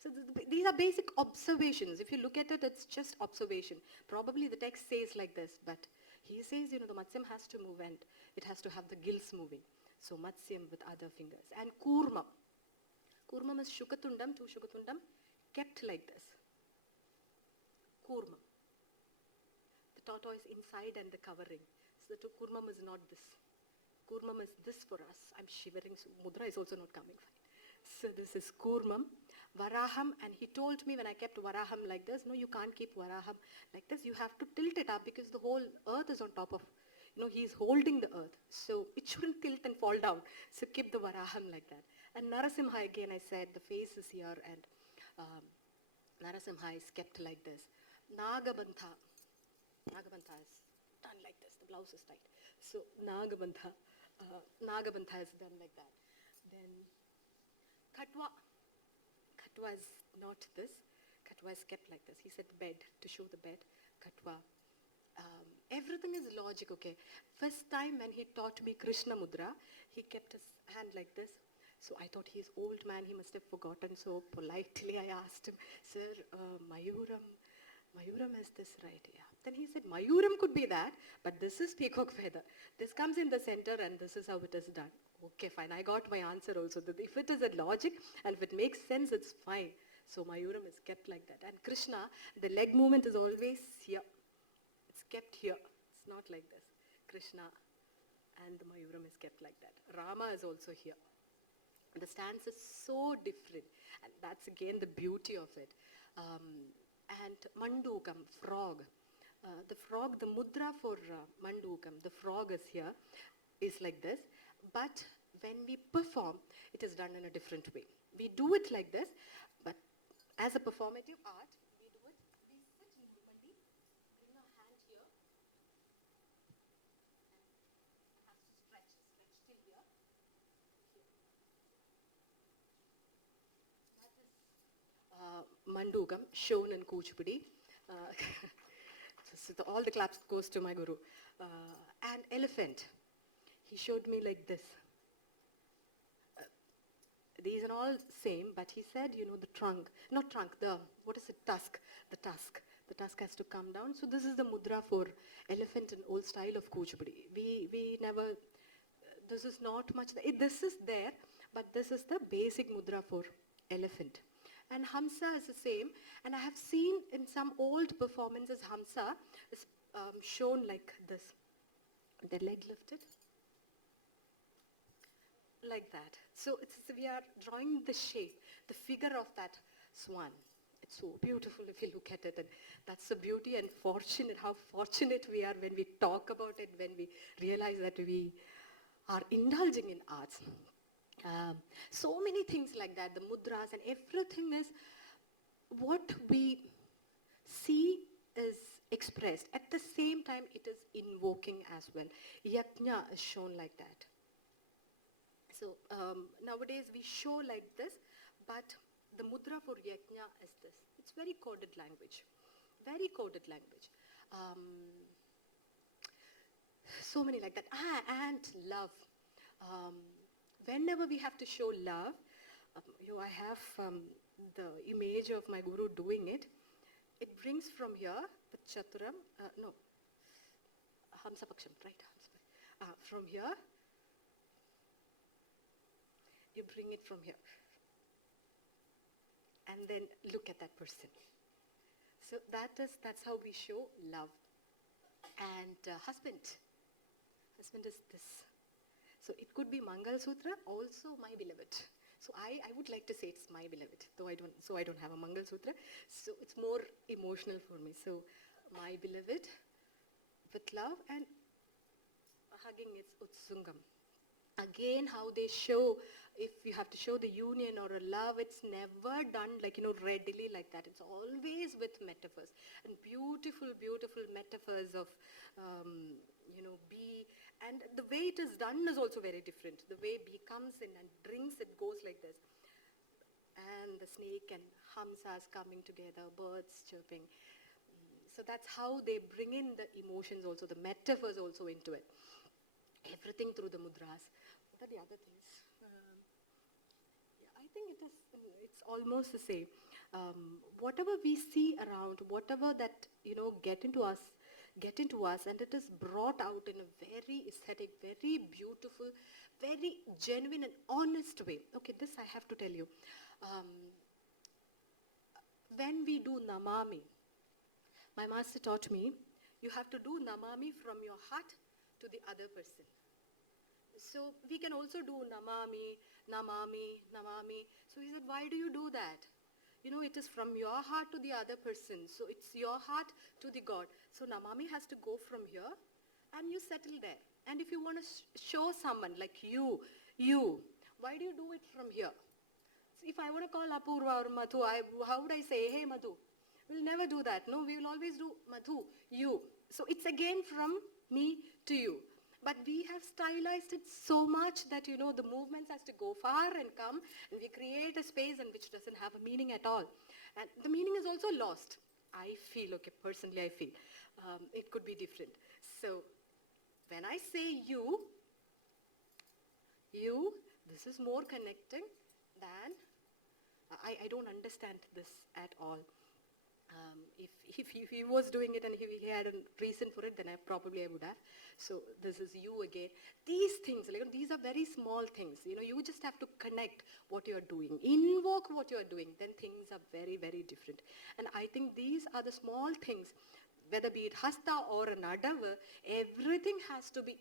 So these are basic observations. If you look at it, it's just observation. Probably the text says like this, but he says, you know, the Matsyam has to move and it has to have the gills moving. So Matsyam with other fingers. And Kurmam. Kurmam is Shukatundam, two Shukatundam, kept like this. Kurmam. The tortoise inside and the covering. So the Kurmam is not this. Kurmam is this for us. I'm shivering, so mudra is also not coming fine. So this is Kurmam, Varaham, and he told me when I kept Varaham like this, no, you can't keep Varaham like this. You have to tilt it up because the whole earth is on top of, you know, he's holding the earth. So it shouldn't tilt and fall down. So keep the Varaham like that. And Narasimha again, I said, the face is here and Narasimha is kept like this. Nagabantha. Nagabantha is done like this. The blouse is tight. So Nagabantha. Nagabantha is done like that. Then Khatwa. Khatwa is not this. Khatwa is kept like this. He said bed, to show the bed. Khatwa. Everything is logic, okay. First time when he taught me Krishna Mudra, he kept his hand like this. So I thought he's old man, he must have forgotten. So politely I asked him, sir, Mayuram is this right? Yeah. Then he said, Mayuram could be that, but this is peacock feather. This comes in the center and this is how it is done. Okay, fine. I got my answer also. That if it is a logic and if it makes sense, it's fine. So Mayuram is kept like that. And Krishna, the leg movement is always here. It's kept here. It's not like this. Krishna and the Mayuram is kept like that. Rama is also here. The stance is so different. And that's again the beauty of it. And Mandukam, frog. The frog, the mudra for Mandukam, the frog is here, is like this. But when we perform, it is done in a different way. We do it like this, but as a performative art, we do it, we sit in Murmandi, bring our hand here, and has to stretch till here. That is Mandukam, shown in Kuchipudi. So all the claps goes to my guru. And elephant, he showed me like this. These are all same, but he said, you know, the trunk, not trunk, what is it, tusk, the tusk has to come down. So this is the mudra for elephant in old style of Kuchipudi. We never, this is not much, this is there, but this is the basic mudra for elephant. And Hamsa is the same, and I have seen in some old performances, Hamsa is shown like this. The leg lifted, like that. So we are drawing the shape, the figure of that swan. It's so beautiful if you look at it, and that's the beauty and fortunate, how fortunate we are when we talk about it, when we realize that we are indulging in arts. So many things like that, the mudras and everything is what we see is expressed. At the same time, it is invoking as well. Yajna is shown like that. So nowadays we show like this, but the mudra for yajna is this. It's very coded language, very coded language. So many like that. And love. Whenever we have to show love, I have the image of my guru doing it. It brings from here, the chaturam, no, hamsapaksham, right? From here, you bring it from here. And then look at that person. So that's how we show love. And husband is this. So it could be Mangal Sutra, also my beloved. So I would like to say it's my beloved, though I don't have a Mangal Sutra. So it's more emotional for me. So my beloved with love, and hugging is Utsungam. Again, how they show, if you have to show the union or a love, it's never done like, readily like that. It's always with metaphors, and beautiful, beautiful metaphors of, bee. And the way it is done is also very different. The way bee comes in and drinks, it goes like this. And the snake and hamsas coming together, birds chirping. So that's how they bring in the emotions also, the metaphors also into it. Everything through the mudras. What are the other things? I think it's almost the same. Whatever we see around, whatever that, get into us, and it is brought out in a very aesthetic, very beautiful, very genuine and honest way. Okay, this I have to tell you. When we do namami, my master taught me, you have to do namami from your heart to the other person. So we can also do namami, namami, namami. So he said, why do you do that? It is from your heart to the other person. So it's your heart to the God. So namami has to go from here and you settle there. And if you want to show someone like you, why do you do it from here? So if I want to call Apurva or Madhu, how would I say, hey Madhu? We'll never do that. No, we will always do Madhu, you. So it's again from me to you. But we have stylized it so much that, the movements has to go far and come, and we create a space in which doesn't have a meaning at all. And the meaning is also lost. I feel, personally I feel, it could be different. So when I say you, this is more connecting than, I don't understand this at all. If he was doing it and he had a reason for it, then I would have. So this is you again. These things, these are very small things. You just have to connect what you're doing, invoke what you're doing. Then things are very, very different. And I think these are the small things, whether be it hasta or an adava, everything has to be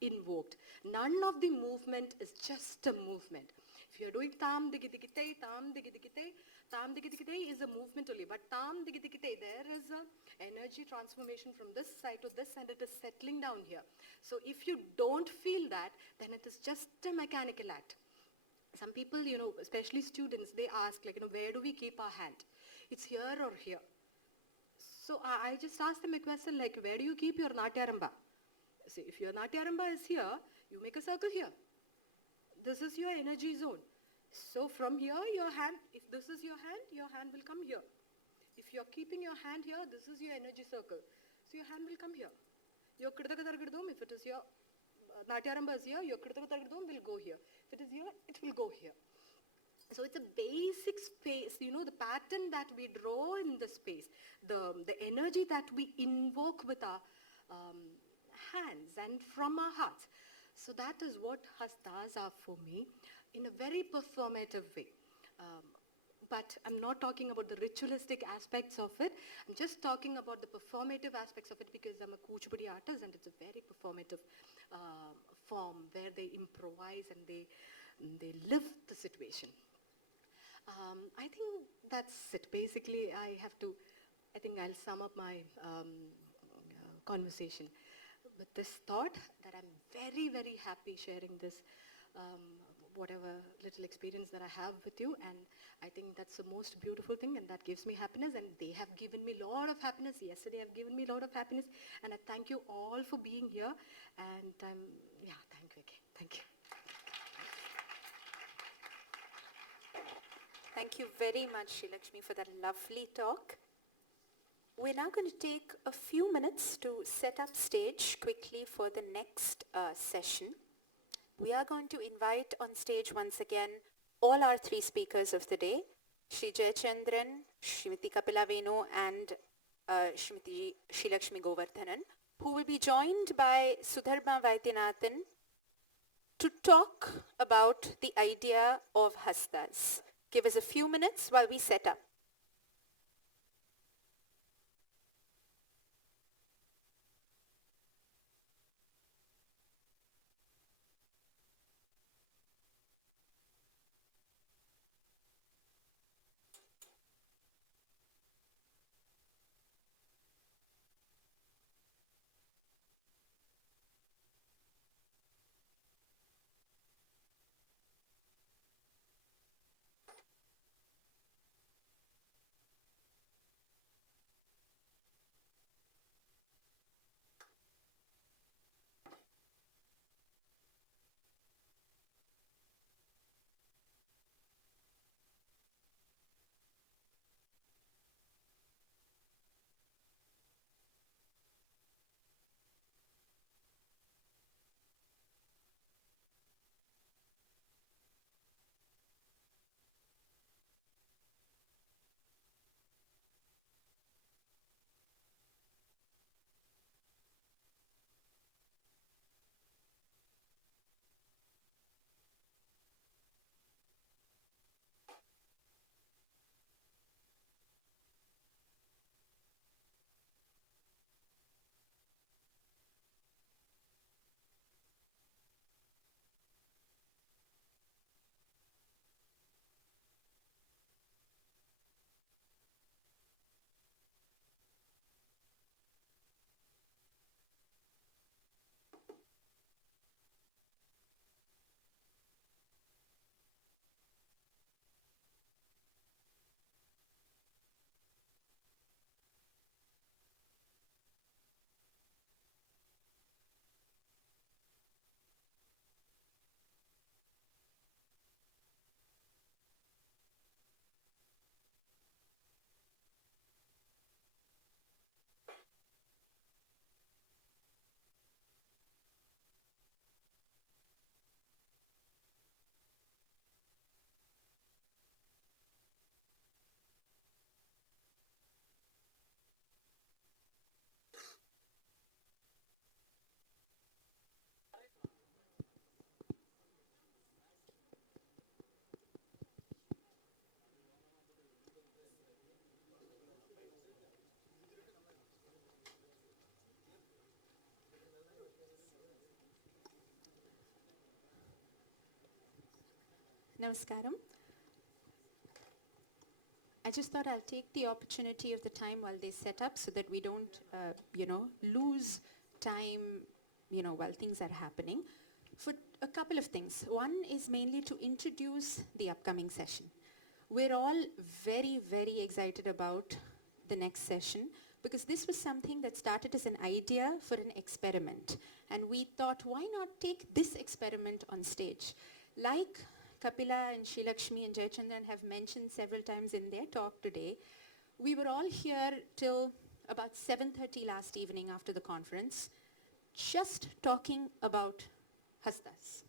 invoked. None of the movement is just a movement. If you're doing tam digi digi te, tam digi digi te, tam digi digi te is a movement only. But tam digi digi te, there is a energy transformation from this side to this, and it is settling down here. So if you don't feel that, then it is just a mechanical act. Some people, especially students, they ask, where do we keep our hand? It's here or here. So I just ask them a question like, where do you keep your natyaramba? See, if your natyaramba is here, you make a circle here. This is your energy zone. So from here, your hand, if this is your hand will come here. If you're keeping your hand here, this is your energy circle. So your hand will come here. Your Kridakatargadum, if it is your Natyaramba is here, your Kridakatargadum will go here. If it is here, it will go here. So it's a basic space, the pattern that we draw in the space, the energy that we invoke with our hands and from our hearts. So that is what hastas are for me in a very performative way. But I'm not talking about the ritualistic aspects of it. I'm just talking about the performative aspects of it because I'm a Kuchipudi artist and it's a very performative form where they improvise and they live the situation. I think that's it. Basically, I think I'll sum up my conversation with this thought that I'm very, very happy sharing this, um, whatever little experience that I have with you. And I think that's the most beautiful thing, and that gives me happiness. And they have given me a lot of happiness. Yesterday have given me a lot of happiness. And I thank you all for being here. And yeah, thank you again. Thank you. Thank you very much, Srilakshmi, for that lovely talk. We're now going to take a few minutes to set up stage quickly for the next session. We are going to invite on stage once again all our three speakers of the day, Shri Jayachandran, Srimati Kapila Venu and Srimati Srilakshmi Govardhanan, who will be joined by Sudharma Vaidyanathan to talk about the idea of hastas. Give us a few minutes while we set up. Namaskaram. I just thought I'll take the opportunity of the time while they set up so that we don't, lose time, while things are happening for a couple of things. One is mainly to introduce the upcoming session. We're all very, very excited about the next session because this was something that started as an idea for an experiment. And we thought, why not take this experiment on stage? Like Kapila and Srilakshmi and Jayachandran have mentioned several times in their talk today, we were all here till about 7:30 last evening after the conference, just talking about hastas.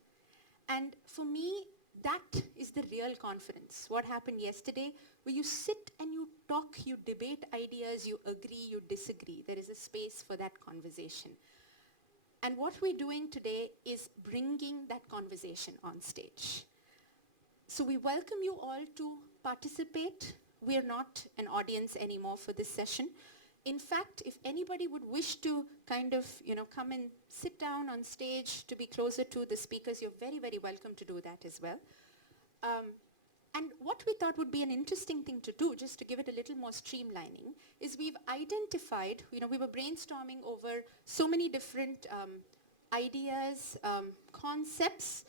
And for me, that is the real conference. What happened yesterday, where you sit and you talk, you debate ideas, you agree, you disagree. There is a space for that conversation. And what we're doing today is bringing that conversation on stage. So we welcome you all to participate. We are not an audience anymore for this session. In fact, if anybody would wish to kind of, come and sit down on stage to be closer to the speakers, you're very, very welcome to do that as well. And what we thought would be an interesting thing to do, just to give it a little more streamlining, is we've identified, we were brainstorming over so many different ideas, concepts,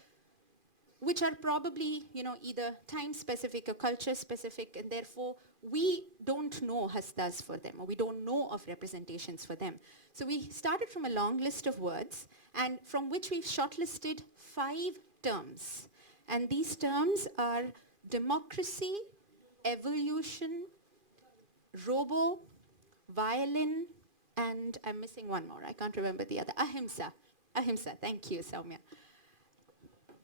which are probably, either time specific or culture specific, and therefore we don't know hastas for them, or we don't know of representations for them. So we started from a long list of words, and from which we've shortlisted 5 terms. And these terms are democracy, evolution, robo, violin, and I'm missing one more. I can't remember the other. Ahimsa. Ahimsa. Thank you, Soumya.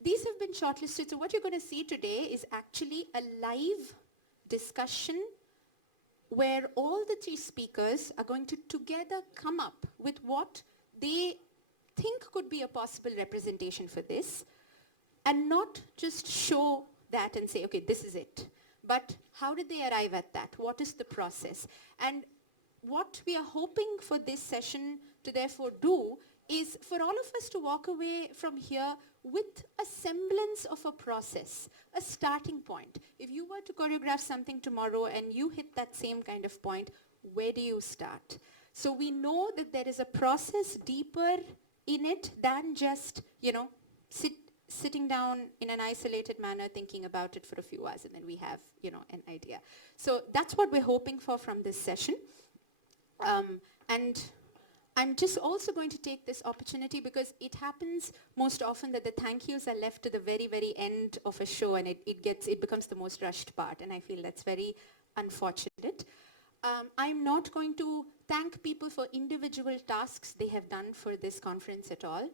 These have been shortlisted. So what you're going to see today is actually a live discussion where all the 3 speakers are going to together come up with what they think could be a possible representation for this, and not just show that and say, okay, this is it. But how did they arrive at that? What is the process? And what we are hoping for this session to therefore do is for all of us to walk away from here with a semblance of a process, a starting point. If you were to choreograph something tomorrow and you hit that same kind of point, where do you start? So we know that there is a process deeper in it than just, sitting down in an isolated manner thinking about it for a few hours, and then we have, an idea. So that's what we're hoping for from this session. And I'm just also going to take this opportunity, because it happens most often that the thank yous are left to the very, very end of a show, and it becomes the most rushed part, and I feel that's very unfortunate. I'm not going to thank people for individual tasks they have done for this conference at all.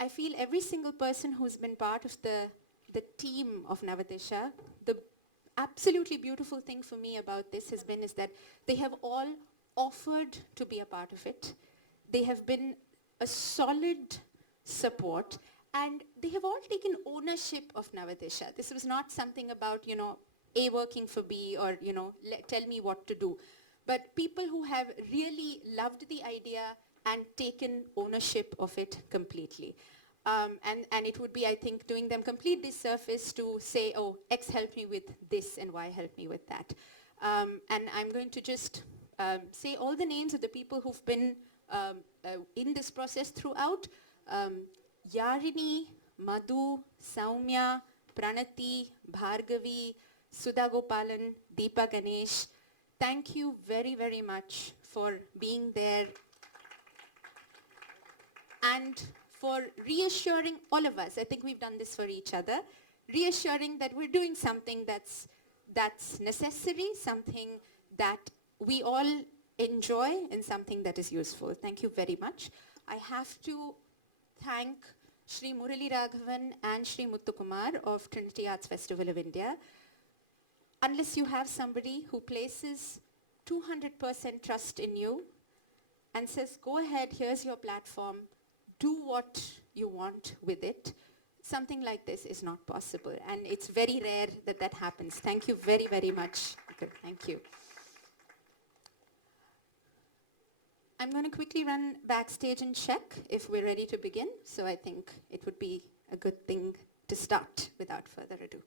I feel every single person who's been part of the team of Navadesha, the absolutely beautiful thing for me about this is that they have all offered to be a part of it. They have been a solid support, and they have all taken ownership of Navadesha. This was not something about, A working for B, or, tell me what to do. But people who have really loved the idea and taken ownership of it completely. And it would be, I think, doing them complete disservice to say, oh, X helped me with this and Y helped me with that. And I'm going to just say all the names of the people who've been in this process throughout. Yarini, Madhu, Soumya, Pranati, Bhargavi, Sudha Gopalan, Deepa Ganesh. Thank you very, very much for being there and for reassuring all of us. I think we've done this for each other, reassuring that we're doing something that's necessary, something that we all enjoy, and something that is useful. Thank you very much. I have to thank Shri Murali Raghavan and Shri Muthukumar of Trinity Arts Festival of India. Unless you have somebody who places 200% trust in you and says, go ahead, here's your platform, do what you want with it, something like this is not possible. And it's very rare that that happens. Thank you very, very much. Okay, thank you. I'm going to quickly run backstage and check if we're ready to begin. So I think it would be a good thing to start without further ado.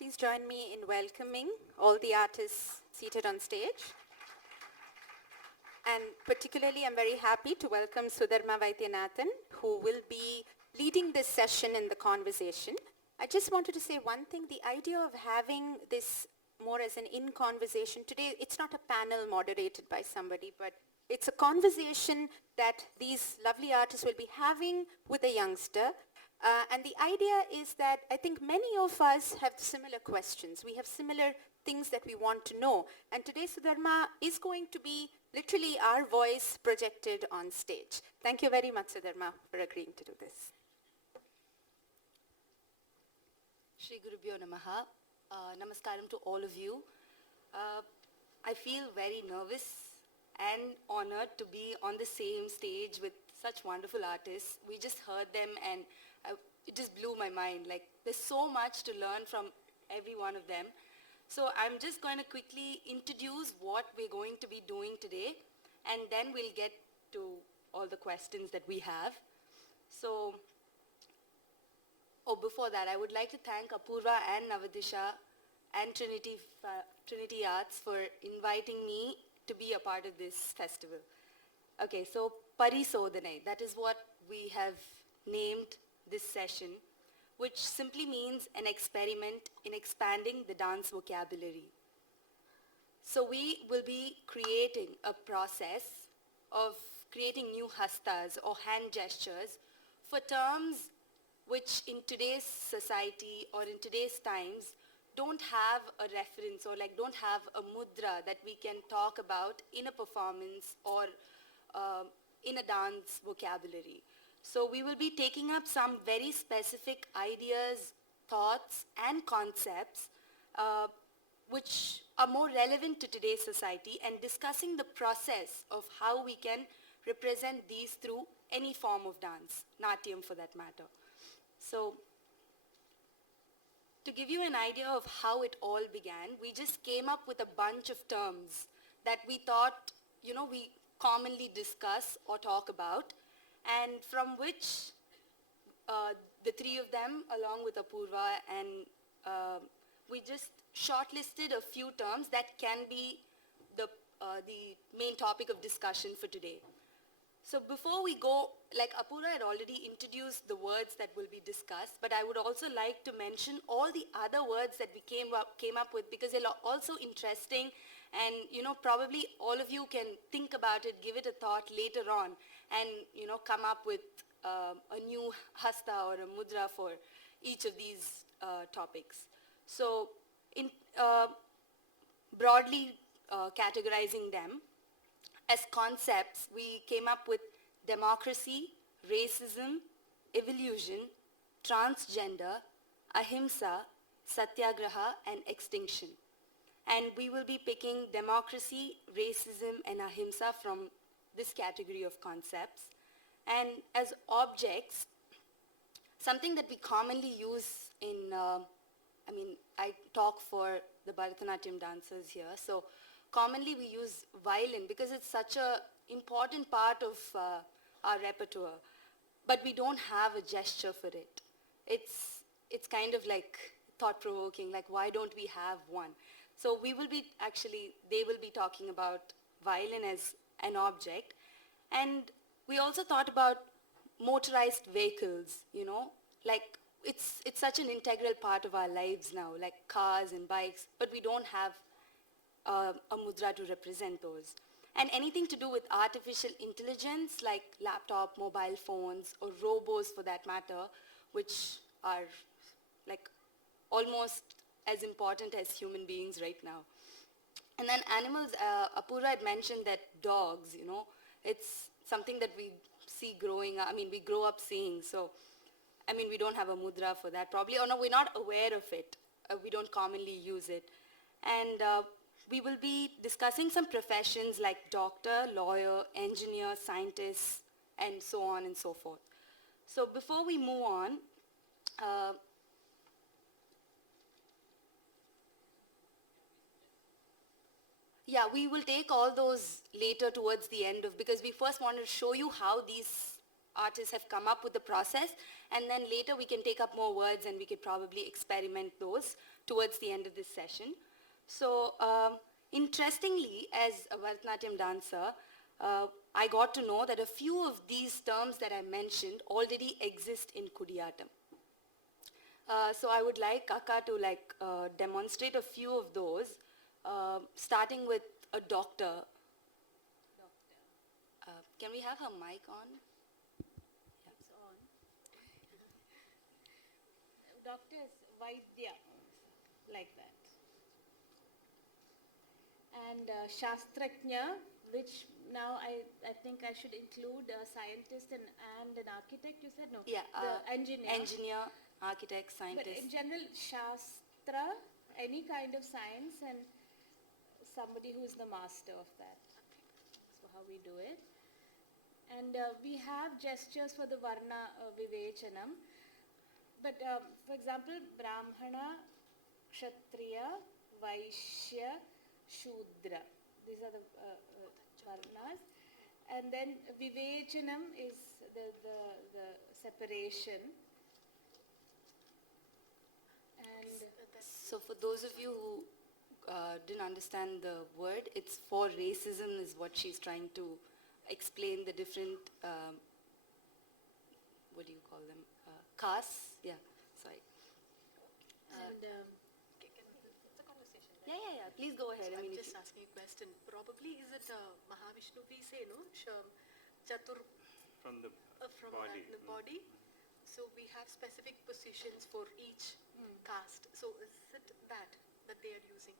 Please join me in welcoming all the artists seated on stage. And particularly, I'm very happy to welcome Sudharma Vaidyanathan, who will be leading this session in the conversation. I just wanted to say one thing. The idea of having this more as an in-conversation today, it's not a panel moderated by somebody, but it's a conversation that these lovely artists will be having with a youngster. And the idea is that I think many of us have similar questions. We have similar things that we want to know. And today Sudharma is going to be literally our voice projected on stage. Thank you very much, Sudharma, for agreeing to do this. Shri Gurubhyo Namaha. Namaskaram to all of you. I feel very nervous and honored to be on the same stage with such wonderful artists. We just heard them and it just blew my mind. Like, there's so much to learn from every one of them. So I'm just going to quickly introduce what we're going to be doing today, and then we'll get to all the questions that we have. So, before that, I would like to thank Apurva and Navadisha and Trinity Arts for inviting me to be a part of this festival. Okay, so Parisodhanai, that is what we have named this session, which simply means an experiment in expanding the dance vocabulary. So we will be creating a process of creating new hastas or hand gestures for terms which in today's society or in today's times don't have a reference or like don't have a mudra that we can talk about in a performance or in a dance vocabulary. So we will be taking up some very specific ideas, thoughts and concepts which are more relevant to today's society and discussing the process of how we can represent these through any form of dance, Natyam for that matter. So to give you an idea of how it all began, we just came up with a bunch of terms that we thought, we commonly discuss or talk about, and from which the three of them, along with Apurva, and we just shortlisted a few terms that can be the main topic of discussion for today. So before we go, like Apurva had already introduced the words that will be discussed, but I would also like to mention all the other words that we came up with because they're also interesting, and probably all of you can think about it, give it a thought later on, and come up with a new hasta or a mudra for each of these topics. So in broadly categorizing them as concepts, we came up with democracy, racism, evolution, transgender, ahimsa, satyagraha and extinction. And we will be picking democracy, racism and ahimsa from this category of concepts. And as objects, something that we commonly use in, I talk for the Bharatanatyam dancers here. So commonly we use violin because it's such an important part of our repertoire. But we don't have a gesture for it. It's kind of like thought-provoking, like why don't we have one? So they will be talking about violin as an object. And we also thought about motorized vehicles, like it's such an integral part of our lives now, like cars and bikes, but we don't have a mudra to represent those. And anything to do with artificial intelligence, like laptop, mobile phones, or robos for that matter, which are like almost as important as human beings right now. And then animals, Apurva had mentioned that dogs, it's something that we see growing up, we grow up seeing. So, we don't have a mudra for that probably, or no, we're not aware of it. We don't commonly use it. And we will be discussing some professions like doctor, lawyer, engineer, scientist, and so on and so forth. So before we move on, uh, yeah, we will take all those later towards the end of, because we first want to show you how these artists have come up with the process, and then later we can take up more words and we could probably experiment those towards the end of this session. So interestingly, as a Bharatanatyam dancer, I got to know that a few of these terms that I mentioned already exist in Kudiyattam. So I would like Akka to demonstrate a few of those, starting with a doctor. Can we have her mic on? It's on. Doctors, Vaidya, like that. And Shastraknya, which now I think I should include a scientist and an architect, you said? No, Yeah, the engineer. Engineer, architect, But scientist. in general, Shastra, any kind of science, and somebody who is the master of that. So how we do it. And we have gestures for the Varna Vivechanam. But for example, Brahmana, Kshatriya, Vaishya, Shudra. These are the Varnas. And then Vivechanam is the separation. And So for those of you who didn't understand the word, it's for racism is what she's trying to explain, the different, what do you call them, castes? Yeah, sorry. and It's a conversation. Yeah, please go ahead. So I'm if just you- asking a question. Probably is it Mahavishnu we say, no? Chatur From the from body. the body. So we have specific positions for each caste. So is it that they are using?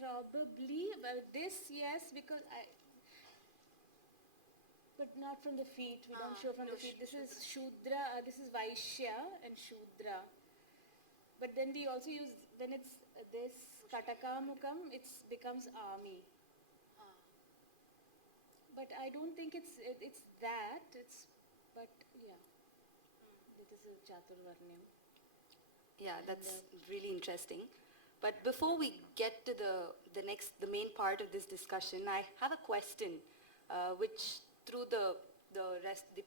probably, well, this, yes, because but not from the feet. We don't show from no, the feet. This is Shudra, this is Vaishya and Shudra. But then we also use, when it's this Katakamukam, it becomes army. But I don't think it's that. But yeah. This is Chaturvarnyam. Yeah, that's really interesting. But before we get to the main part of this discussion, I have a question, which through the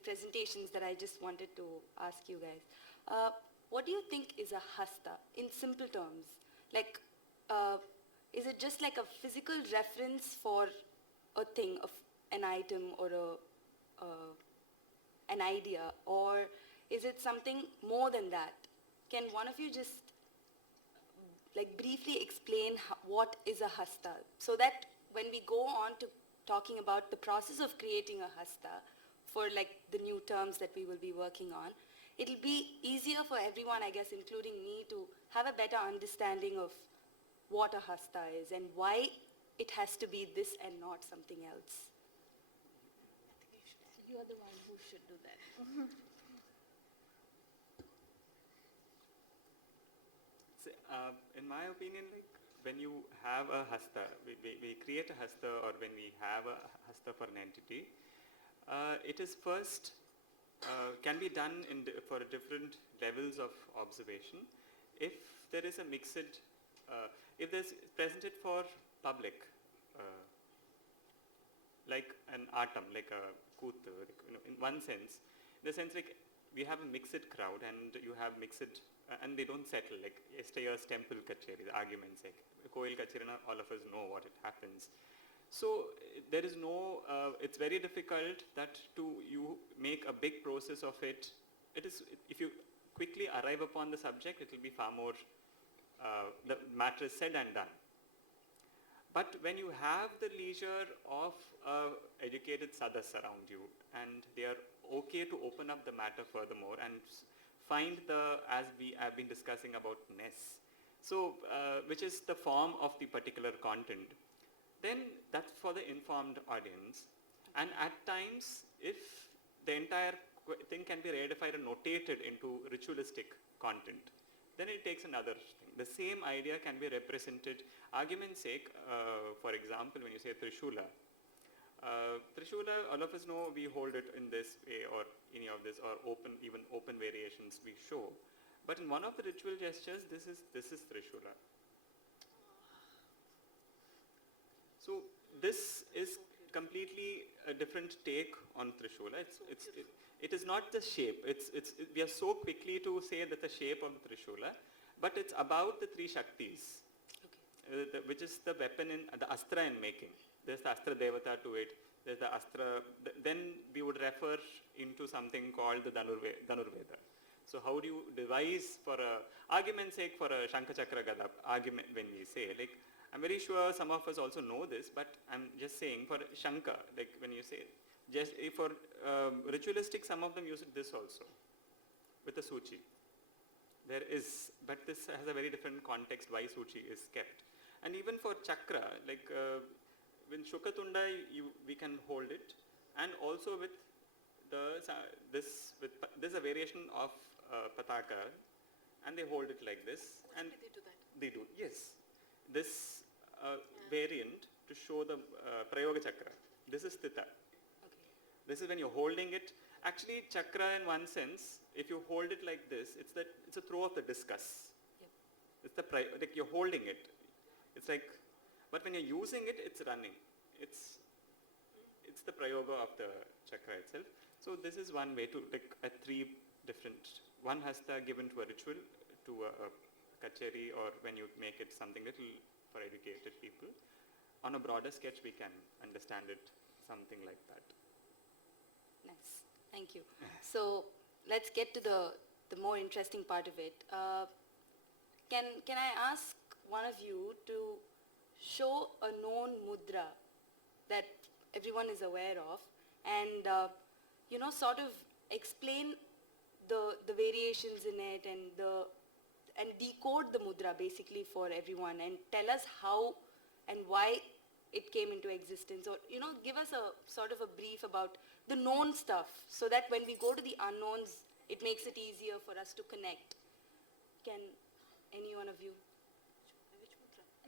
presentations that I just wanted to ask you guys. What do you think is a hasta in simple terms? Like, is it just like a physical reference for a thing, of an item or an idea, or is it something more than that? Can one of you just briefly explain what is a hasta, so that when we go on to talking about the process of creating a hasta for the new terms that we will be working on, it'll be easier for everyone, I guess, including me, to have a better understanding of what a hasta is and why it has to be this and not something else. You are the one who should do that. So, in my opinion, when you have a hasta, we create a hasta, or when we have a hasta for an entity, it is first, can be done for different levels of observation. If there is a mixed, if there's presented for public, like an atom, like a kootu, in one sense, in the sense we have a mixed crowd and you have mixed, and they don't settle, like yesterday's temple kacheri, the arguments, Koil kacheri, all of us know what it happens. So there is no, it's very difficult that you make a big process of it. It is, if you quickly arrive upon the subject, it will be far more, the matter is said and done. But when you have the leisure of educated sadhas around you, and they are okay to open up the matter furthermore and find as we have been discussing about ness, So, which is the form of the particular content. Then that's for the informed audience. And at times, if the entire thing can be reedified and notated into ritualistic content, then it takes another thing. The same idea can be represented, argument's sake, for example, when you say Trishula. Trishula, all of us know we hold it in this way or any of this, or even open variations we show. But in one of the ritual gestures, this is Trishula. So this is completely a different take on Trishula. It is not the shape. We are so quickly to say that the shape of the Trishula, but it's about the three Shaktis, which is the weapon in the Astra in making. There's the Astra Devata to it. There's the Astra. Then we would refer into something called the Dhanurveda. So how do you devise, for argument's sake, for a Shankha Chakra Gada argument, when we say, like, I'm very sure some of us also know this, but I'm just saying for Shankha, like when you say, just for ritualistic, some of them use this also, with the Suchi. There is, but this has a very different context why Suchi is kept. And even for Chakra, like with Shukatunda, we can hold it, and also with this is a variation of Pataka, and they hold it like this. And Mostly they do that. they do, yes. This variant to show the Prayoga Chakra. This is Stita. This is when you're holding it. Actually, Chakra in one sense, if you hold it like this, it's a throw of the discus. Yep. It's like you're holding it. It's like, but when you're using it, it's running. It's the Prayoga of the Chakra itself. So this is one way to, like, three different, one hasta given to a ritual, to a kacheri, or when you make it something little for educated people. On a broader sketch, we can understand it something like that. Nice, thank you. So let's get to the more interesting part of it. Can I ask one of you to show a known mudra that everyone is aware of, and sort of explain the variations in it, and decode the mudra basically for everyone, and tell us how and why it came into existence, or give us a sort of a brief about the known stuff, so that when we go to the unknowns, it makes it easier for us to connect. Can any one of you?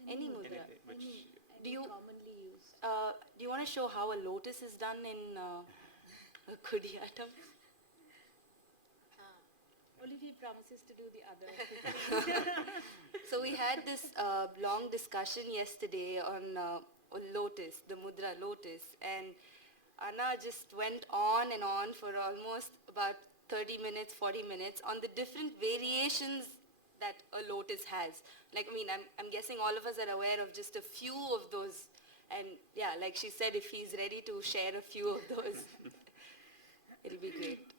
Any mudra? Do you commonly used. do you want to show how a lotus is done in Kudiyatam? Only if he promises to do the other. So we had this long discussion yesterday on lotus, the mudra lotus, and Anna just went on and on for almost about 30 minutes, 40 minutes on the different variations that a lotus has. Like, I mean, I'm guessing all of us are aware of just a few of those. And yeah, like she said, if he's ready to share a few of those, it'll be great.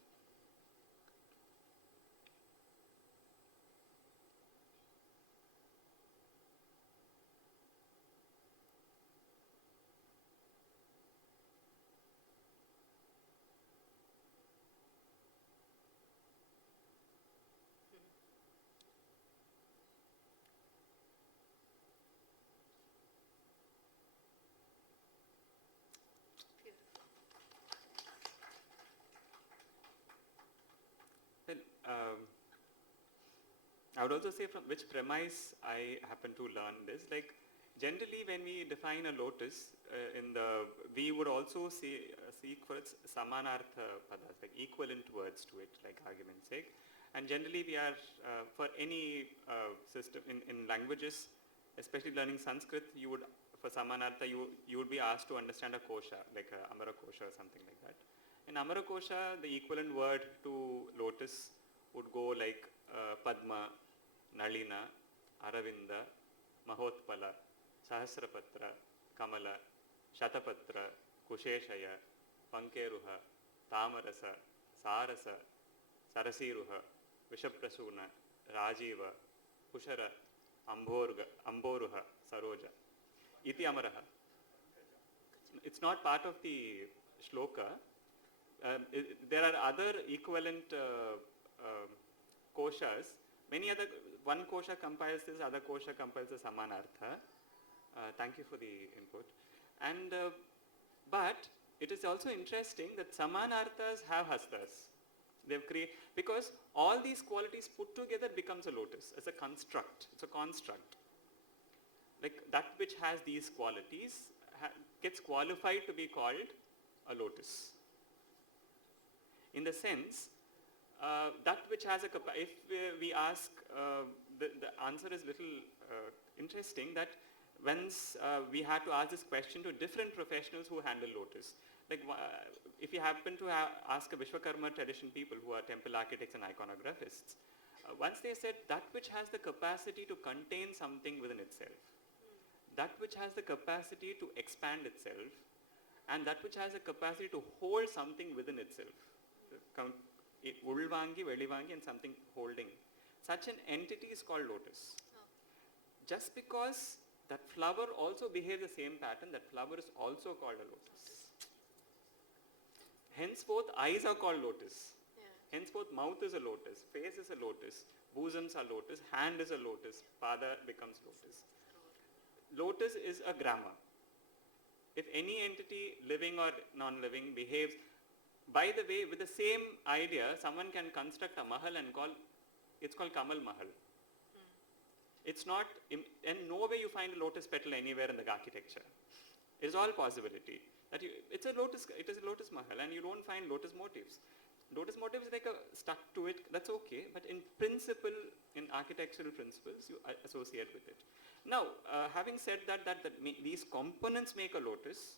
Well, I would also say from which premise I happen to learn this. Like, generally when we define a lotus, we would also seek for its samanartha padas, like equivalent words to it, like argument's sake. And generally we are, for any system in languages, especially learning Sanskrit, for samanartha, you would be asked to understand a kosha, like a Amara kosha or something like that. In Amara kosha, the equivalent word to lotus would go like Padma, Nalina, Aravinda, Mahotpala, Sahasrapatra, Kamala, Shatapatra, Kusheshaya, Pankeruha, Tamarasa, Sarasa, Sarasiruha, Vishaprasuna, Rajiva, Kushara, Amboruha, Saroja. Iti Amaraha. It's not part of the shloka. There are other equivalent koshas Many other, one kosha compiles this, other kosha compiles the Samanartha. Thank you for the input. And but it is also interesting that Samanarthas have hastas. They've created, because all these qualities put together becomes a lotus as a construct. It's a construct. Like that which has these qualities gets qualified to be called a lotus. In the sense, that which has a if we ask, the answer is little interesting, that once we had to ask this question to different professionals who handle lotus. Like if you happen to ask a Vishwakarma tradition people who are temple architects and iconographists, once they said that which has the capacity to contain something within itself, that which has the capacity to expand itself, and that which has a capacity to hold something within itself. Ulvangi, velivangi, and something holding. Such an entity is called lotus. Just because that flower also behaves the same pattern, that flower is also called a lotus. Henceforth, eyes are called lotus. Henceforth, mouth is a lotus, face is a lotus, bosoms are lotus, hand is a lotus, pada becomes lotus. Lotus is a grammar. If any entity, living or non-living, behaves, by the way, with the same idea, someone can construct a mahal and it's called Kamal Mahal. It's not, in no way you find a lotus petal anywhere in the architecture. It's all possibility. That it is a lotus mahal, and you don't find lotus motifs. Lotus motifs like stuck to it, that's okay, but in principle, in architectural principles, you associate with it. Now, having said that these components make a lotus,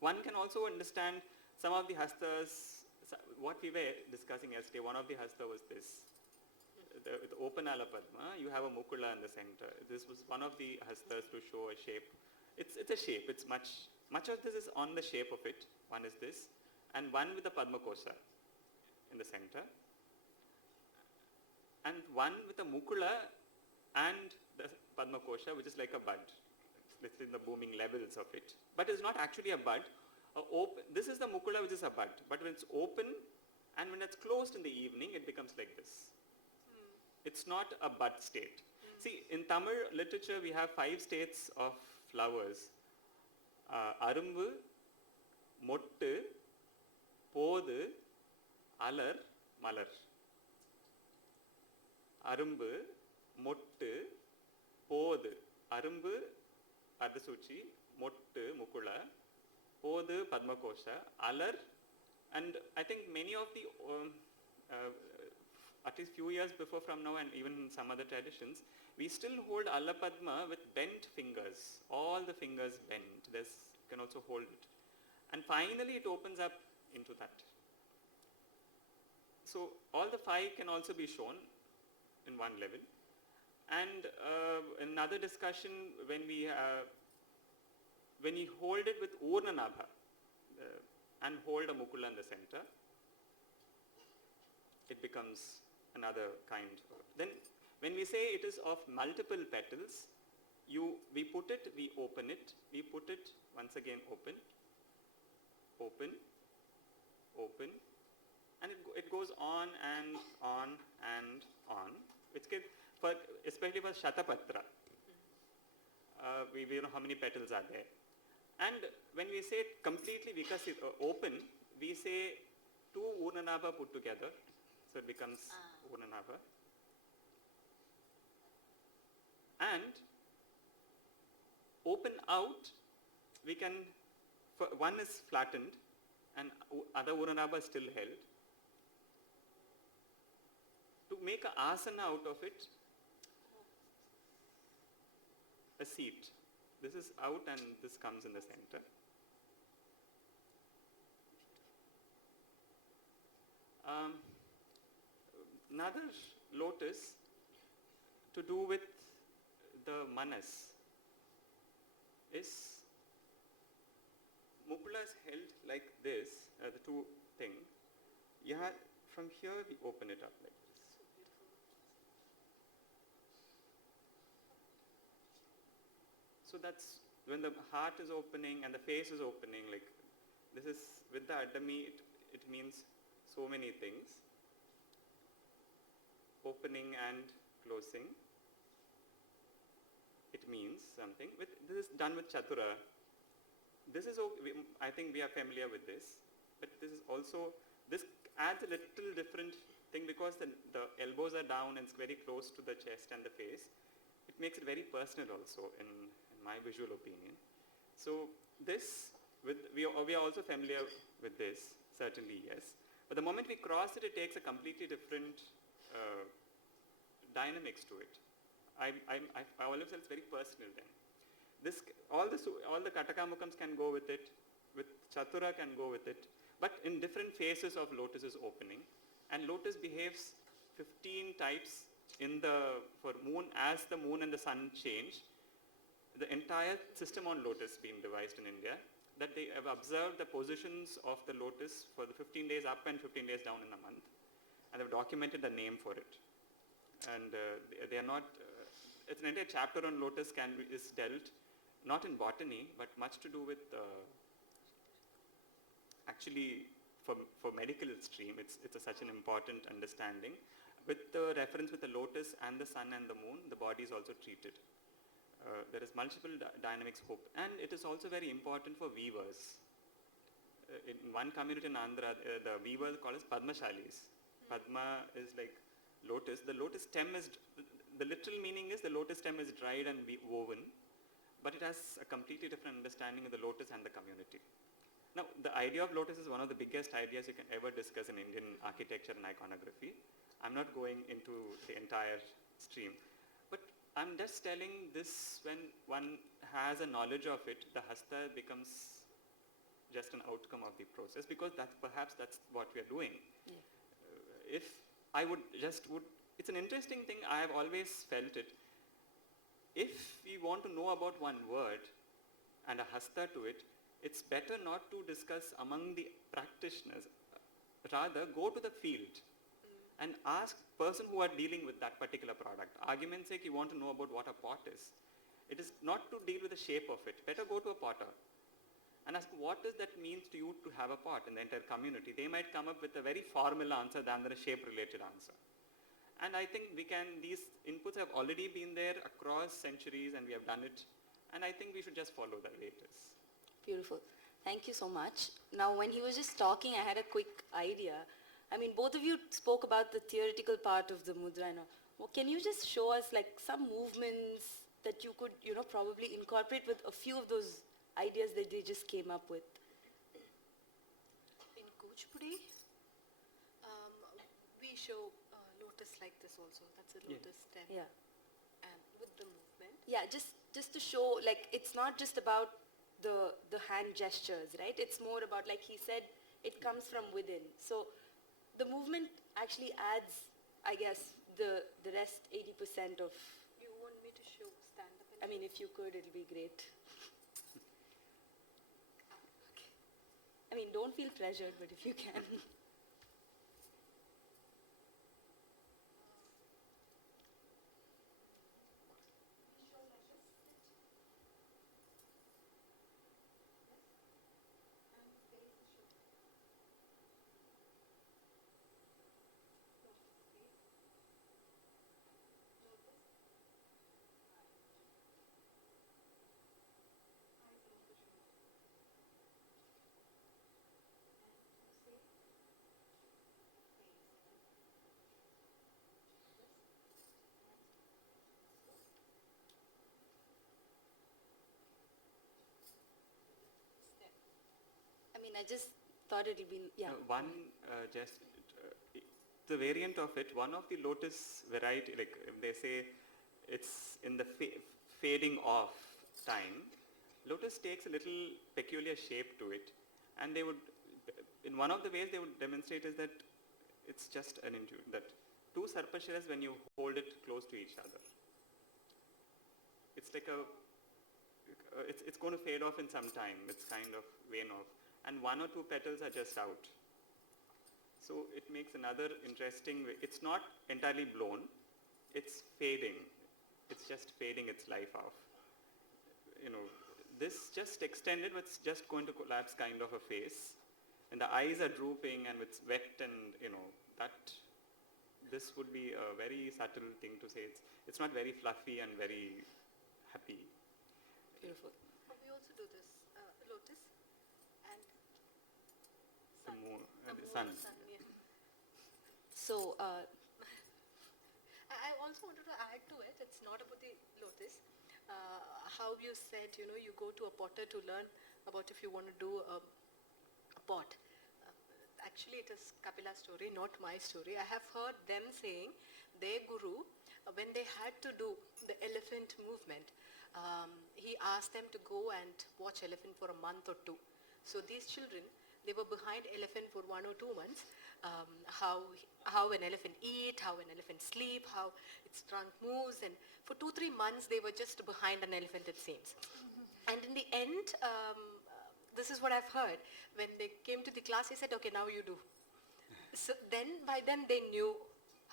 one can also understand some of the hastas. What we were discussing yesterday, one of the hasta was this. The open Alapadma, you have a mukula in the center. This was one of the hastas to show a shape. It's a shape. It's much of this is on the shape of it. One is this, and one with the Padma Kosha in the center, and one with the mukula and the Padma Kosha, which is like a bud. It's in the booming levels of it, but it's not actually a bud. This is the mukula, which is a bud, but when it's open and when it's closed in the evening, it becomes like this. It's not a bud state. See, in Tamil literature, we have 5 states of flowers. Arumbu, Mottu, Podu, Alar, Malar. Arumbu, Mottu, Podu. Arumbu, Ardhasuchi, Mottu, Mukula, Podu, Padmakosha, Alar, and I think many of the at least few years before from now, and even some other traditions, we still hold Allapadma with bent fingers. All the fingers bent. You can also hold it. And finally it opens up into that. So all the 5 can also be shown in one level. And another discussion, when you hold it with Urnanabha and hold a mukula in the center, it becomes another kind. Then when we say it is of multiple petals, we put it, we open it, we put it once again open, open, open, and it goes on and on and on. Especially for Shatapatra, we know how many petals are there. And when we say completely Vikasita, open, we say 2 Urnanabha put together, so it becomes Urnanabha. And open out, we can, one is flattened and other Urnanabha is still held. To make a asana out of it, a seat. This is out and this comes in the center. Another lotus to do with the manas is mukula is held like this, the 2 thing. From here we open it up like this. So that's when the heart is opening and the face is opening, like this is with the Adami, it means so many things. opening and closing, it means something. This is done with Chatura. This is, I think we are familiar with this, but this adds a little different thing because the elbows are down and it's very close to the chest and the face. It makes it very personal also in my visual opinion. So this, we are also familiar with this, certainly yes. But the moment we cross it, it takes a completely different dynamics to it. I always feel it's very personal then. All the Katakamukams can go with it, with Chatura can go with it, but in different phases of lotus's opening. And lotus behaves 15 types for moon. As the moon and the sun change, the entire system on lotus being devised in India, that they have observed the positions of the lotus for the 15 days up and 15 days down in a month, and they've documented the name for it. And they are not, it's an entire chapter on lotus is dealt, not in botany, but much to do with, actually for medical stream, it's such an important understanding. With the reference with the lotus and the sun and the moon, the body is also treated. There is multiple dynamics hope, and it is also very important for weavers. In one community in Andhra, the weavers called as Padmashalis. Padma is like lotus. The lotus stem is, the literal meaning is the lotus stem is dried and woven, but it has a completely different understanding of the lotus and the community. Now, the idea of lotus is one of the biggest ideas you can ever discuss in Indian architecture and iconography. I'm not going into the entire stream, but I'm just telling this when one has a knowledge of it, the hasta becomes just an outcome of the process, because perhaps that's what we are doing. Yeah. If I it's an interesting thing, I have always felt it. If we want to know about one word and a hasta to it, it's better not to discuss among the practitioners. Rather, go to the field and ask person who are dealing with that particular product. Argument's sake, you want to know about what a pot is. It is not to deal with the shape of it. Better go to a potter and ask, what does that mean to you to have a pot in the entire community? They might come up with a very formal answer than a shape-related answer. And I think these inputs have already been there across centuries, and we have done it. And I think we should just follow the way it is. Beautiful. Thank you so much. Now, when he was just talking, I had a quick idea. I mean, both of you spoke about the theoretical part of the mudra. Well, can you just show us like some movements that you could, probably incorporate with a few of those ideas that they just came up with? In Kuchipudi, we show lotus like this also. That's a lotus stem. Yeah. And with the movement. Yeah, just to show, like, it's not just about the hand gestures, right? It's more about, like he said, it comes from within. So the movement actually adds, I guess, the rest 80% of... You want me to show stand up? I mean, if you could, it'll be great. Okay. I mean, don't feel pressured, but if you can. I mean, I just thought it'll be, yeah. The variant of it, one of the lotus variety, like they say it's in the fading off time, lotus takes a little peculiar shape to it, and they would, in one of the ways they would demonstrate is that it's just an intuition, that two sarpashiras when you hold it close to each other. It's like it's going to fade off in some time, it's kind of wane off, and one or two petals are just out. So it makes another interesting way. It's not entirely blown, it's fading. It's just fading its life off. This just extended, but it's just going to collapse kind of a face. And the eyes are drooping and it's wet and, that this would be a very subtle thing to say. It's not very fluffy and very happy. Beautiful. We also do this lotus and The moon, a the moon, sun. yeah. So, I also wanted to add to it, it's not about the lotus. How you said, you go to a potter to learn about if you want to do a pot. Actually, it is Kapila's story, not my story. I have heard them saying their guru, when they had to do the elephant movement, he asked them to go and watch elephant for a month or two. So these children, they were behind elephant for 1 or 2 months, how an elephant eat, how an elephant sleep, how its trunk moves, and for 2-3 months they were just behind an elephant, it seems. And in the end, this is what I've heard. When they came to the class, he said, okay, now you do. So by then they knew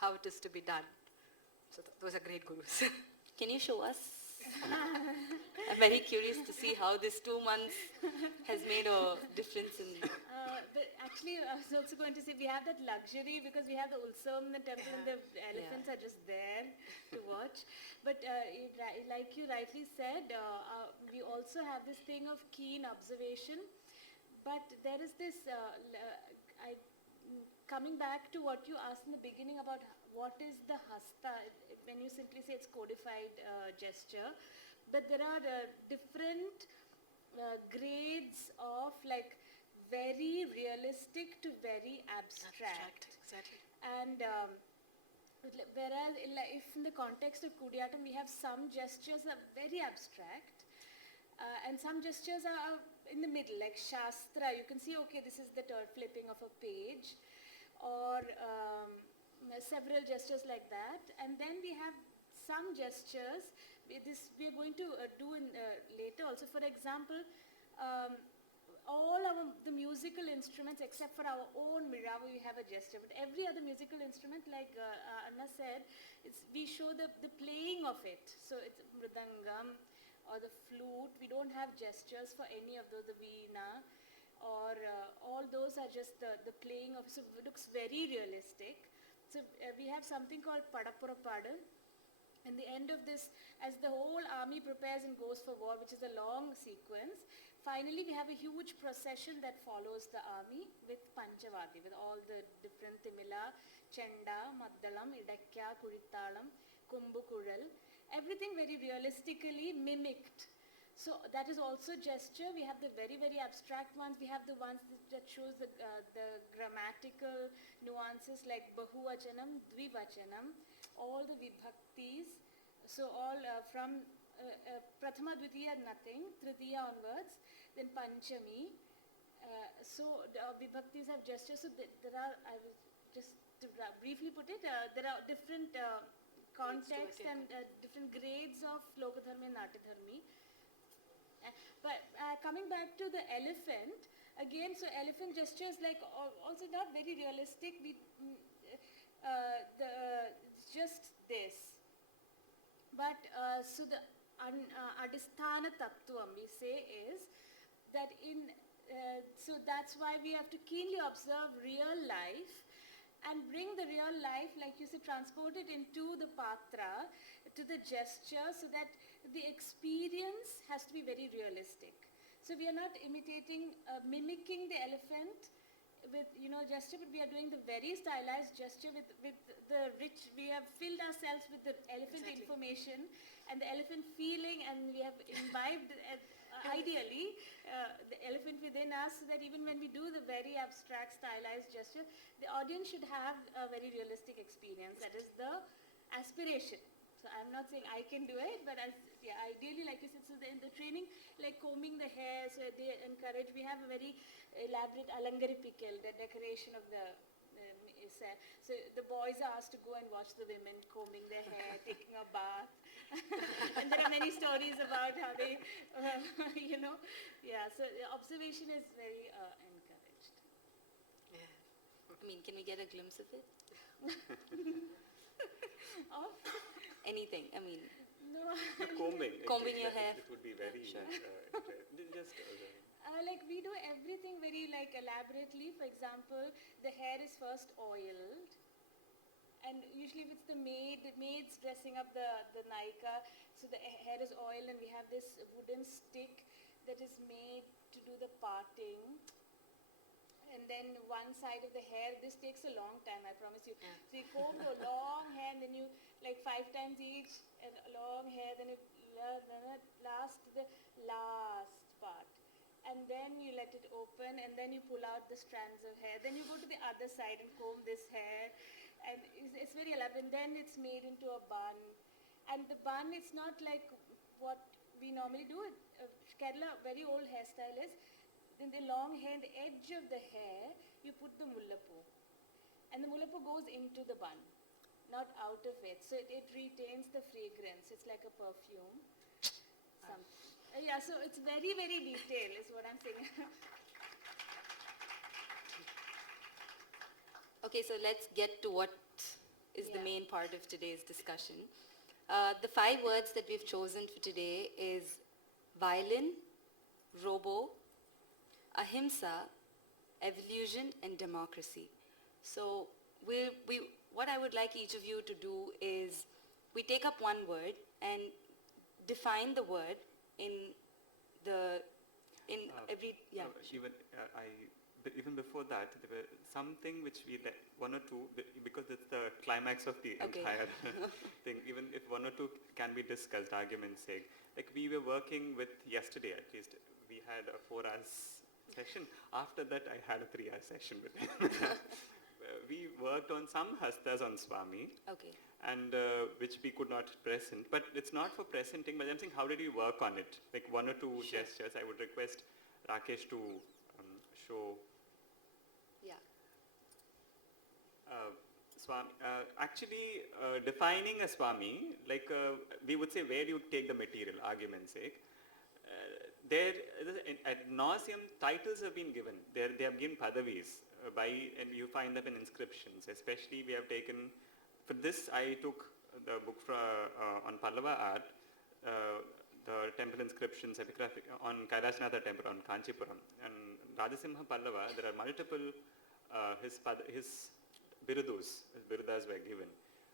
how it is to be done. So those are great gurus. can you show us? I'm very curious to see how this 2 months has made a difference in... But actually, I was also going to say we have that luxury because we have the Ulsavam in the temple and the elephants are just there to watch. But like you rightly said, we also have this thing of keen observation. But there is this, coming back to what you asked in the beginning about what is the hasta, when you simply say it's codified gesture, but there are different grades of like very realistic to very abstract. Exactly. And whereas if in the context of Kudiyatam we have some gestures are very abstract and some gestures are in the middle, like Shastra. You can see, okay, this is the flipping of a page, or several gestures like that. And then we have some gestures, we are going to do in later also. For example, all the musical instruments except for our own Miravu, we have a gesture. But every other musical instrument, like Anna said, we show the playing of it. So it's mridangam or the flute. We don't have gestures for any of those, the veena, or all those are just the playing of, so it looks very realistic. So we have something called Padapurapadu. And the end of this, as the whole army prepares and goes for war, which is a long sequence, finally we have a huge procession that follows the army with Panchavadi, with all the different Timila, Chenda, Maddalam, Idakya, Kuritalam, Kumbukural, everything very realistically mimicked. So that is also gesture. We have the very, very abstract ones. We have the ones that shows the grammatical nuances like Bahuvachanam, Dvivachanam, all the vibhaktis. So all from Prathama, Dvitiya, nothing, Tritiya onwards, then Panchami. So vibhaktis have gestures. So there are, I will just to briefly put it, there are different contexts and different grades of Lokadharmi and Natadharmi. But coming back to the elephant, again, so elephant gestures like also not very realistic. It's just this. But so the adhisthana tattvam we say is that so that's why we have to keenly observe real life and bring the real life, like you said, transport it into the patra, to the gesture, so that the experience has to be very realistic. So we are not imitating, mimicking the elephant with, gesture, but we are doing the very stylized gesture with the rich, we have filled ourselves with the elephant information and the elephant feeling, and we have imbibed, ideally, the elephant within us, so that even when we do the very abstract stylized gesture, the audience should have a very realistic experience. That is the aspiration. So I'm not saying I can do it, but ideally, like you said, so in the training, like combing the hair, so they encourage, we have a very elaborate alangari pikal, the decoration of the so the boys are asked to go and watch the women combing their hair, taking a bath. And there are many stories about how they, so the observation is very encouraged. Yeah. I mean, can we get a glimpse of it? Of? Anything, I mean. No. Combing your hair. It would be very just like we do everything very like elaborately. For example, the hair is first oiled, And usually if it's the maid's dressing up the Naika, so the hair is oiled and we have this wooden stick that is made to do the parting. And then one side of the hair, this takes a long time, I promise you. Yeah. So you comb your long hair and then you, like 5 times each, and long hair, then you last the last part. And then you let it open and then you pull out the strands of hair. Then you go to the other side and comb this hair. And it's very elaborate. And then it's made into a bun. And the bun, it's not like what we normally do. Kerala, very old hairstyle is, in the long hair, the edge of the hair, you put the mullapu. And the mullapu goes into the bun, not out of it. So it retains the fragrance. It's like a perfume. Yeah, so it's very, very detailed is what I'm saying. Okay, so let's get to what is the Yeah. main part of today's discussion. The 5 words that we've chosen for today is violin, robo, ahimsa, evolution, and democracy. So what I would like each of you to do is we take up one word and define the word in every, yeah. Even before that, there were something which one or two, because it's the climax of the Okay. entire thing, even if one or two can be discussed, argument's sake. Like we were working with, yesterday at least, we had a 4 hours session. After that, I had a 3-hour session with him. We worked on some hastas on Swami, Okay. and which we could not present. But it's not for presenting, but I'm saying how did you work on it? Like 1 or 2 Sure. gestures. I would request Rakesh to show Yeah. Swami. Actually, defining a Swami, like we would say where you take the material, argument's sake. There, ad nauseum, titles have been given. They have given padavis and you find them in inscriptions. Especially we have taken, for this I took the book on Pallava art, the temple inscriptions, epigraphic on Kailashanatha temple on Kanchipuram. And Rajasimha Pallava, there are multiple, his birudas were given.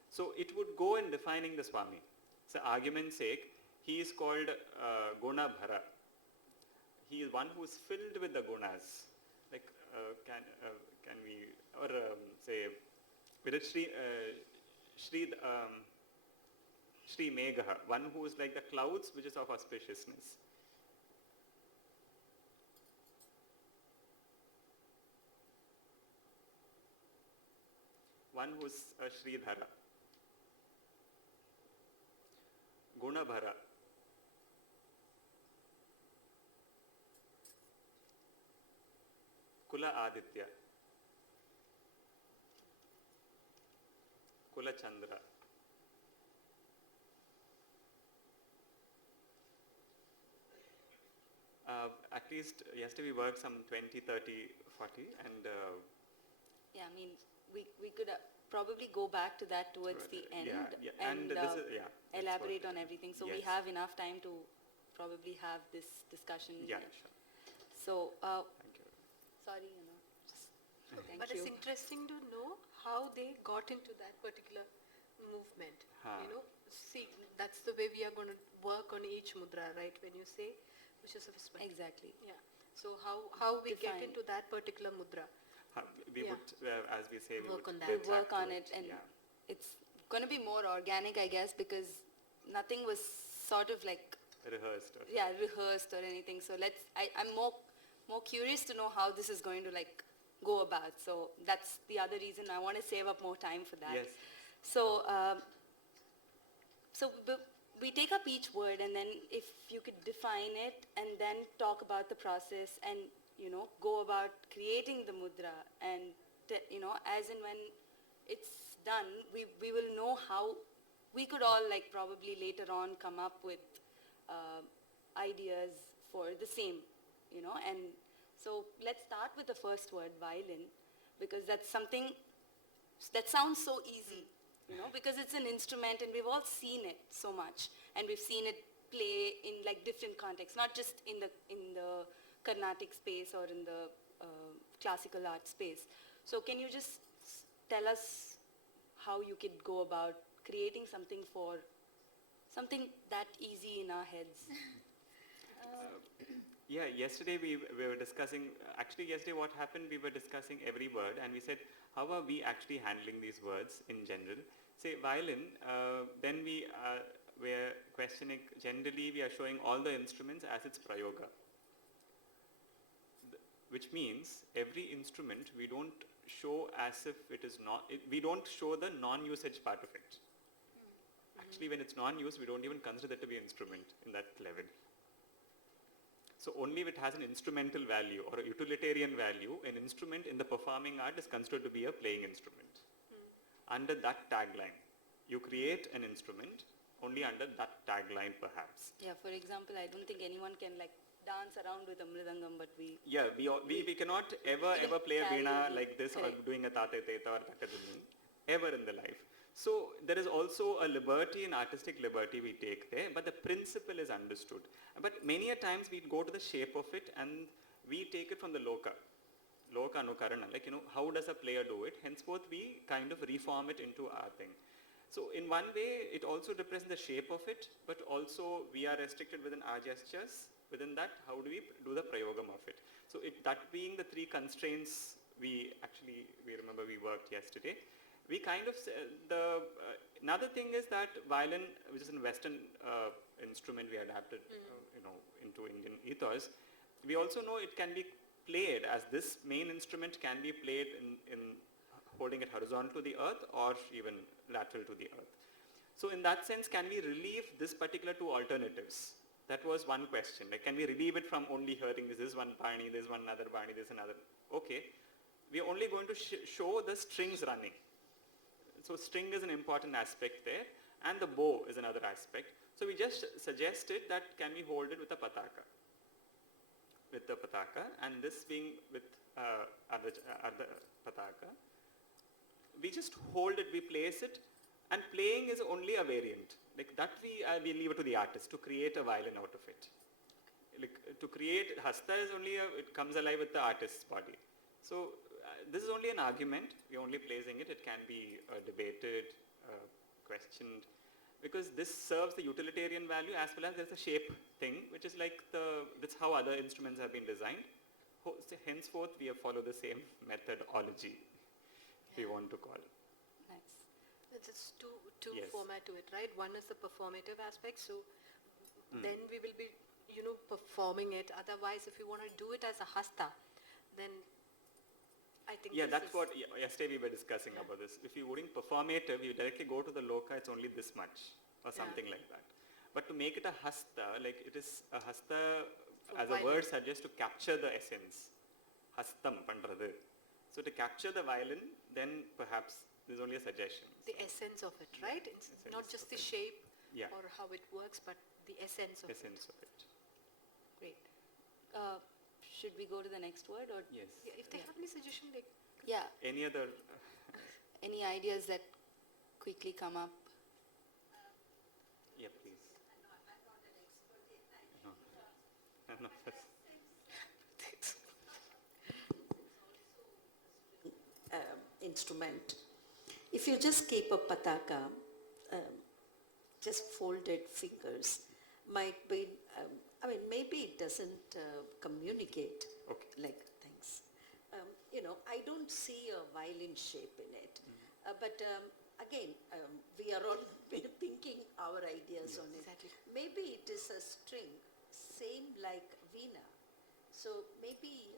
So it would go in defining the Swami. So argument's sake, he is called Guna Bhara. He is one who is filled with the gunas. Like can we, or say, Shri Megha, one who is like the clouds which is of auspiciousness. One who is a Sridhara. Gunabhara. Kula Aditya. Kula Chandra. At least yesterday we worked some 20, 30, 40 and Yeah, I mean, we could probably go back to that towards the end and this is, that's elaborate what on everything. So we yes. have enough time to probably have this discussion. Yeah, sure. So, Thank you. sorry, just thank But you. it's interesting to know how they got into that particular movement. Huh. See, that's the way we are going to work on each mudra, right? When you say, which is a whisper. Exactly. Yeah. So how we get Define. into that particular mudra? We Yeah. would, as we say, we Work would on that. We get work back on to it, and yeah. it's going to be more organic, I guess, because nothing was sort of like Rehearsed. Or rehearsed or anything. So I'm more curious to know how this is going to like go about. So that's the other reason I want to save up more time for that. Yes. So we take up each word, and then if you could define it and then talk about the process and go about creating the mudra, and as and when it's done, we will know how we could all like probably later on come up with ideas for the same, and so let's start with the first word, violin, because that's something that sounds so easy, because it's an instrument and we've all seen it so much, and we've seen it play in like different contexts, not just in the Carnatic space or in the classical art space. So can you just tell us how you could go about creating something that easy in our heads. Yeah, yesterday we were discussing, actually yesterday what happened, we were discussing every word and we said, how are we actually handling these words in general? Say violin, then we were questioning, generally we are showing all the instruments as its prayoga. Which means every instrument we don't show as if it is not, we don't show the non-usage part of it. Actually when it's non-use, we don't even consider that to be an instrument in that level. So only if it has an instrumental value or a utilitarian value, an instrument in the performing art is considered to be a playing instrument. Under that tagline, you create an instrument only under that tagline perhaps. Yeah, for example, I don't think anyone can like dance around with a mridangam, but we... Yeah, we cannot ever play a carry veena the- like this correct. or doing a tate teta or takadumi ever in the life. So there is also a liberty, an artistic liberty we take there, but the principle is understood. But many a times we go to the shape of it and we take it from the loka anukarana, like, how does a player do it? Henceforth we kind of reform it into our thing. So in one way it also represents the shape of it, but also we are restricted within our gestures. Within that, how do we do the prayogam of it? So that being the three constraints we remember we worked yesterday. We kind of, another thing is that violin, which is a Western instrument we adapted, into Indian ethos, we also know it can be played as this main instrument can be played in holding it horizontal to the earth or even lateral to the earth. So in that sense, can we relieve this particular two alternatives? That was one question. Like, can we relieve it from only hearing this is one bani, this is one other bani, this another? Okay. We are only going to show the strings running. So string is an important aspect there, and the bow is another aspect. So we just suggested that can we hold it with a pataka, and this being with other pataka. We just hold it, we place it, and playing is only a variant. Like that we leave it to the artist to create a violin out of it. Like to create hasta is only it comes alive with the artist's body. So this is only an argument. We're only placing it. It can be debated, questioned, because this serves the utilitarian value as well as there's a shape thing, which is like that's how other instruments have been designed. Henceforth, we have followed the same methodology, if you want to call it. Nice. It's two Yes. format to it, right? One is the performative aspect, so then we will be, performing it. Otherwise, if you want to do it as a hasta, then I think Yeah, this that's is- what yesterday we were discussing about this. If you wouldn't performative, you directly go to the loka, it's only this much or something like that. But to make it a hasta, like it is a hasta For as a violin. word suggests to capture the essence. Hastam pandrathu. So to capture the violin, then perhaps there's only a suggestion. the essence of it, right? It's Essence not of just the it. shape Yeah, or how it works, but the essence of essence of it. Great. Should we go to the next word or? Yes. it. Yeah, if they have any suggestion, they Yeah. Any other? Any ideas that quickly come up? Yeah, please. No. No, that's- Instrument. If you just keep a pataka, just folded fingers, might be, maybe it doesn't communicate Okay. like things. I don't see a violin shape in it. But again, we are all thinking our ideas on it. Exactly. Maybe it is a string, same like veena. So maybe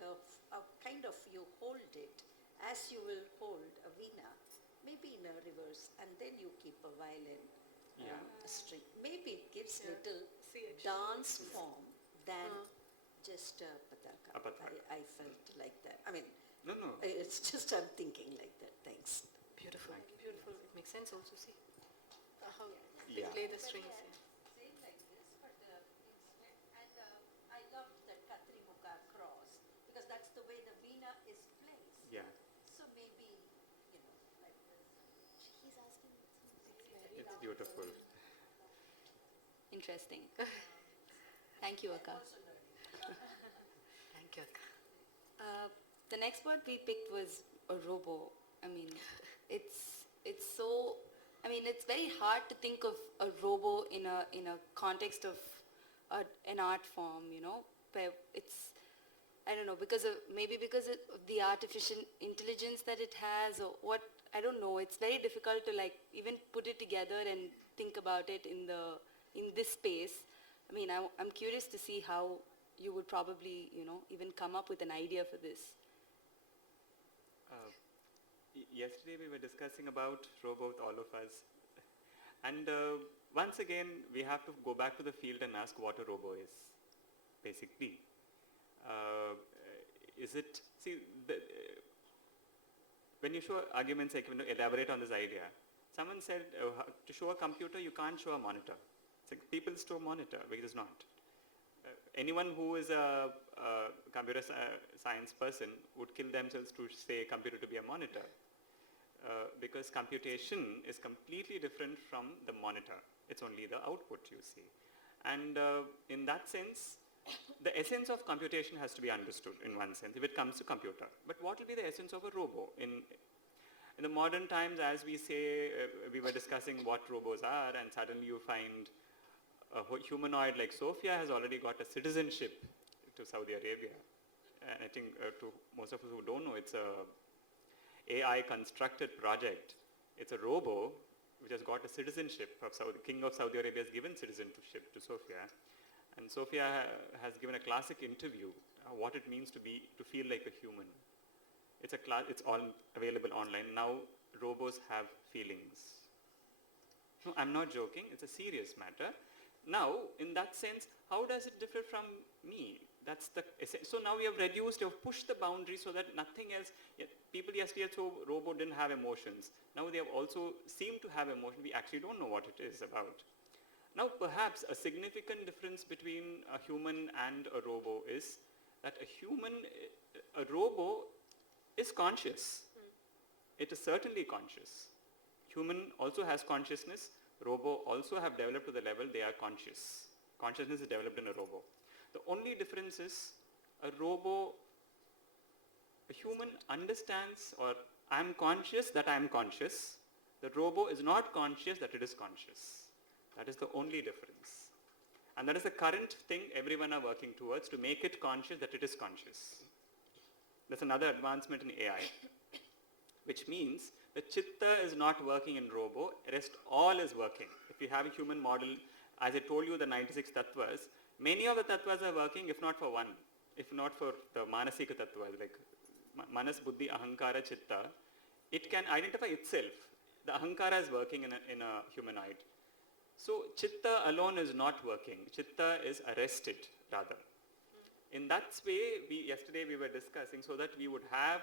kind of you hold it as you will hold a veena, maybe in a reverse, and then you keep a violin string. Maybe it gives Yeah. little See, actually. dance form than just a pataka. A pataka. I felt like that. No. It's just I'm thinking like that. Thanks. beautiful, beautiful. It makes sense also. See how they Yeah. play the strings. Yeah. Same like this, but I love that Katrimuka cross because that's the way the veena is placed. Yeah. So maybe, like this. He's asking. It's beautiful. Interesting. Thank you, Akka. Thank you, Akka. The next word we picked was a robo. It's so mean, it's very hard to think of a robo in a context of an art form, you know, where it's, I don't know, because of the artificial intelligence that it has, or what, I don't know. It's very difficult to like even put it together and think about it in this space. I mean, I'm curious to see how you would probably, you know, even come up with an idea for this. Yesterday we were discussing about robo with all of us, and once again we have to go back to the field and ask what a robo is, basically. Is it, see, when you show arguments, like when you elaborate on this idea, someone said to show a computer you can't show a monitor. It's like people show monitor, which is not. Anyone who is a computer science person would kill themselves to say a computer to be a monitor. Because computation is completely different from the monitor. It's only the output you see. And in that sense, the essence of computation has to be understood in one sense if it comes to computer. But what will be the essence of a robo? In the modern times, as we say, we were discussing what robos are, and suddenly you find a humanoid like Sophia has already got a citizenship to Saudi Arabia. And I think to most of us who don't know, it's a AI constructed project. It's a robo which has got a citizenship of King of Saudi Arabia has given citizenship to Sophia. And Sophia has given a classic interview what it means to feel like a human. It's all available online. Now robos have feelings. No, I'm not joking. It's a serious matter. Now, in that sense, how does it differ from me? That's the essence. So now we have reduced, we have pushed the boundary so that nothing else. People yesterday thought robo didn't have emotions. Now they have also seemed to have emotion. We actually don't know what it is about. Now perhaps a significant difference between a human and a robo is that a robo is conscious. It is certainly conscious. Human also has consciousness. Robo also have developed to the level they are conscious. Consciousness is developed in a robo. The only difference is a human understands, or I am conscious that I am conscious. The robo is not conscious that it is conscious. That is the only difference. And that is the current thing everyone are working towards, to make it conscious that it is conscious. That's another advancement in AI, which means the chitta is not working in robo, rest all is working. If you have a human model, as I told you, the 96 tattvas, many of the tattvas are working, if not for one, if not for the manasika tattvas, like manas, buddhi, ahankara, chitta. It can identify itself. The ahankara is working in a humanoid. So chitta alone is not working. Chitta is arrested, rather. In that way, yesterday we were discussing, so that we would have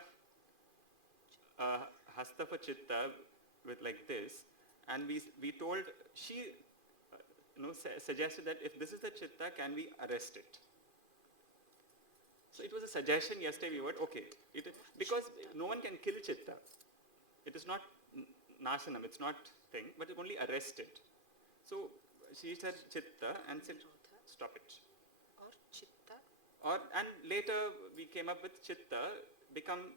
hasta for chitta with like this, and we told, she suggested that if this is the chitta, can we arrest it? So it was a suggestion yesterday. We were okay, because no one can kill chitta. It is not nasanam, it's not thing, but it only arrested. So she said chitta and said stop it. Or chitta. And later we came up with chitta become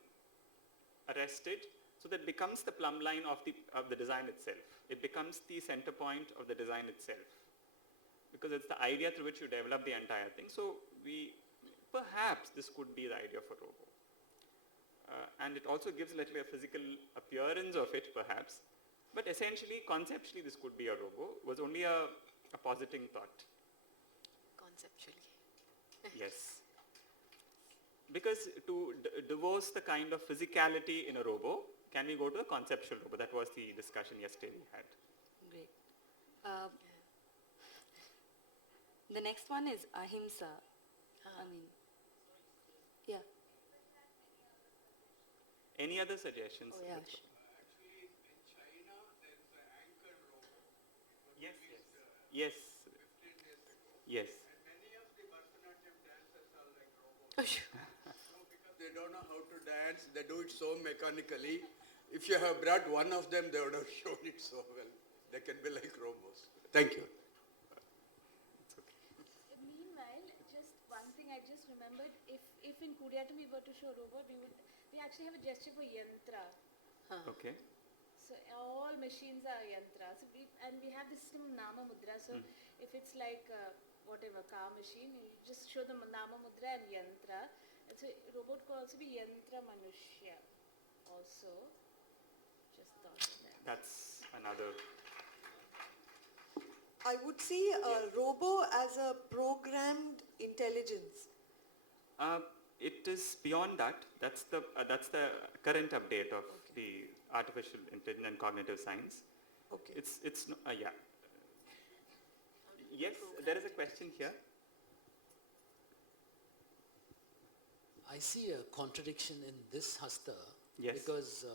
arrested, so that becomes the plumb line of the design itself. It becomes the center point of the design itself, because it's the idea through which you develop the entire thing. So perhaps this could be the idea for robo. And it also gives like a physical appearance of it, perhaps. But essentially, conceptually, this could be a robo. It was only a positing thought. Conceptually. Yes. Because to divorce the kind of physicality in a robo, can we go to the conceptual robo? That was the discussion yesterday we had. Great. The next one is ahimsa. Yeah. Any other suggestions? Oh, yeah. Actually, in China, there is an anchor robo. Yes, Yes. yes. 15 days ago. Yes. And many of the Bharatanatyam dancers are like robots. No, because they don't know how to dance, they do it so mechanically. If you have brought one of them, they would have shown it so well. They can be like robots. Thank you. Meanwhile, just one thing I just remembered, if in Kuriatam we were to show robot, we actually have a gesture for yantra. Okay. So all machines are yantra. So we have this system of nama mudra. So if it's like whatever car machine, you just show the nama mudra and yantra. And so robot could also be yantra manushya. Also, just thought of that. That's another. I would see a robo as a programmed intelligence. It is beyond that. That's the current update of the artificial intelligence and cognitive science. Okay. Yeah. Yes, there is a question here. I see a contradiction in this hasta. Yes. Because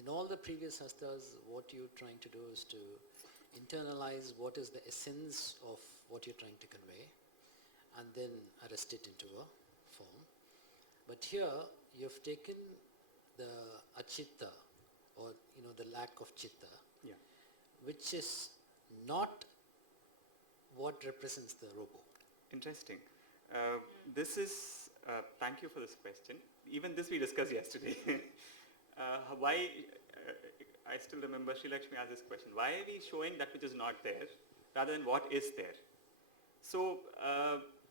in all the previous hastas, what you're trying to do is to internalize what is the essence of what you're trying to convey and then arrest it into a form. But here you've taken the achitta, or the lack of chitta, Yeah. which is not what represents the robo. Interesting. This is, thank you for this question. Even this we discussed yesterday. Why, I still remember Sri Lakshmi asked this question. Why are we showing that which is not there rather than what is there? So,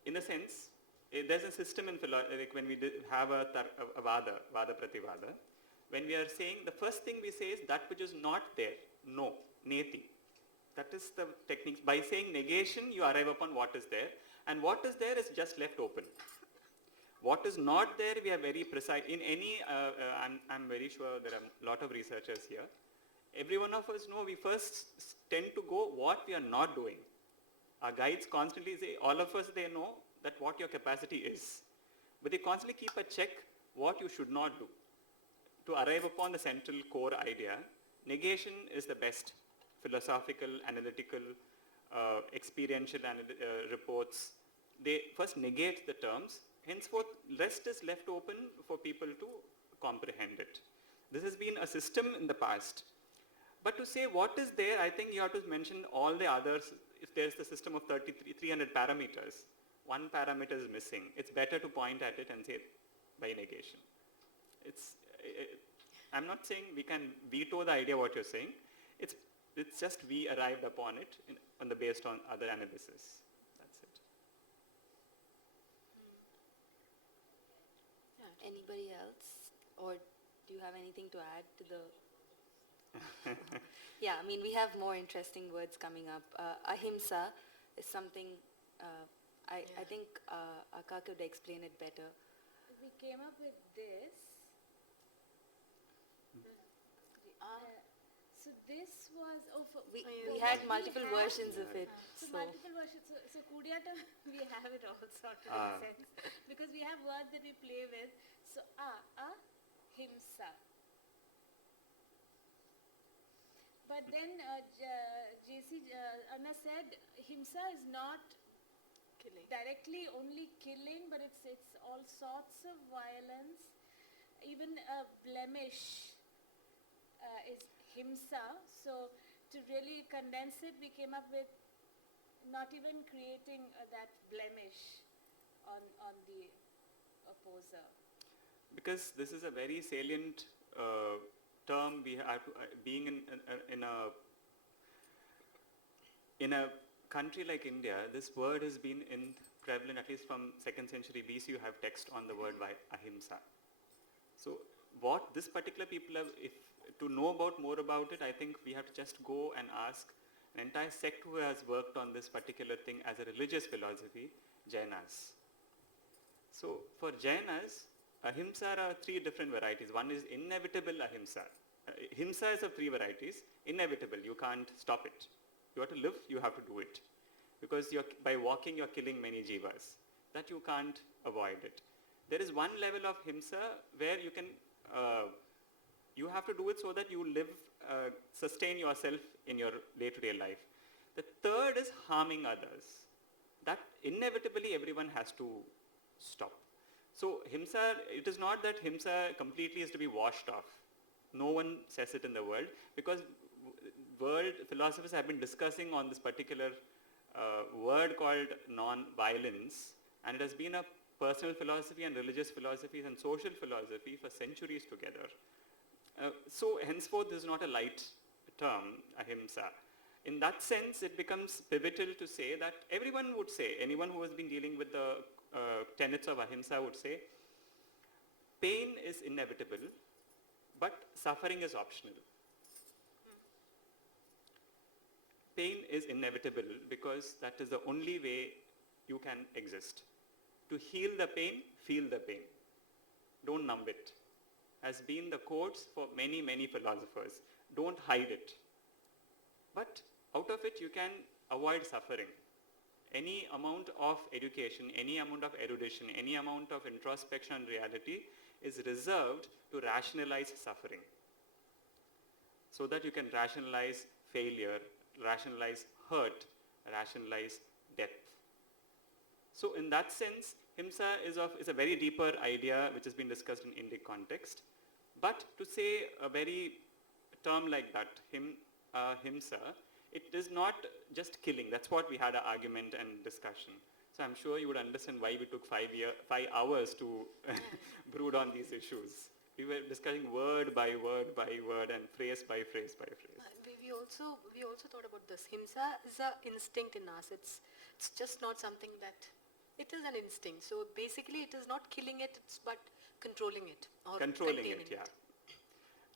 in a sense, there's a system in philosophy, like when we have a vada prativada, when we are saying, the first thing we say is that which is not there, no, neti. That is the technique. By saying negation, you arrive upon what is there, and what is there is just left open. What is not there, we are very precise. In any, I'm very sure there are a lot of researchers here. Every one of us know we first tend to go what we are not doing. Our guides constantly say, all of us, they know that what your capacity is. But they constantly keep a check what you should not do. To arrive upon the central core idea, negation is the best philosophical, analytical, experiential reports. They first negate the terms. Henceforth, rest is left open for people to comprehend it. This has been a system in the past. But to say what is there, I think you have to mention all the others. If there's the system of 300 parameters, one parameter is missing. It's better to point at it and say by negation. I'm not saying we can veto the idea what you're saying. It's just we arrived upon it based on other analysis. That's it. Anybody else? Or do you have anything to add to the... Yeah, I mean, we have more interesting words coming up. Ahimsa is something, I think Akka could explain it better. We came up with this. So this was We had multiple versions of it. So multiple versions. So Kudiyata, we have it all sorted in a sense because we have words that we play with. So himsa. But then JC Anna said himsa is not directly only killing, but it's all sorts of violence. Even a blemish is himsa. So to really condense it, we came up with not even creating that blemish on the opposer. Because this is a very salient term. We have to, being in a country like India, this word has been prevalent at least from 2nd century BC. You have text on the word ahimsa. So what this particular people have, to know more about it, I think we have to just go and ask an entire sect who has worked on this particular thing as a religious philosophy, Jainas. So for Jainas, ahimsa are 3 different varieties. One is inevitable ahimsa. Himsa is of 3 varieties. Inevitable, you can't stop it. You have to live, you have to do it. Because by walking, you're killing many jivas. That you can't avoid it. There is one level of himsa where you can, you have to do it so that you live, sustain yourself in your day-to-day life. The third is harming others. That inevitably everyone has to stop. So himsa, it is not that himsa completely is to be washed off. No one says it in the world because world philosophers have been discussing on this particular word called non-violence, and it has been a personal philosophy and religious philosophies and social philosophy for centuries together. So henceforth, this is not a light term, ahimsa. In that sense, it becomes pivotal to say that everyone would say, anyone who has been dealing with the tenets of ahimsa would say, pain is inevitable, but suffering is optional. Pain is inevitable because that is the only way you can exist. To heal the pain, feel the pain. Don't numb it. Has been the quotes for many, many philosophers. Don't hide it. But out of it, you can avoid suffering. Any amount of education, any amount of erudition, any amount of introspection and reality is reserved to rationalize suffering. So that you can rationalize failure, rationalize hurt, rationalize death. So in that sense, himsa is a very deeper idea which has been discussed in Indic context. But to say a very term like that, himsa, it is not just killing. That's what we had an argument and discussion. So I'm sure you would understand why we took 5 hours to brood on these issues. We were discussing word by word by word and phrase by phrase by phrase. We also thought about this. Himsa is an instinct in us. It's just not something that, it is an instinct. So basically it is not killing it, but controlling it or Controlling containing it, yeah.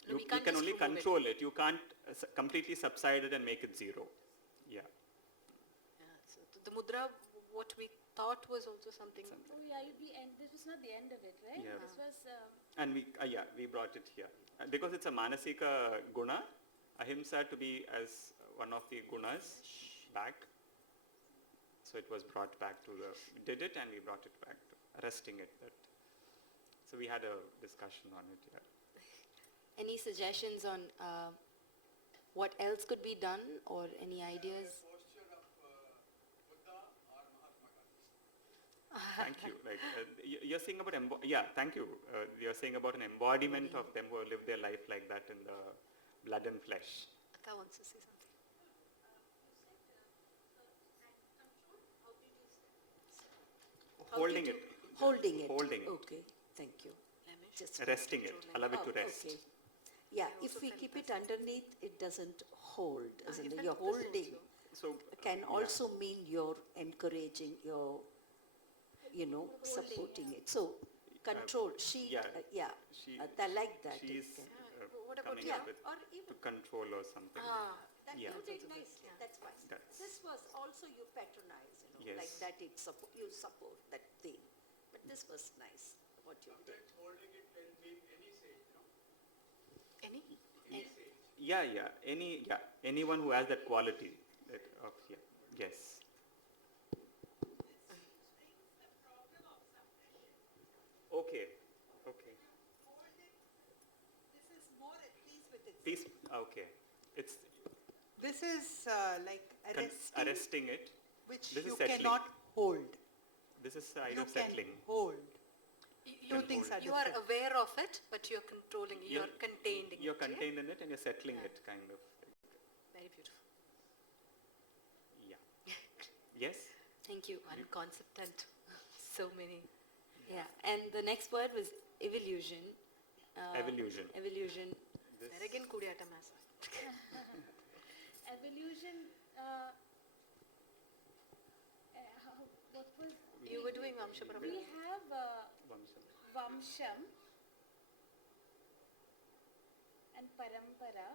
No, You we can't can just only remove it. control it. You can't completely subside it and make it zero. Yeah. Yeah, so the mudra, what we thought was also something. Oh yeah, this was not the end of it, right? Yeah. This was, And we brought it here. Because it's a manasika guna, ahimsa to be as one of the gunas back. So it was brought back to we did it and we brought it back to arresting it. So we had a discussion on it, yeah. Any suggestions on what else could be done or any ideas? Posture of Buddha or Mahatma Gandhi. Thank you. You're saying about thank you. You're saying about an embodiment of them who have lived their life like that in the blood and flesh. Akka wants to say something. Holding it. Holding it. Holding it. Okay, thank you. Just Resting it. Allow it to Oh, rest. okay. Yeah, I if also we felt keep that. it underneath, it doesn't hold, isn't I it? felt You're this holding So can yeah. also mean you're encouraging, you're, supporting it. So control, she, yeah, I like that. She's It can- What about coming yeah, up with or to even control or something. that yeah. you did nicely. That's fine. That's- This was also you patronize, Yes. like that you support that thing. But this was nice, what you did. Sometimes holding it can mean any sage, no? Any? Any sage. Anyone who has that quality yes. Okay. This is more at peace with itself. Peace. Okay. It's This is like arresting it. which This is you settling. cannot hold. This is the idea You of can settling. hold. can Two things hold. are You are different. aware of it, but you're controlling, you're containing You're it. yeah? contained in it and you're settling it, kind of. Very beautiful. Yeah. Yes. Thank you. One concept and so many. Yeah, and the next word was evolution. Evolution. Evolution. This- There again, Kudiyata Masa. evolution, what was... You were doing Vamsha We Parampara. have Vamsha. Vamsham and Parampara.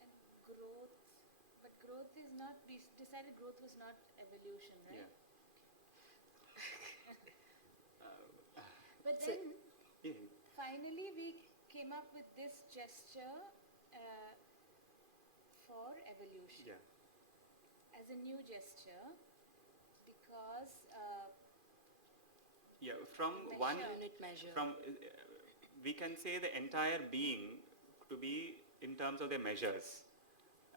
And growth, but growth is not, we decided growth was not evolution, right? Yeah. But So- then Yeah. finally we came up with this gesture for evolution Yeah. as a new gesture because Yeah. From one Measure. Unit measure. from we can say the entire being to be in terms of their measures.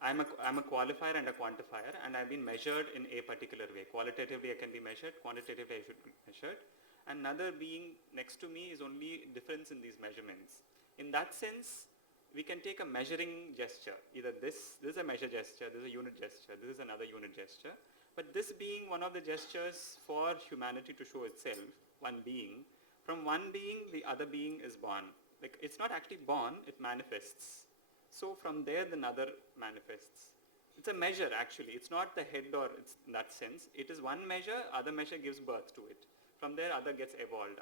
I'm a qualifier and a quantifier, and I've been measured in a particular way. Qualitatively I can be measured, quantitatively I should be measured. Another being next to me is only difference in these measurements. In that sense, we can take a measuring gesture. Either this is a measure gesture, this is a unit gesture, this is another unit gesture. But this being one of the gestures for humanity to show itself, one being, from one being the other being is born. Like it's not actually born, it manifests. So from there the other manifests. It's a measure actually. It's not the head or it's in that sense. It is one measure, other measure gives birth to it. From there other gets evolved,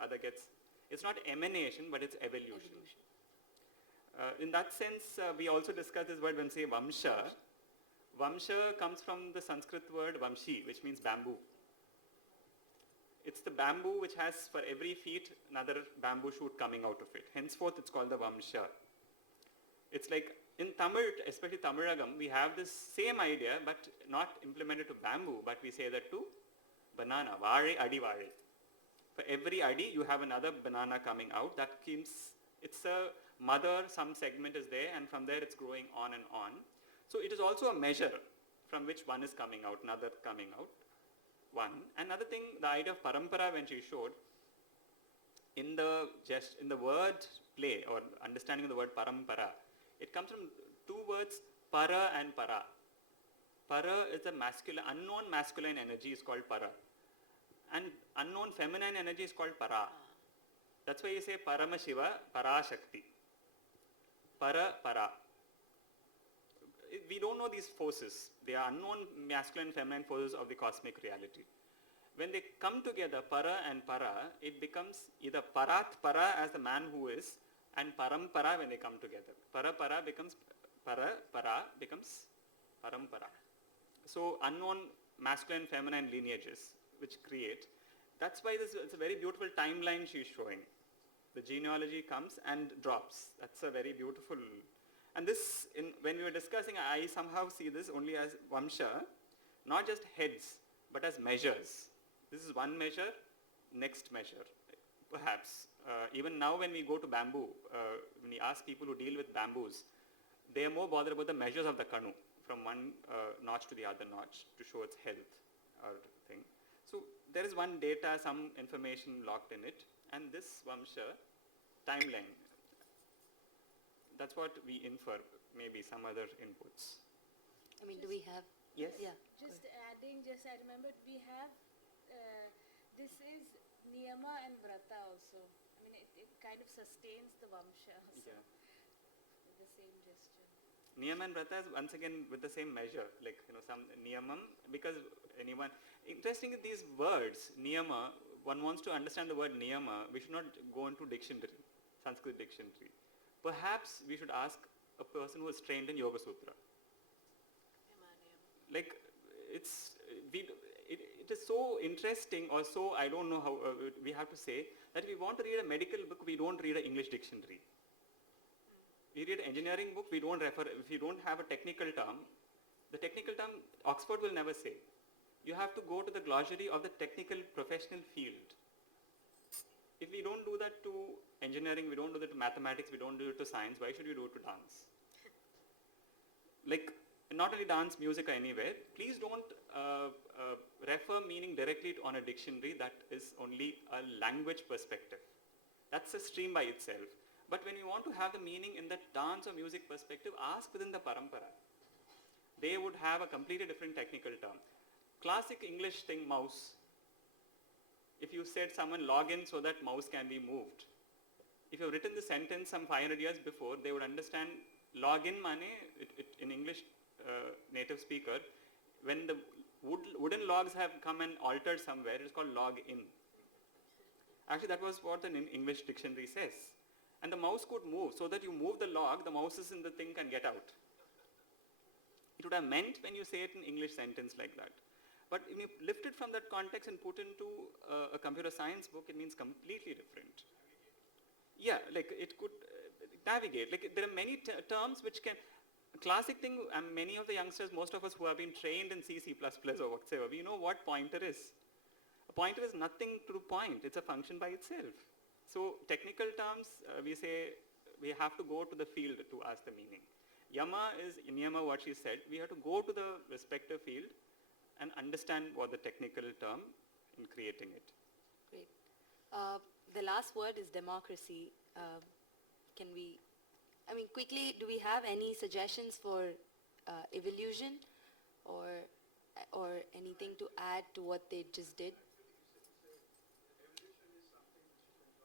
it's not emanation but it's evolution. In that sense, we also discussed this word when say Vamsha. Vamsha comes from the Sanskrit word Vamshi, which means bamboo. It's the bamboo which has for every feet another bamboo shoot coming out of it. Henceforth, it's called the Vamsha. It's like in Tamil, especially Tamilagam, we have this same idea, but not implemented to bamboo, but we say that to banana, vare, adi vare. For every adi, you have another banana coming out. That keeps, it's a mother, some segment is there, and from there it's growing on and on. So it is also a measure from which one is coming out, another coming out. One. Another thing, the idea of parampara when she showed, in the word play or understanding of the word parampara, it comes from two words, para and para. Para is a masculine, unknown masculine energy is called para. And unknown feminine energy is called para. That's why you say Paramashiva, Parashakti. Para. We don't know these forces. They are unknown masculine and feminine forces of the cosmic reality. When they come together, para and para, it becomes either parat para as the man who is, and parampara when they come together. Para becomes parampara. So unknown masculine and feminine lineages which create. That's why it's a very beautiful timeline she's showing. The genealogy comes and drops. That's a very beautiful. And this, when we were discussing, I somehow see this only as Vamsha, not just heads, but as measures. This is one measure, next measure, perhaps. Even now when we go to bamboo, when we ask people who deal with bamboos, they are more bothered about the measures of the kanu, from one notch to the other notch, to show its health or thing. So there is one data, some information locked in it, and this Vamsha timeline. That's what we infer, maybe some other inputs. I mean, do we have? Yes? Yeah. Just adding, I remembered we have, this is Niyama and Vrata also. I mean, it kind of sustains the Vamsha also Yeah. with the same gesture. Niyama and Vrata is once again with the same measure, like some niyamam, because anyone, interesting is these words, niyama, one wants to understand the word niyama, we should not go into dictionary, Sanskrit dictionary. Perhaps we should ask a person who is trained in Yoga Sutra. Like it is so interesting, or so, I don't know how we have to say, that we want to read a medical book, we don't read an English dictionary. We read an engineering book, we don't refer, if you don't have a technical term, the technical term Oxford will never say. You have to go to the glossary of the technical professional field. If we don't do that to engineering, we don't do that to mathematics, we don't do it to science, why should we do it to dance? Like, not only dance, music or anywhere, please don't refer meaning directly on a dictionary that is only a language perspective. That's a stream by itself. But when you want to have the meaning in that dance or music perspective, ask within the parampara. They would have a completely different technical term. Classic English thing, mouse. If you said someone log in so that mouse can be moved, if you've written the sentence some 500 years before, they would understand log in mane, in English native speaker, when the wooden logs have come and altered somewhere, it is called log in. Actually, that was what an English dictionary says. And the mouse could move, so that you move the log, the mouse in the thing can get out. It would have meant when you say it in English sentence like that. But when you lift it from that context and put into a computer science book, it means completely different. Yeah, like it could navigate. Like there are many terms which can, classic thing, many of the youngsters, most of us who have been trained in C, C++ or whatever, we know what pointer is. A pointer is nothing to point, it's a function by itself. So technical terms, we say we have to go to the field to ask the meaning. Yama is niyama, what she said. We have to go to the respective field and understand what the technical term in creating it. Great. The last word is democracy. Can we, I mean, quickly, do we have any suggestions for evolution or or anything to add to what they just did?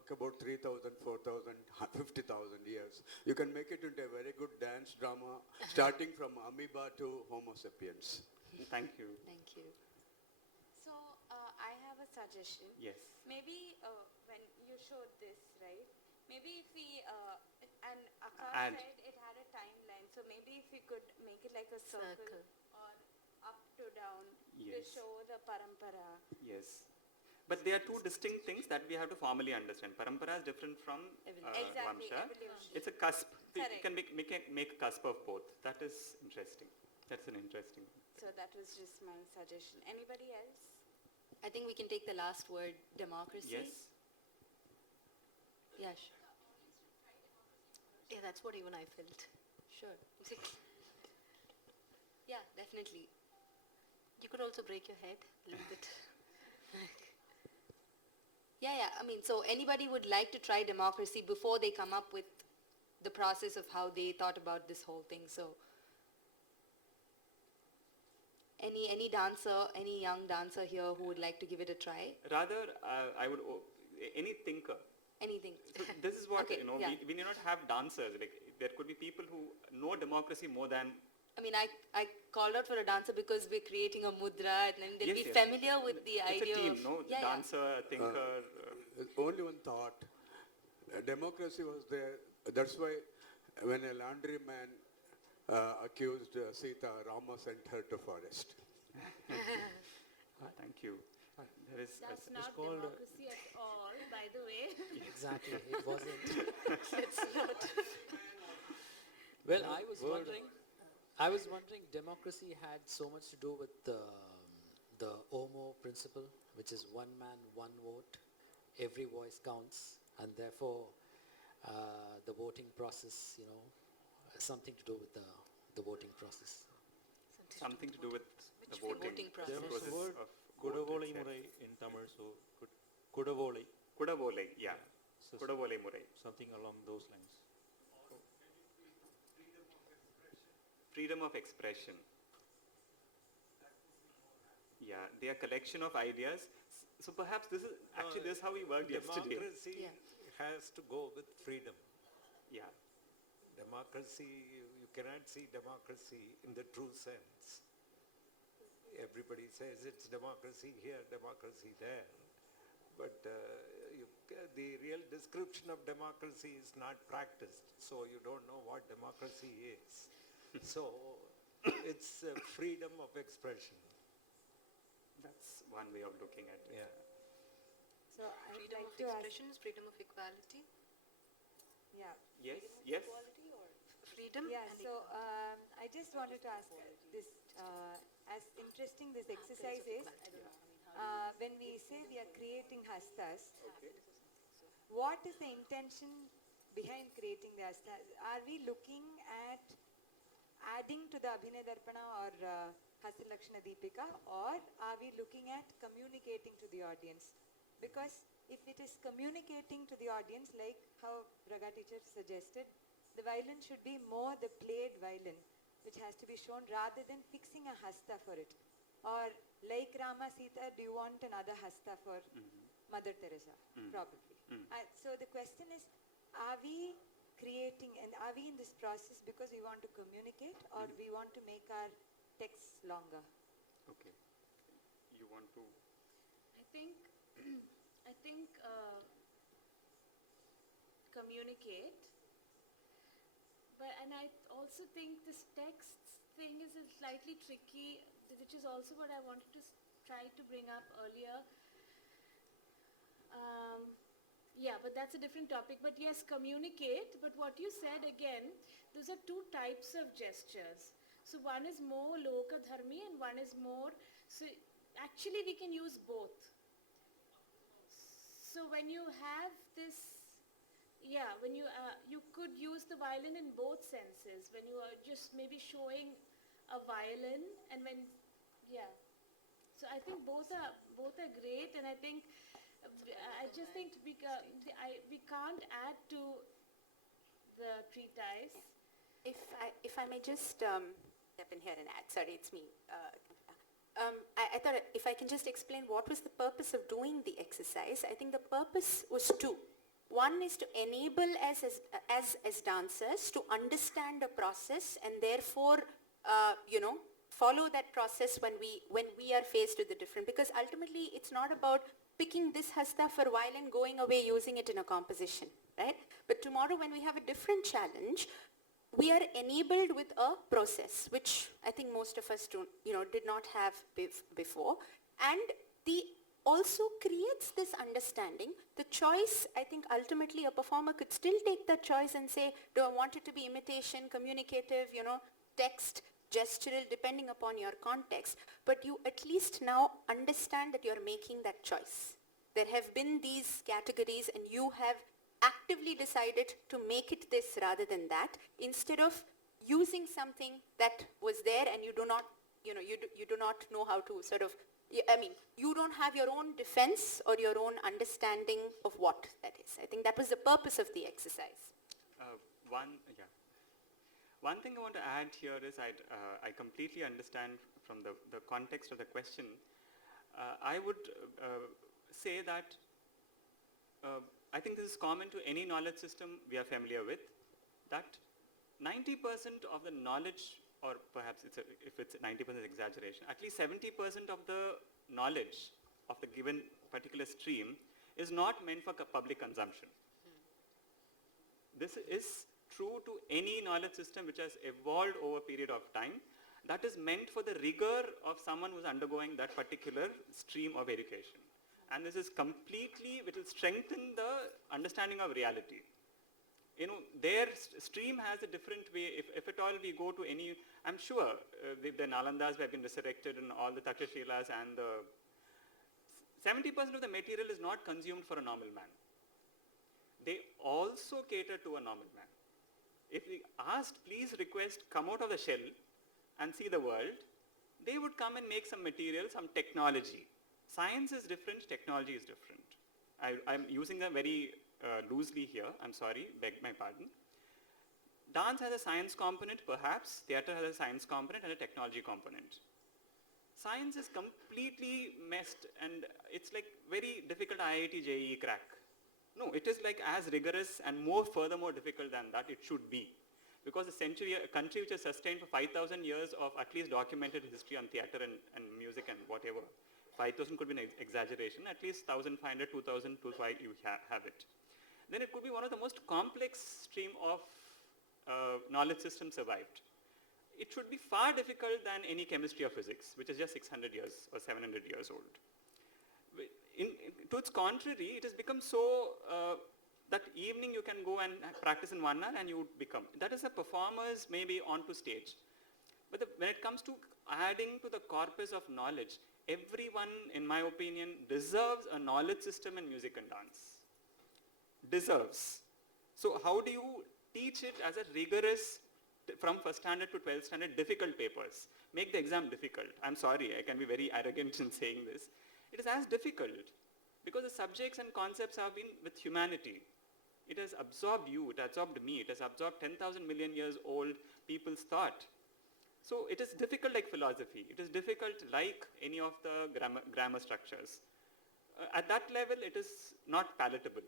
About 3,000, 4,000, 50,000 years. You can make it into a very good dance drama, starting from amoeba to Homo sapiens. Thank you. Thank you. So I have a suggestion. Yes. Maybe when you showed this, right? Maybe if we, and Akash And- said it had a timeline, so maybe if we could make it like a circle, or up to down to Yes. show the parampara. Yes. But they are two distinct things that we have to formally understand. Parampara is different from Exactly, Vamsha. evolution. It's a cusp. You Correct. can make a cusp of both. That is interesting. That's an interesting. So that was just my suggestion. Anybody else? I think we can take the last word, democracy. Yes. Yeah, sure. Yeah, that's what even I felt. Sure. Yeah, definitely. You could also break your head a little bit. Yeah. I mean, so anybody would like to try democracy before they come up with the process of how they thought about this whole thing. So any dancer, any young dancer here who would like to give it a try? Rather, I would any thinker. Anything. So this is what Okay, yeah. we need not have dancers. Like there could be people who know democracy more than. I mean, I called out for a dancer because we're creating a mudra and then they'll Yes, be yes. familiar with the It's idea a team, of... no? Yeah, Dancer, thinker. Only one thought. Democracy was there. That's why when a laundryman accused Sita, Rama sent her to forest. Thank you. There is That's a- not called, democracy at all, by the way. Exactly, it wasn't. It's not. Well, I was wondering, democracy had so much to do with the OMO principle, which is one man, one vote, every voice counts, and therefore the voting process, something to do with the voting process. something to do with the voting process. process There was a word, of Kudavoli vote itself. Murai in Tamil, so Kudavoli, Kudavole, yeah. so Kudavole Murai. something along those lines. Freedom of expression. Yeah, they are collection of ideas. So perhaps this is how we worked yesterday. Democracy Yeah. has to go with freedom. Yeah. Democracy, you cannot see democracy in the true sense. Everybody says it's democracy here, democracy there. But the real description of democracy is not practiced, so you don't know what democracy is. So it's freedom of expression. That's one way of looking at it. Yeah. So I would Freedom like of to ask, expression is freedom of equality. yeah. Yes, yes. Freedom Yeah, and so I just wanted to ask this, as interesting this exercise is, when we say we are creating hastas, what is the intention behind creating the hastas? Are we looking at adding to the Abhinay Darpana or Hasta Lakshana Deepika, or are we looking at communicating to the audience? Because if it is communicating to the audience, like how Raga teacher suggested, the violin should be more the played violin, which has to be shown rather than fixing a hasta for it. Or like Rama Sita, do you want another hasta for Mother Teresa? Probably. So the question is, are we creating and are we in this process because we want to communicate or we want to make our texts longer? Okay. You want to... I think communicate. But and I also think this text thing is slightly tricky, which is also what I wanted to try to bring up earlier. Yeah, but that's a different topic. But yes, communicate. But what you said again, those are two types of gestures. So one is more loka dharmi and one is more, so actually we can use both. So when you have this, yeah, when you could use the violin in both senses. When you are just maybe showing a violin and when, yeah. So I think both are great, and I think I just think we can't add to the treatise. If I may just step in here and add, sorry, it's me. I thought if I can just explain what was the purpose of doing the exercise. I think the purpose was two. One is to enable us as dancers to understand the process and therefore, follow that process when we are faced with the different. Because ultimately, it's not about picking this hasta for a while and going away using it in a composition, right? But tomorrow when we have a different challenge, we are enabled with a process, which I think most of us did not have before. And the also creates this understanding. The choice, I think ultimately a performer could still take that choice and say, do I want it to be imitation, communicative, text, gestural, depending upon your context. But you at least now understand that you're making that choice. There have been these categories and you have actively decided to make it this rather than that, instead of using something that was there and you do not know how to sort of, you don't have your own defense or your own understanding of what that is. I think that was the purpose of the exercise. One thing I want to add here is I completely understand from the context of the question. I would say that I think this is common to any knowledge system we are familiar with, that 90% of the knowledge, or perhaps if it's 90% exaggeration, at least 70% of the knowledge of the given particular stream is not meant for public consumption. This is true to any knowledge system which has evolved over a period of time, that is meant for the rigor of someone who's undergoing that particular stream of education. And this is completely, it will strengthen the understanding of reality. Their stream has a different way. If at all we go to any, I'm sure the Nalandas have been resurrected and all the Takshashilas, and 70% of the material is not consumed for a normal man. They also cater to a normal man. If we asked, please request, come out of the shell and see the world, they would come and make some material, some technology. Science is different, technology is different. I'm using them very loosely here, I'm sorry, beg my pardon. Dance has a science component, perhaps. Theatre has a science component and a technology component. Science is completely messed, and it's like very difficult IIT JEE crack. No, it is like as rigorous and furthermore difficult than that it should be. Because a country which has sustained for 5,000 years of at least documented history on theatre and music and whatever, 5,000 could be an exaggeration, at least 1,500, 2,000 to 5 you have it. Then it could be one of the most complex stream of knowledge systems survived. It should be far difficult than any chemistry or physics, which is just 600 years or 700 years old. To its contrary, it has become so that evening you can go and practice in 1 hour and you would become. That is a performer's maybe onto stage. But when it comes to adding to the corpus of knowledge, everyone, in my opinion, deserves a knowledge system in music and dance. Deserves. So how do you teach it as a rigorous, from 1st standard to 12th standard, difficult papers? Make the exam difficult. I'm sorry, I can be very arrogant in saying this. It is as difficult because the subjects and concepts have been with humanity. It has absorbed you, it has absorbed me, it has absorbed 10,000 million years old people's thought. So it is difficult like philosophy. It is difficult like any of the grammar structures. At that level, it is not palatable.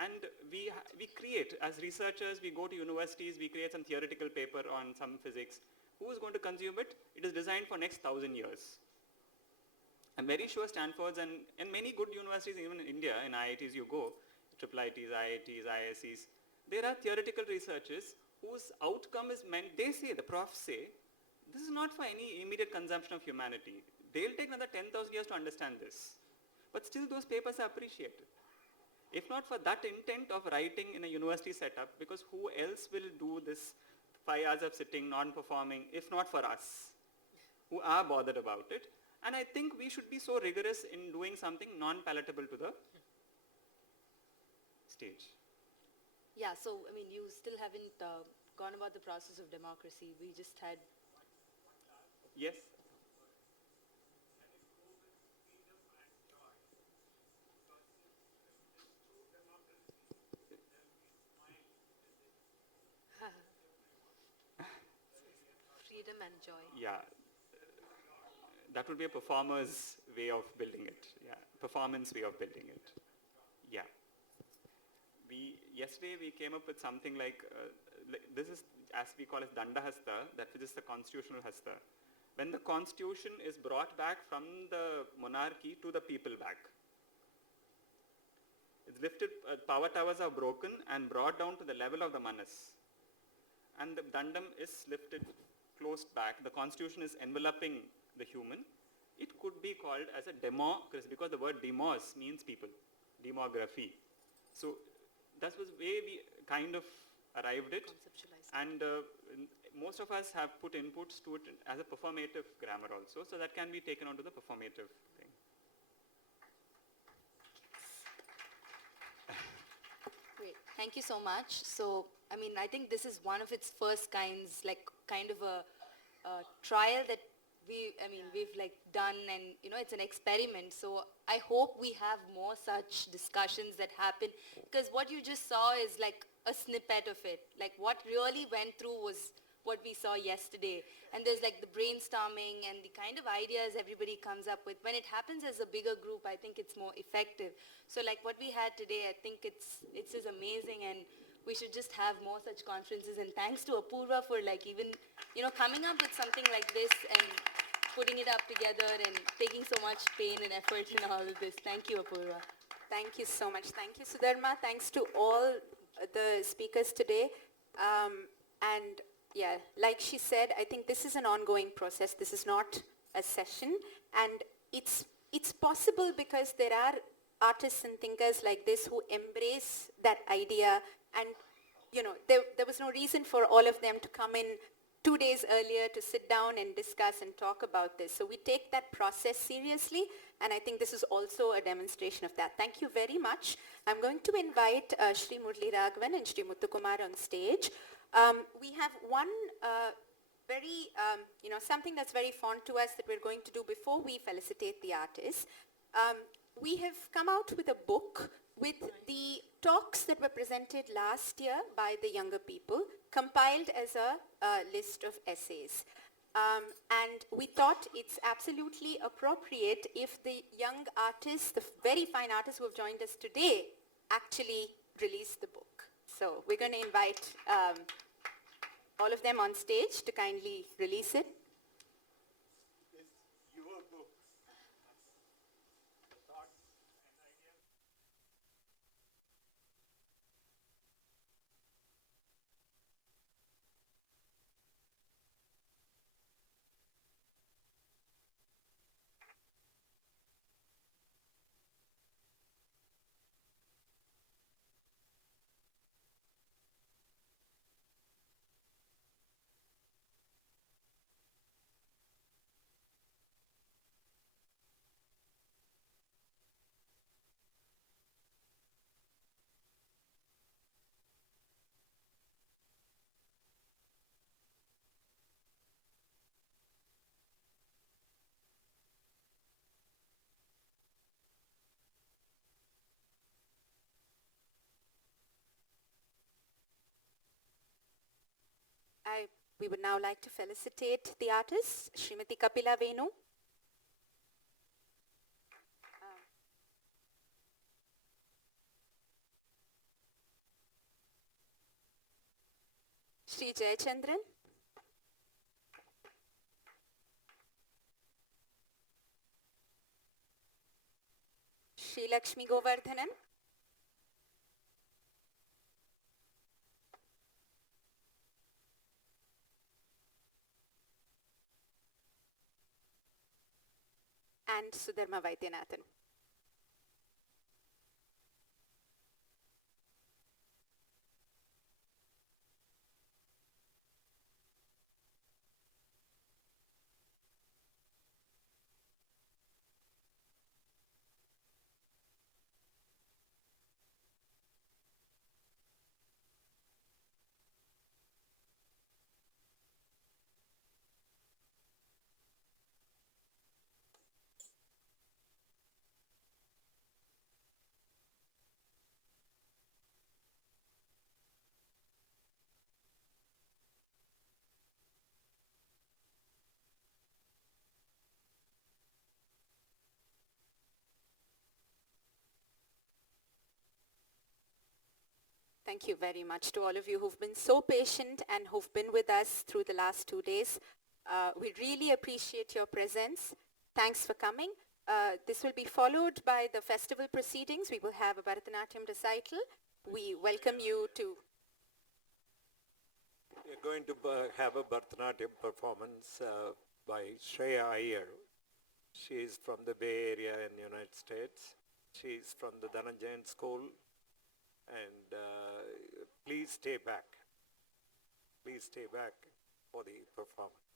And we create, as researchers, we go to universities, we create some theoretical paper on some physics. Who is going to consume it? It is designed for next 1,000 years. I'm very sure Stanford's and many good universities, even in India, in IITs you go, IIITs, IITs, ISCs, there are theoretical researchers whose outcome is meant, they say, the profs say, this is not for any immediate consumption of humanity. They'll take another 10,000 years to understand this. But still those papers are appreciated. If not for that intent of writing in a university setup, because who else will do this 5 hours of sitting, non-performing, if not for us, who are bothered about it. And I think we should be so rigorous in doing something non-palatable to the stage. Yeah, so you still haven't gone about the process of democracy. We just had... Yes. Freedom and joy. Yeah. that would be a performer's way of building it. Yeah, performance way of building it. Yeah. Yesterday we came up with something like, this is as we call as Dandahasta, that which is the constitutional hasta. When the constitution is brought back from the monarchy to the people back. It's lifted, power towers are broken and brought down to the level of the manas. And the dandam is lifted, closed back. The constitution is enveloping the human. It could be called as a democracy because the word demos means people, demography. So that was the way we kind of arrived it. And most of us have put inputs to it as a performative grammar also. So that can be taken onto the performative thing. Great, thank you so much. So, I mean, I think this is one of its first kinds, like kind of a trial that we've like done, and it's an experiment. So I hope we have more such discussions that happen, because what you just saw is like a snippet of it. Like what really went through was what we saw yesterday. And there's like the brainstorming and the kind of ideas everybody comes up with. When it happens as a bigger group, I think it's more effective. So like what we had today, I think it's just amazing, and we should just have more such conferences. And thanks to Apurva for like even, coming up with something like this and putting it up together and taking so much pain and effort in all of this. Thank you, Apurva. Thank you so much. Thank you, Sudharma. Thanks to all the speakers today. And yeah, like she said, I think this is an ongoing process. This is not a session. And it's possible because there are artists and thinkers like this who embrace that idea. And, there was no reason for all of them to come in 2 days earlier to sit down and discuss and talk about this. So we take that process seriously, and I think this is also a demonstration of that. Thank you very much. I'm going to invite Shri Murli Raghavan and Shri Muthukumar on stage. We have one very, something that's very fond to us that we're going to do before we felicitate the artists. We have come out with a book with the talks that were presented last year by the younger people, compiled as a list of essays. And we thought it's absolutely appropriate if the young artists, the very fine artists who have joined us today, actually release the book. So we're going to invite all of them on stage to kindly release it. We would now like to felicitate the artists, Srimati Kapila Venu, Shri Jayachandran, Shri Lakshmi Govardhanan, and Sudharma Vaidyanathan. Thank you very much to all of you who've been so patient and who've been with us through the last 2 days. We really appreciate your presence. Thanks for coming. This will be followed by the festival proceedings. We will have a Bharatanatyam recital. We welcome you to... We're going to have a Bharatanatyam performance by Shreya Iyer. She is from the Bay Area in the United States. She is from the Dhananjayan School. And please stay back. Please stay back for the performance.